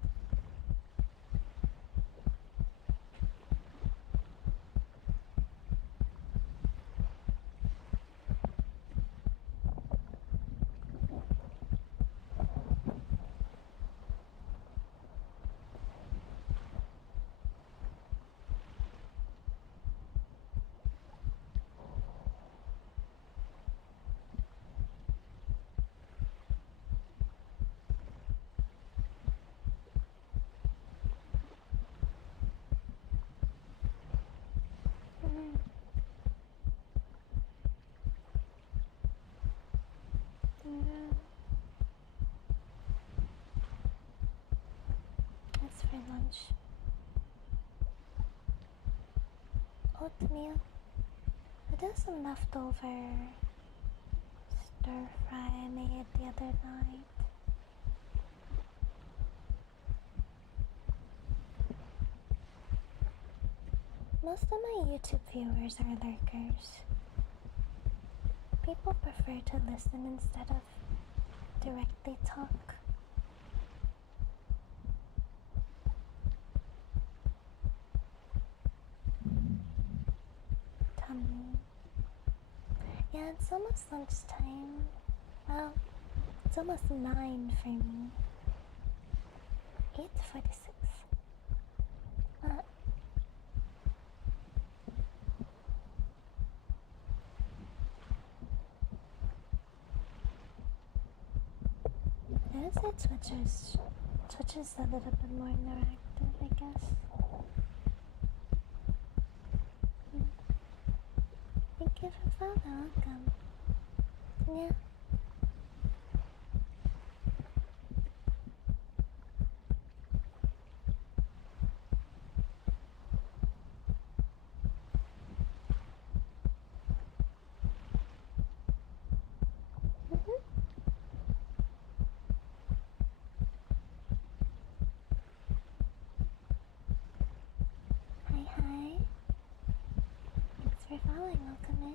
That's for lunch. Oatmeal. I did some leftover stir fry I made the other night. Most of my YouTube viewers are lurkers. People prefer to listen instead of directly talk. Tummy. Yeah, it's almost lunchtime. Well, it's almost 9 for me. 8:46. I would say Twitch is a little bit more interactive, I guess. Thank you for following. Welcome. Yeah. Hi, hi. Thanks for following. Welcome in.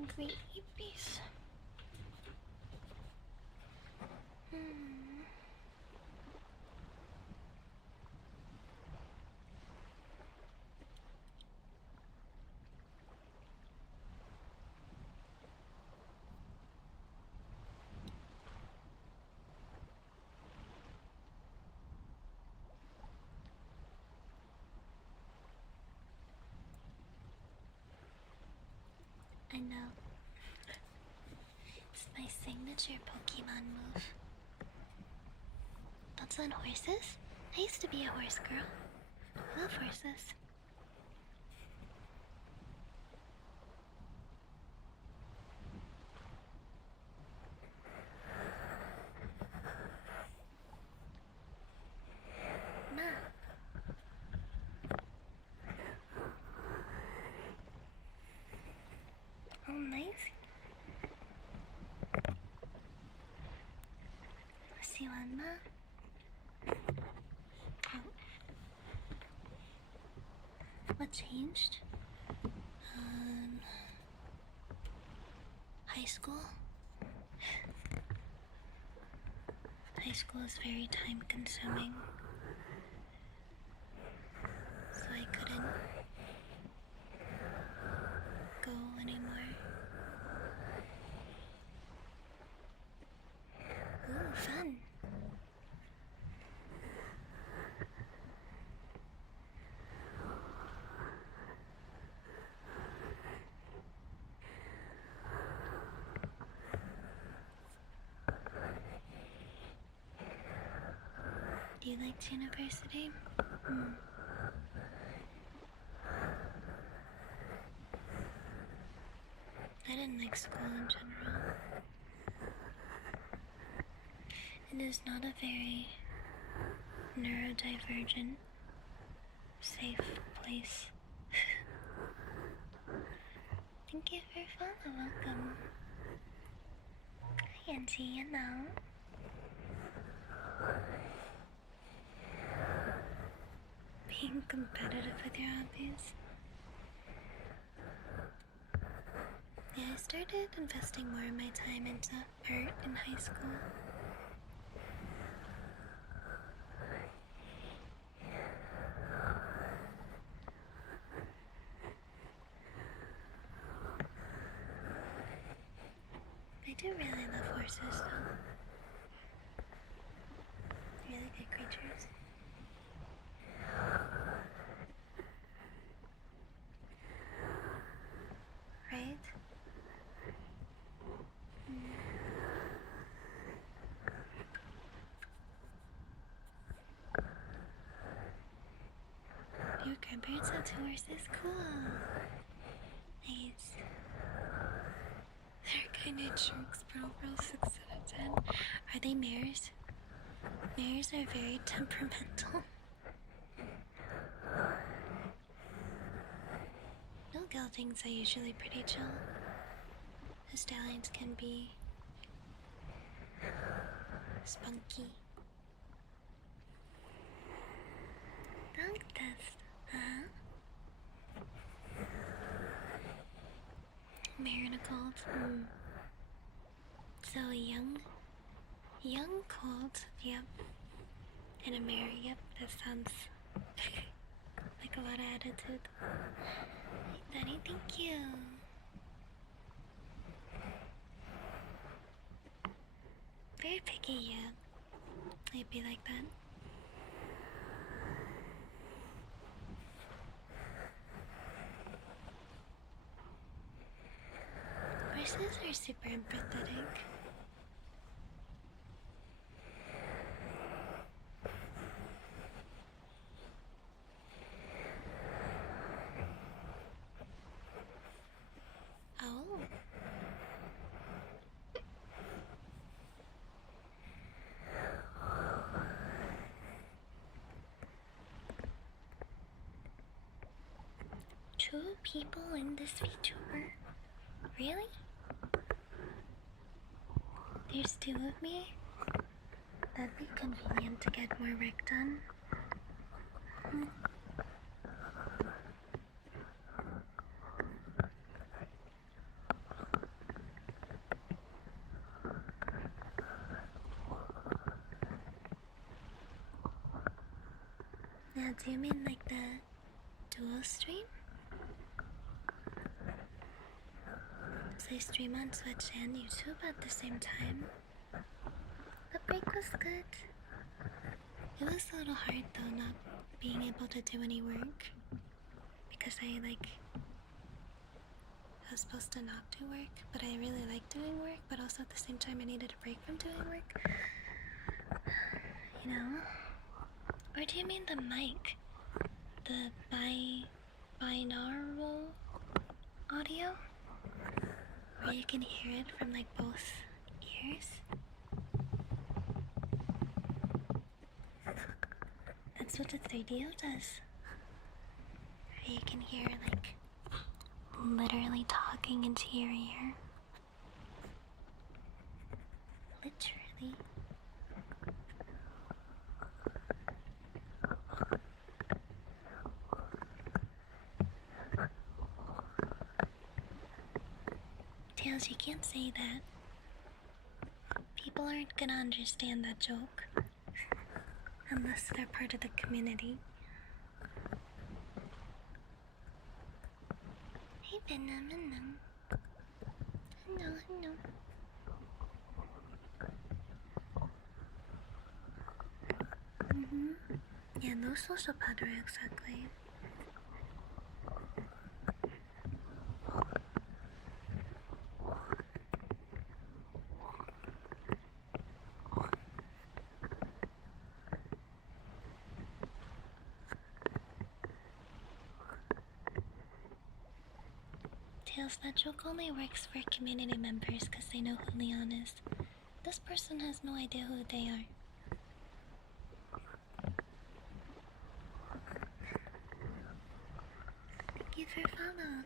hungry hippies. I know. It's my signature Pokemon move. Thoughts on horses? I used to be a horse girl. I love horses. Ma. Oh, nice. See one, Ma. Oh. What changed? High school? High school is very time consuming. So I couldn't go anymore. Ooh, fun. You liked university? I didn't like school in general. It is not a very neurodivergent, safe place. Thank you for follow, welcome. Hi, Auntie, you know. Being competitive with your hobbies. Yeah, I started investing more of my time into art in high school. I do really love horses, though. Really good creatures. Right? Your grandparents have 2 horses? Cool. Nice. They're kinda jerks, bro. 6 out of 10. Are they mares? Mares are very temperamental. No geldings are usually pretty chill. The stallions can be spunky. Dog test, huh? Mare and a colt. So a young colt, yep. And a mare, yep. That sounds like a lot of attitude. Daddy, thank you. Very picky, yeah. I'd be like that. Horses are super empathetic. Oh. Two people in this Vtuber? Really? There's 2 of me? That'd be convenient to get more work done. Yeah, do you mean like the dual stream? So I stream on Twitch and YouTube at the same time. The break was good. It was a little hard though, not being able to do any work. Because I was supposed to not do work, but I really like doing work, but also at the same time I needed a break from doing work. You know? Or do you mean the mic? The binaural audio? Where you can hear it from like both ears? That's what the 3DO does. Where you can hear like literally talking into your ear. Literally. Tails, you can't say that. People aren't gonna understand that joke unless they're part of the community. Hey Venom. Hello. Yeah, no social powder exactly. Tails, that joke only works for community members because they know who Leon is. This person has no idea who they are. Thank you for following.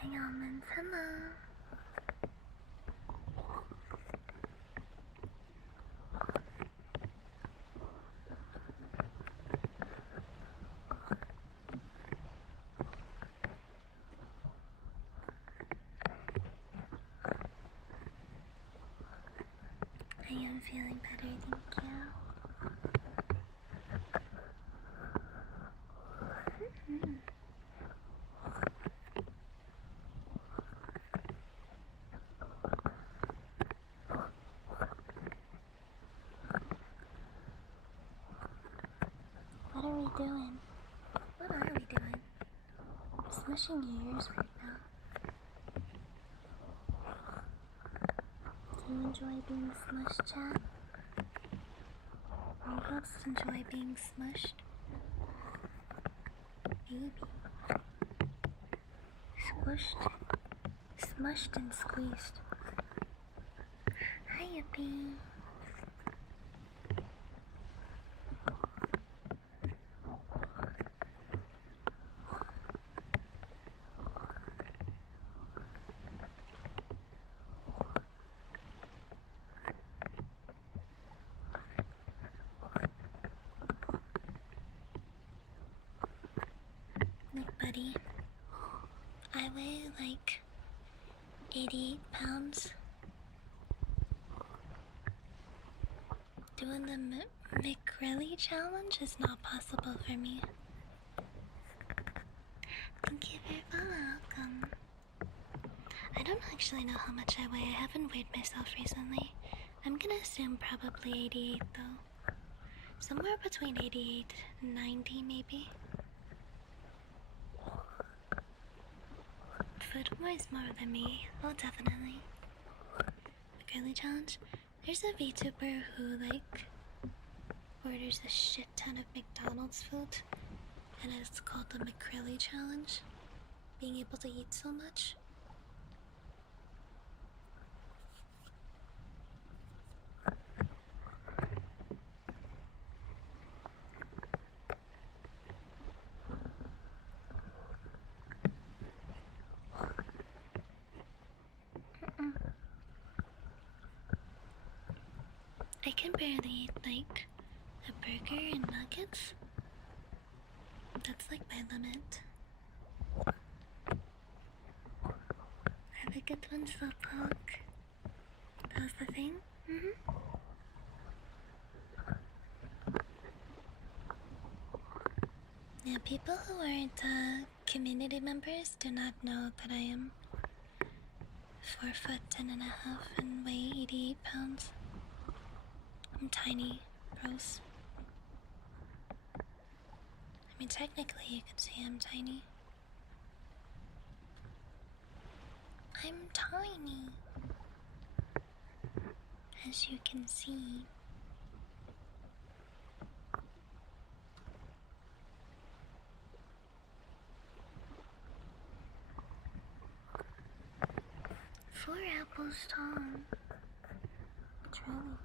Hang on, man. Hello. I am feeling better, thank you. What are we doing? Smushing your ears right now. Do you enjoy being smushed, chat? Robots enjoy being smushed? Maybe. Squished, smushed and squeezed. Hi, Yippee. Look, buddy. I weigh like 88 pounds. Doing the McRelly challenge is not possible for me. Thank you for welcome. I don't actually know how much I weigh. I haven't weighed myself recently. I'm gonna assume probably 88 though. Somewhere between 88 and 90 maybe. Food weighs more than me. Oh, definitely. McRelly challenge? There's a Vtuber who orders a shit ton of McDonald's food, and it's called the McRelly challenge. Being able to eat so much. can barely eat like a burger and nuggets. That's like my limit. Are the good ones still poke? That was the thing? Yeah, people who aren't community members do not know that I am 4 foot 10 and a half and weigh 88 pounds. I'm tiny, gross. I mean, technically you could say I'm tiny. I'm tiny, as you can see. Four apples tall. Truly.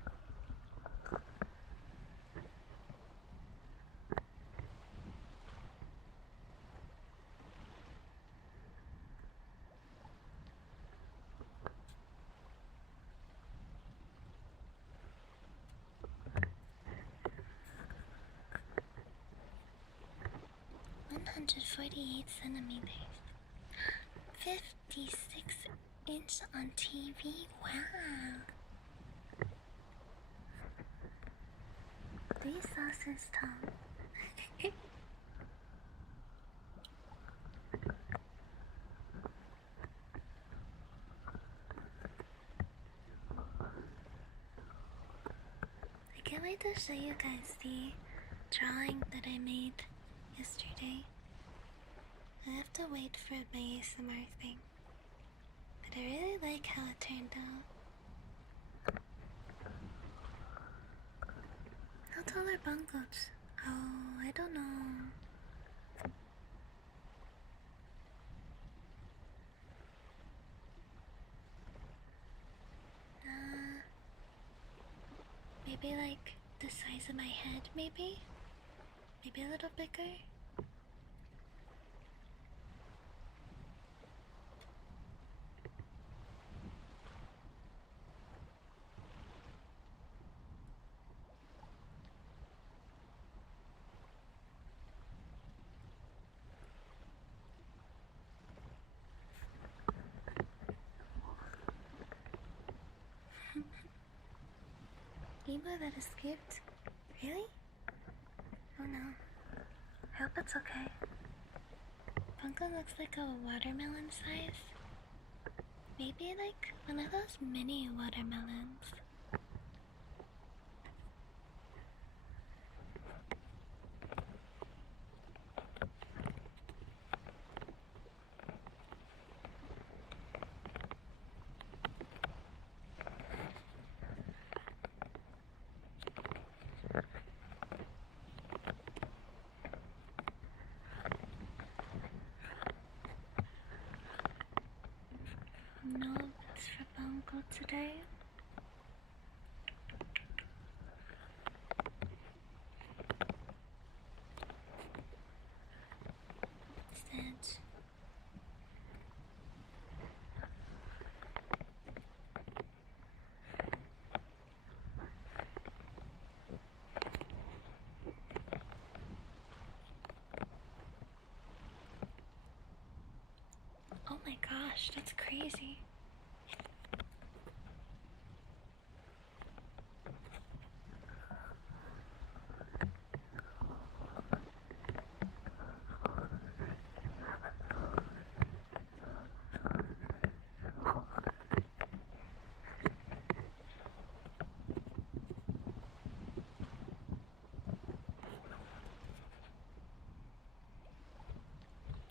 $148 centimeters. 56" on TV. Wow. 3 saucers tall. I can't wait to show you guys the drawing that I made yesterday. I have to wait for my ASMR thing, but I really like how it turned out. How tall are bungles? Oh, I don't know. Maybe like the size of my head, maybe? Maybe a little bigger? Emo that escaped? Really? Oh no. I hope it's okay. Bunko looks like a watermelon size. Maybe like one of those mini watermelons. No, it's for Bunko today. Sad. Oh my gosh, that's crazy.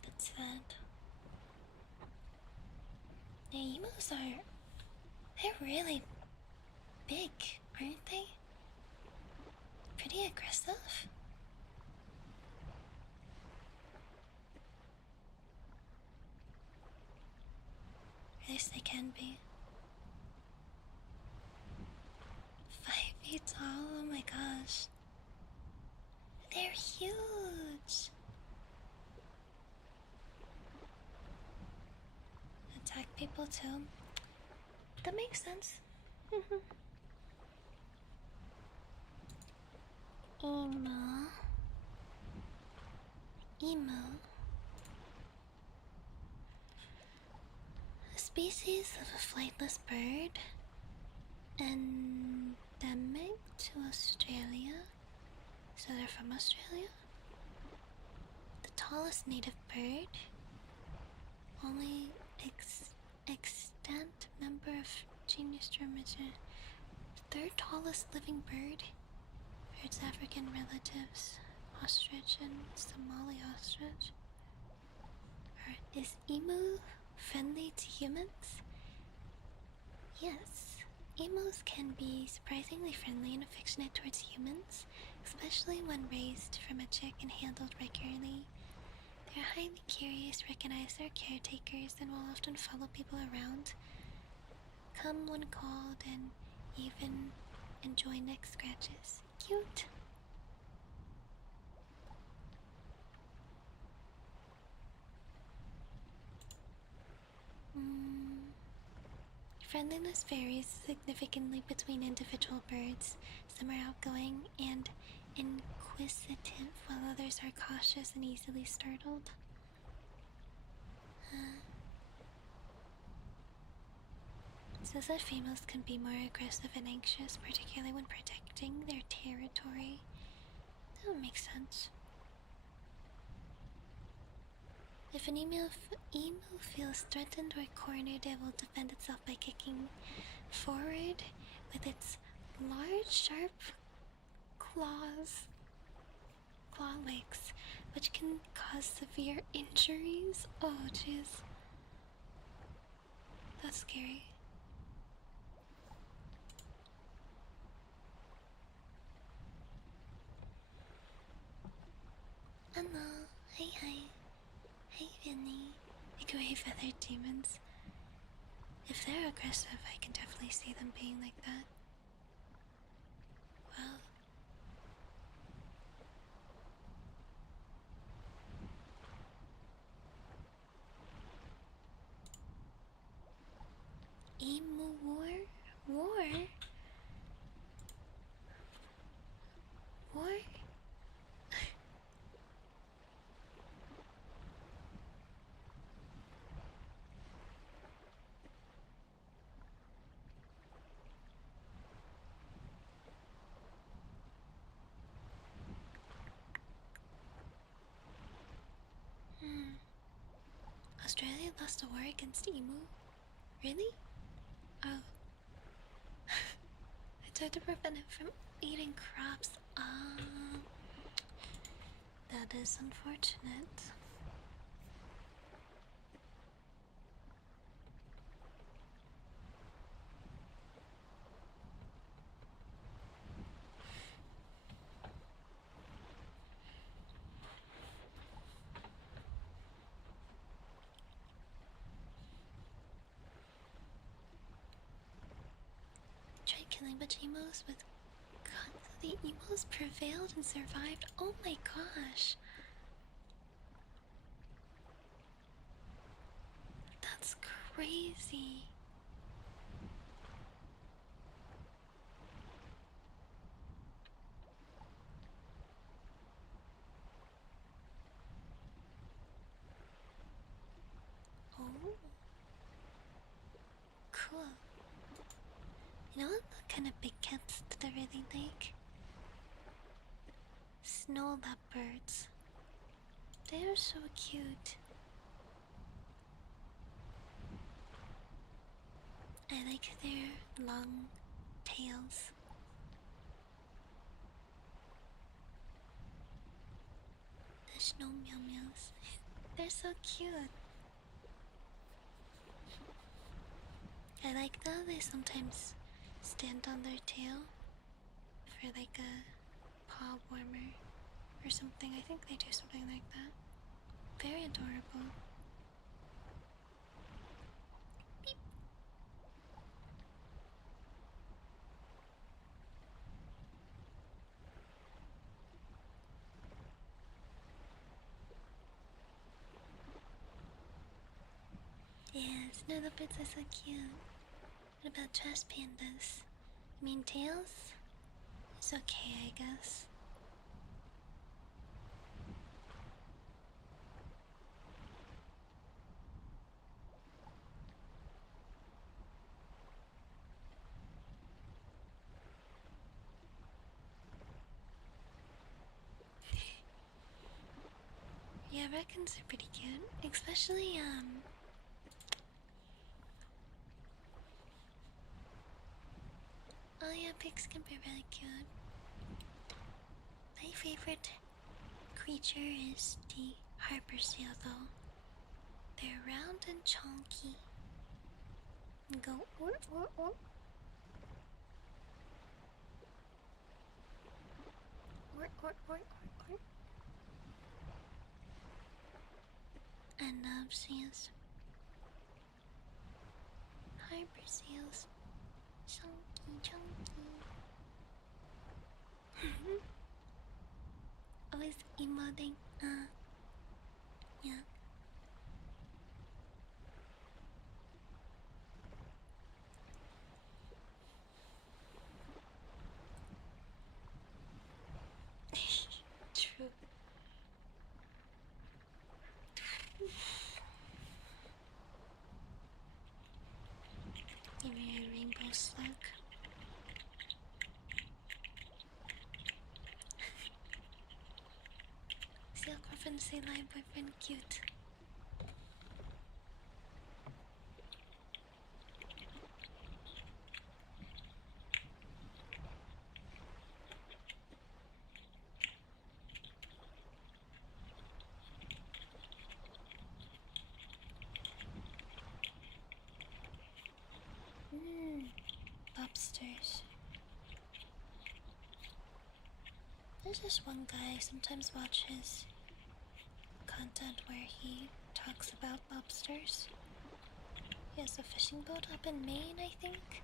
That's sad. The emos they're really big, aren't they? Pretty aggressive. At least they can be. 5 feet tall, oh my gosh. They're huge. Attack people too. That makes sense. Emo. Emo. A species of a flightless bird endemic to Australia. So they're from Australia? The tallest native bird. Only extant member of genus Dromaeosaurus. Third tallest living bird. For its African relatives, ostrich and Somali ostrich. Is emu friendly to humans? Yes. Emus can be surprisingly friendly and affectionate towards humans, especially when raised from a chick and handled regularly. They are highly curious, recognize their caretakers, and will often follow people around, come when called, and even enjoy neck scratches. Cute! Friendliness varies significantly between individual birds. Some are outgoing and inquisitive, while others are cautious and easily startled. It says that females can be more aggressive and anxious, particularly when protecting their territory. That would make sense. If an emu feels threatened or cornered, it will defend itself by kicking forward with its large, sharp claw legs, which can cause severe injuries. Oh, jeez. That's scary. Hello. Hi. Hey, Vinny. Gray feathered demons. If they're aggressive, I can definitely see them being like that. Well, emu war? War? Australia lost a war against emu? Really? Oh. I tried to prevent him from eating crops. That is unfortunate. Tried killing a bunch of emos with guns. The emos prevailed and survived. Oh my gosh. That's crazy. Oh. Cool. You know what kind of big cats that I really like? Snow leopards. They are so cute. I like their long tails. The snow meow meows. They're so cute. I like that they sometimes stand on their tail for like a paw warmer or something. I think they do something like that. Very adorable. Beep. Yeah, snow leopards are so cute. What about trash pandas? I mean, tails? It's okay, I guess. raccoons are pretty cute, especially oh yeah, pigs can be really cute. My favorite creature is the harbor seal, though. They're round and chunky. And go or. And love seals. Harbor seals. Chunky. Always emoting. Yeah. True. Give me a rainbow slug. Seal girlfriend, say lie, boyfriend, cute. Lobsters. There's this one guy I sometimes watch his content where he talks about lobsters. He has a fishing boat up in Maine, I think.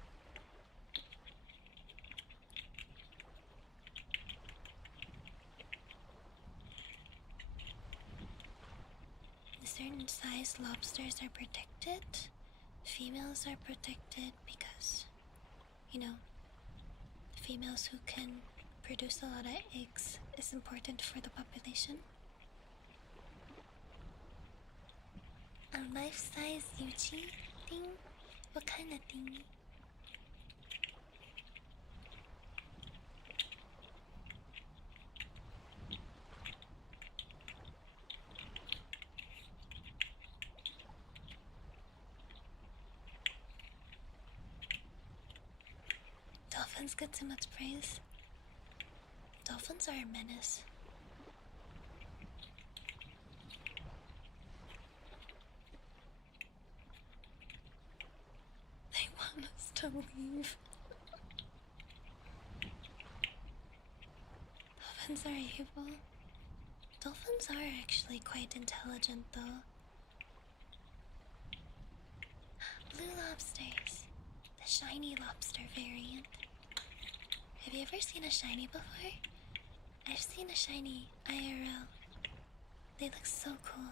Certain size lobsters are protected. Females are protected because, you know, females who can produce a lot of eggs is important for the population. A life-size Yuchi thing? What kind of thing? Dolphins get too much praise. Dolphins are a menace. They want us to leave. Dolphins are evil. Dolphins are actually quite intelligent, though. Blue lobsters. The shiny lobster variant. Have you ever seen a shiny before? I've seen a shiny IRL. They look so cool.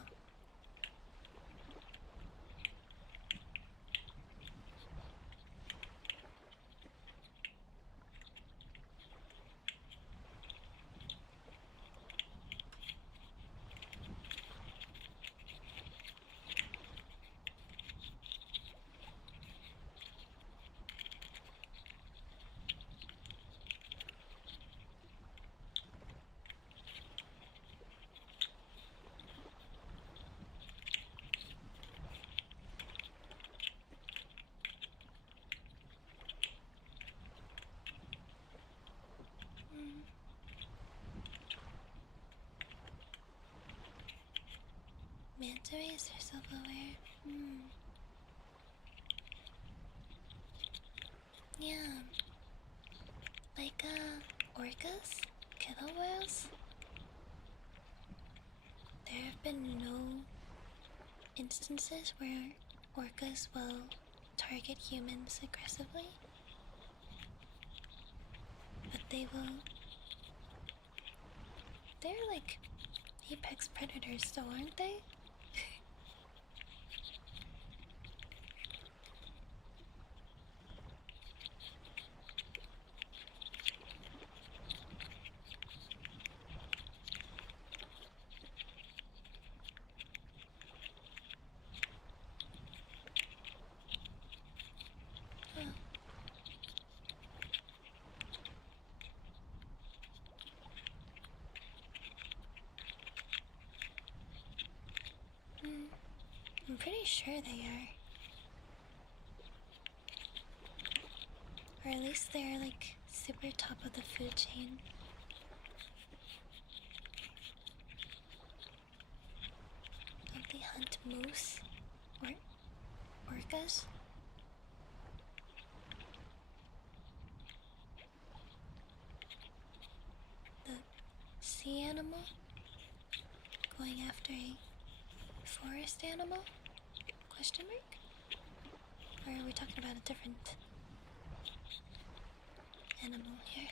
Manta rays are self-aware. Yeah. Like, orcas? Killer whales? There have been no instances where orcas will target humans aggressively. But they will. They're like apex predators, though, aren't they? I'm pretty sure they are. Or at least they're like super top of the food chain. Don't they hunt moose? Or orcas? The sea animal? Going after a forest animal? Question mark? Or are we talking about a different animal here?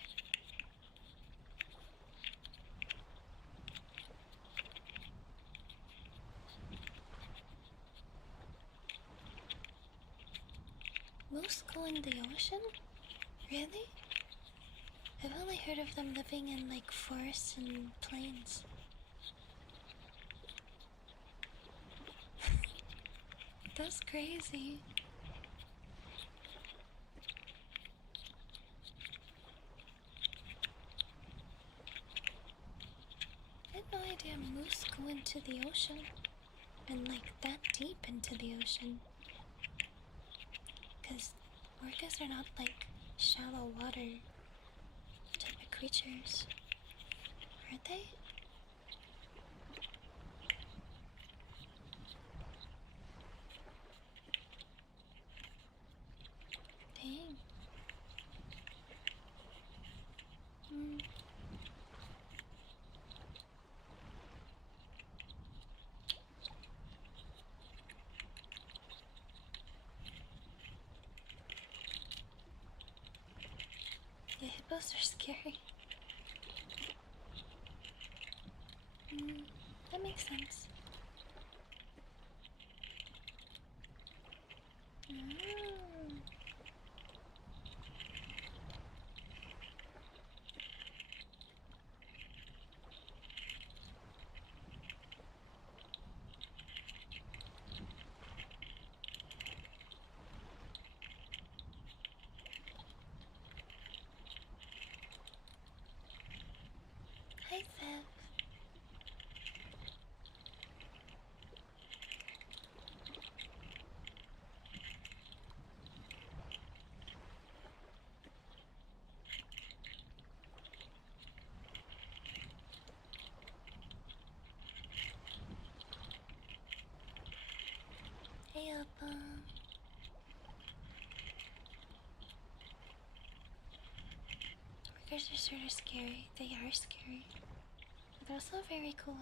Moose go in the ocean? Really? I've only heard of them living in like forests and plains. That's crazy. I had no idea moose go into the ocean. And like that deep into the ocean. Because orcas are not like shallow water type of creatures. Are they? Dang. Yeah, hippos are scary. That makes sense. Hi, Fev. Hey, Oppa. Workers are sort of scary. They are scary. But they're also very cool.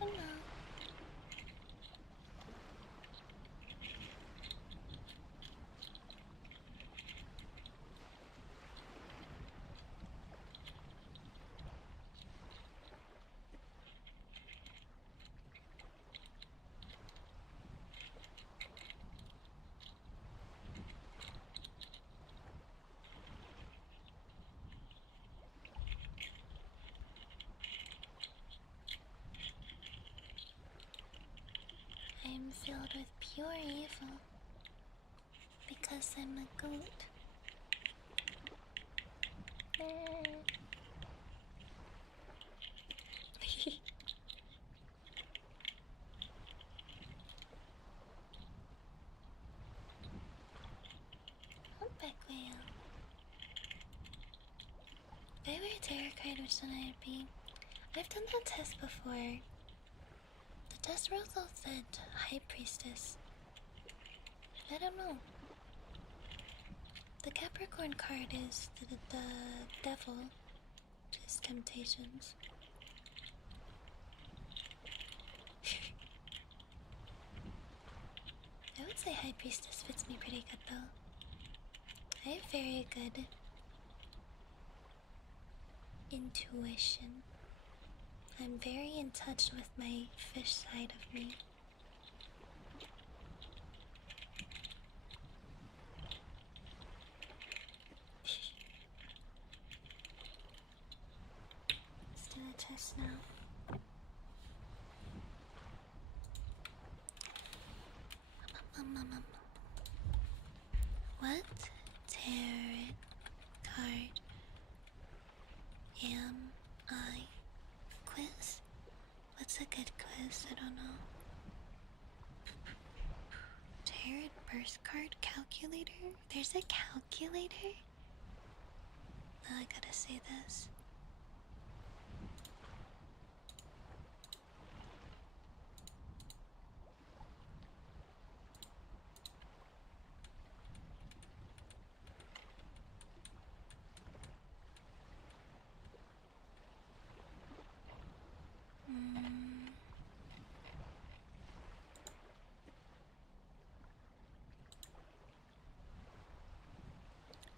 Hello. I am filled with pure evil because I'm a goat. Humpback whale. If I were a tarot card, which one I'd be? I've done that test before. The test result said High Priestess. I don't know. The Capricorn card is the devil, which is temptations. say High Priestess fits me pretty good though. I have very good intuition. I'm very in touch with my fish side of me. Let's do the test now. What tarot card am I? Quiz? What's a good quiz? I don't know. Tarot birth card calculator? There's a calculator? Oh, I gotta say this.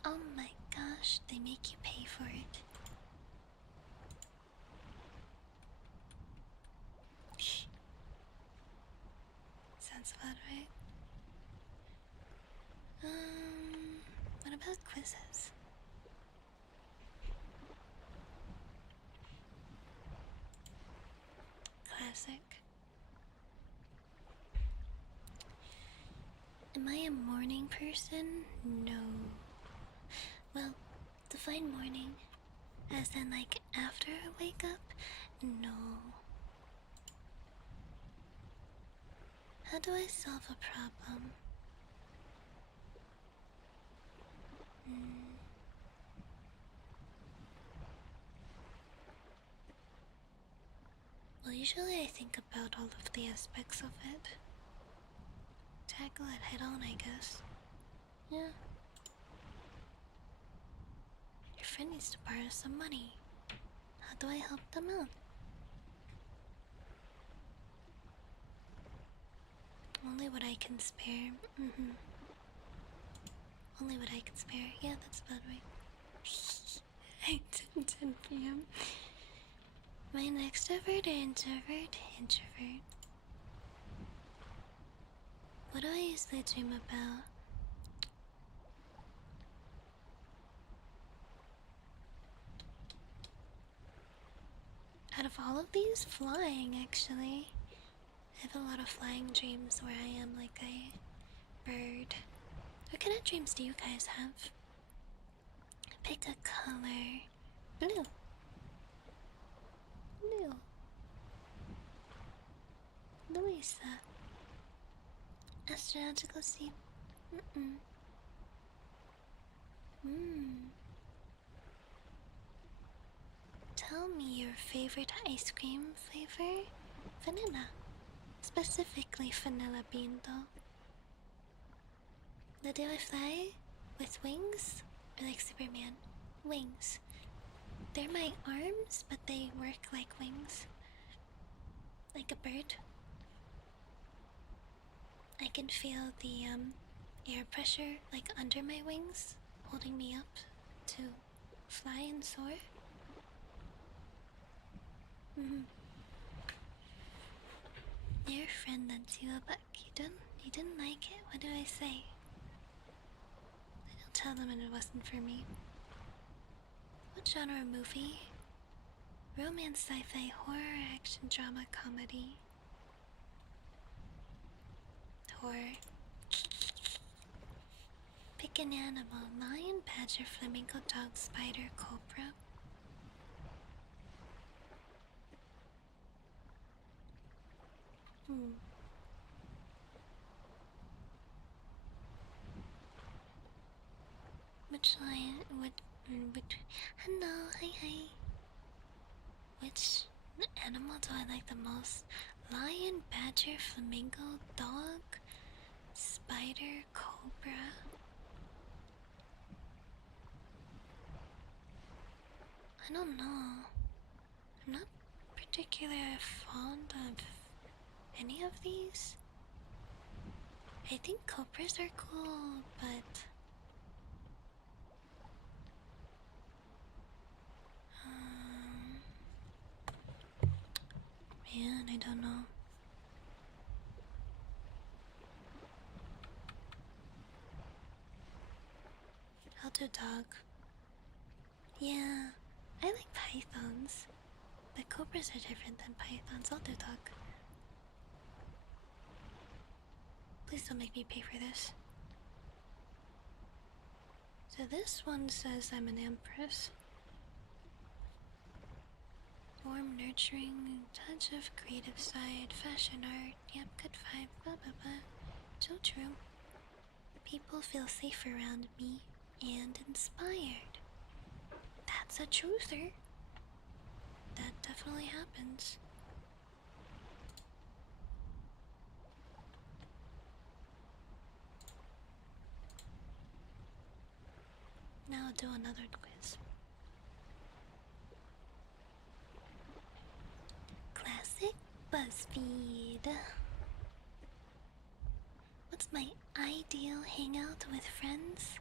Oh my gosh, they make you pay for it. Sounds about right. What about quizzes? Classic. Am I a morning person? No. Well, define morning as in like after I wake up? No. How do I solve a problem? Well, usually I think about all of the aspects of it. Tackle it head on, I guess. Yeah. Your friend needs to borrow some money. How do I help them out? Only what I can spare. Only what I can spare. Yeah, that's about right. 10 p.m. Am I an extrovert or introvert? Introvert. What do I usually dream about? Out of all of these, flying actually. I have a lot of flying dreams where I am like a bird. What kind of dreams do you guys have? Pick a color. Blue. Blue. Louisa. Astrological sea. Tell me your favorite ice cream flavor. Vanilla. Specifically vanilla bean though. The do I fly with wings? Or like Superman? Wings. They're my arms, but they work like wings. Like a bird. I can feel the air pressure like under my wings, holding me up to fly and soar. Your friend lent you a book. You didn't like it? What do I say? I don't tell them it wasn't for me. What genre movie? Romance, sci-fi, horror, action, drama, comedy. Horror. Pick an animal. Lion, badger, flamingo, dog, spider, cobra. Which lion? Which? Hello, hi. Which animal do I like the most? Lion, badger, flamingo, dog, spider, cobra. I don't know. I'm not particularly fond of any of these. I think cobras are cool, but man, I don't know. I'll do dog. Yeah, I like pythons. But cobras are different than pythons. I'll do dog. Please don't make me pay for this. So this one says I'm an empress. Warm, nurturing, touch of creative side, fashion art, yep, good vibe, blah blah blah. So true. People feel safe around me and inspired. That's a truther. That definitely happens. Now I'll do another quiz. Classic BuzzFeed. What's my ideal hangout with friends?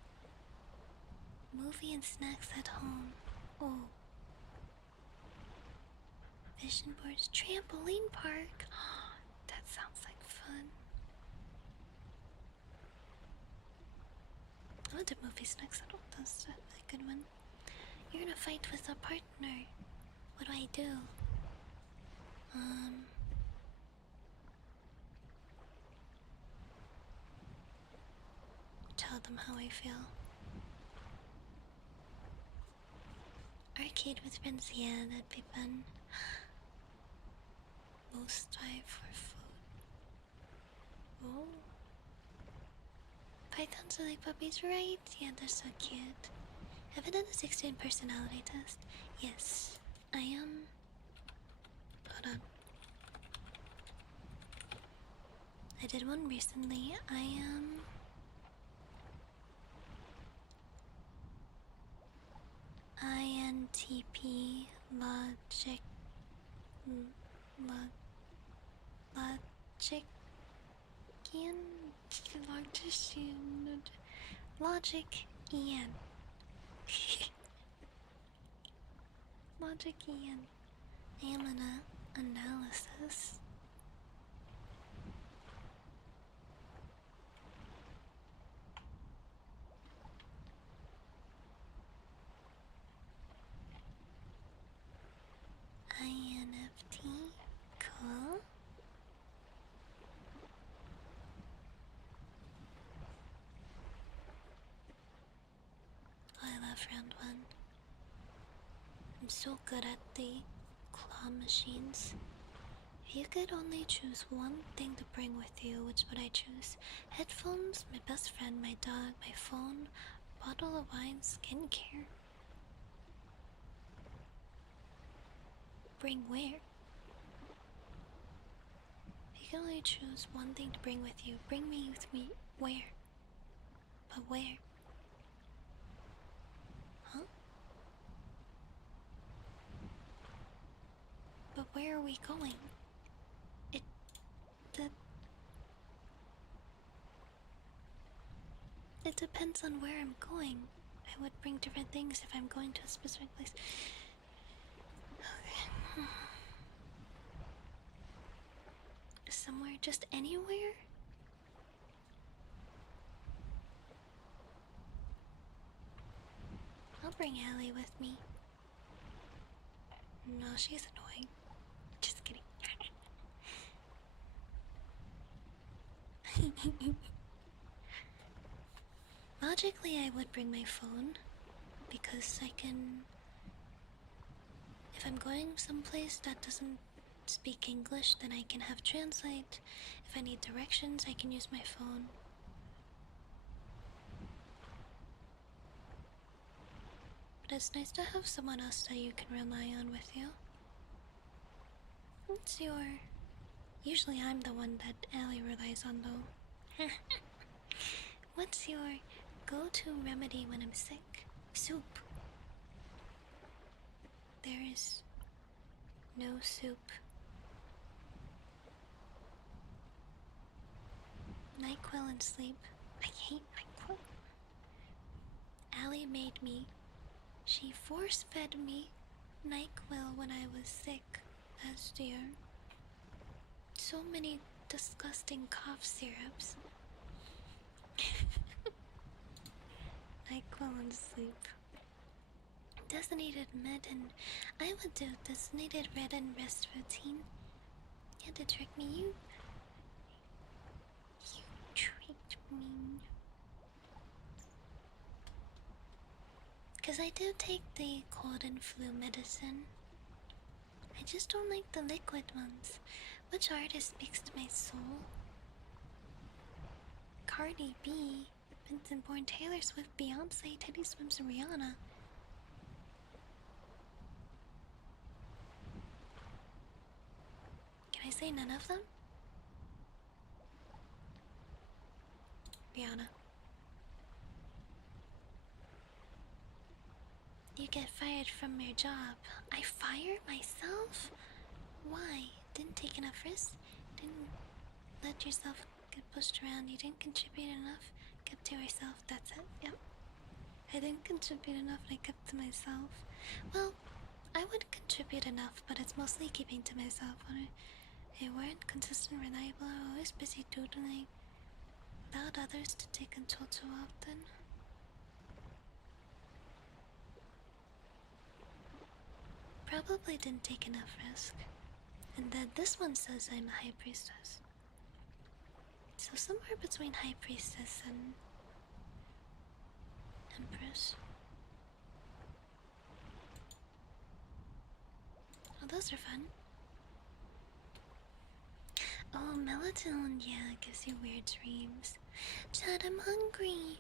Movie and snacks at home. Oh. Vision boards, trampoline park. That sounds like fun. Oh, the movie snacks at home. That's a good one. You're in a fight with a partner. What do I do? Tell them how I feel. Arcade with friends, yeah, that'd be fun. Most time for food. Oh. Pythons are like puppies, right? Yeah, they're so cute. Have I done the 16 personality test? Yes. I am. Hold on. I did one recently. I am. INTP logic. Logician. Logician. Logic Ian. Logic Ian. I am an analysis. INFT. Cool. Oh, I love round one. I'm so good at the claw machines. If you could only choose one thing to bring with you, which would I choose? Headphones, my best friend, my dog, my phone, bottle of wine, skincare. Bring where? If you can only choose one thing to bring with you, bring me with me where? But where? Huh? But where are we going? It depends on where I'm going. I would bring different things if I'm going to a specific place. Okay. Somewhere, just anywhere? I'll bring Allie with me. No, she's annoying. Just kidding. Logically, I would bring my phone because I can. If I'm going someplace that doesn't speak English, then I can have translate. If I need directions, I can use my phone. But it's nice to have someone else that you can rely on with you. What's your... Usually I'm the one that Allie relies on though. What's your go-to remedy when I'm sick? Soup. There is no soup NyQuil and sleep. I hate NyQuil. Allie made me. She force-fed me NyQuil when I was sick last year. So many disgusting cough syrups. NyQuil and sleep. Designated med and I would do designated red and rest routine. You had to trick me, you tricked me. Cause I do take the cold and flu medicine. I just don't like the liquid ones. Which artist speaks to my soul? Cardi B, Vincent Bourne, Taylor Swift, Beyonce, Teddy Swims, Rihanna. Can I say none of them? Rihanna. You get fired from your job. I fired myself? Why? Didn't take enough risks? Didn't let yourself get pushed around? You didn't contribute enough? Kept to yourself, that's it, yep. I didn't contribute enough and I kept to myself. Well, I would contribute enough, but it's mostly keeping to myself. I weren't consistent, reliable, always busy doodling. Allowed others to take control too often. Probably didn't take enough risk. And then this one says I'm a high priestess. So somewhere between high priestess and empress. Oh, those are fun. Oh, melatonin, yeah, gives you weird dreams. Chad, I'm hungry.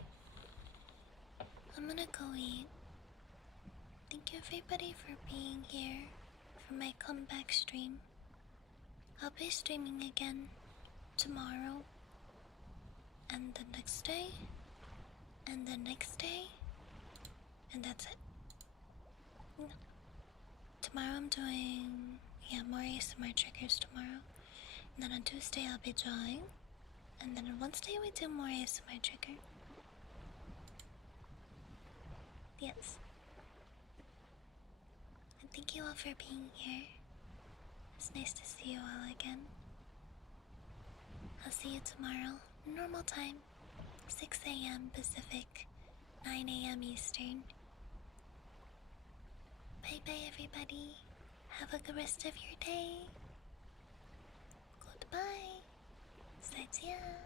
I'm gonna go eat. Thank you everybody for being here for my comeback stream. I'll be streaming again tomorrow, and the next day, and the next day, and that's it. No. Tomorrow I'm doing, more ASMR triggers tomorrow. And then on Tuesday I'll be drawing. And then on Wednesday we do more ASMR trigger. Yes. And thank you all for being here. It's nice to see you all again. I'll see you tomorrow, normal time, 6 a.m. Pacific, 9 a.m. Eastern. Bye bye everybody. Have a good rest of your day. Goodbye. 再见.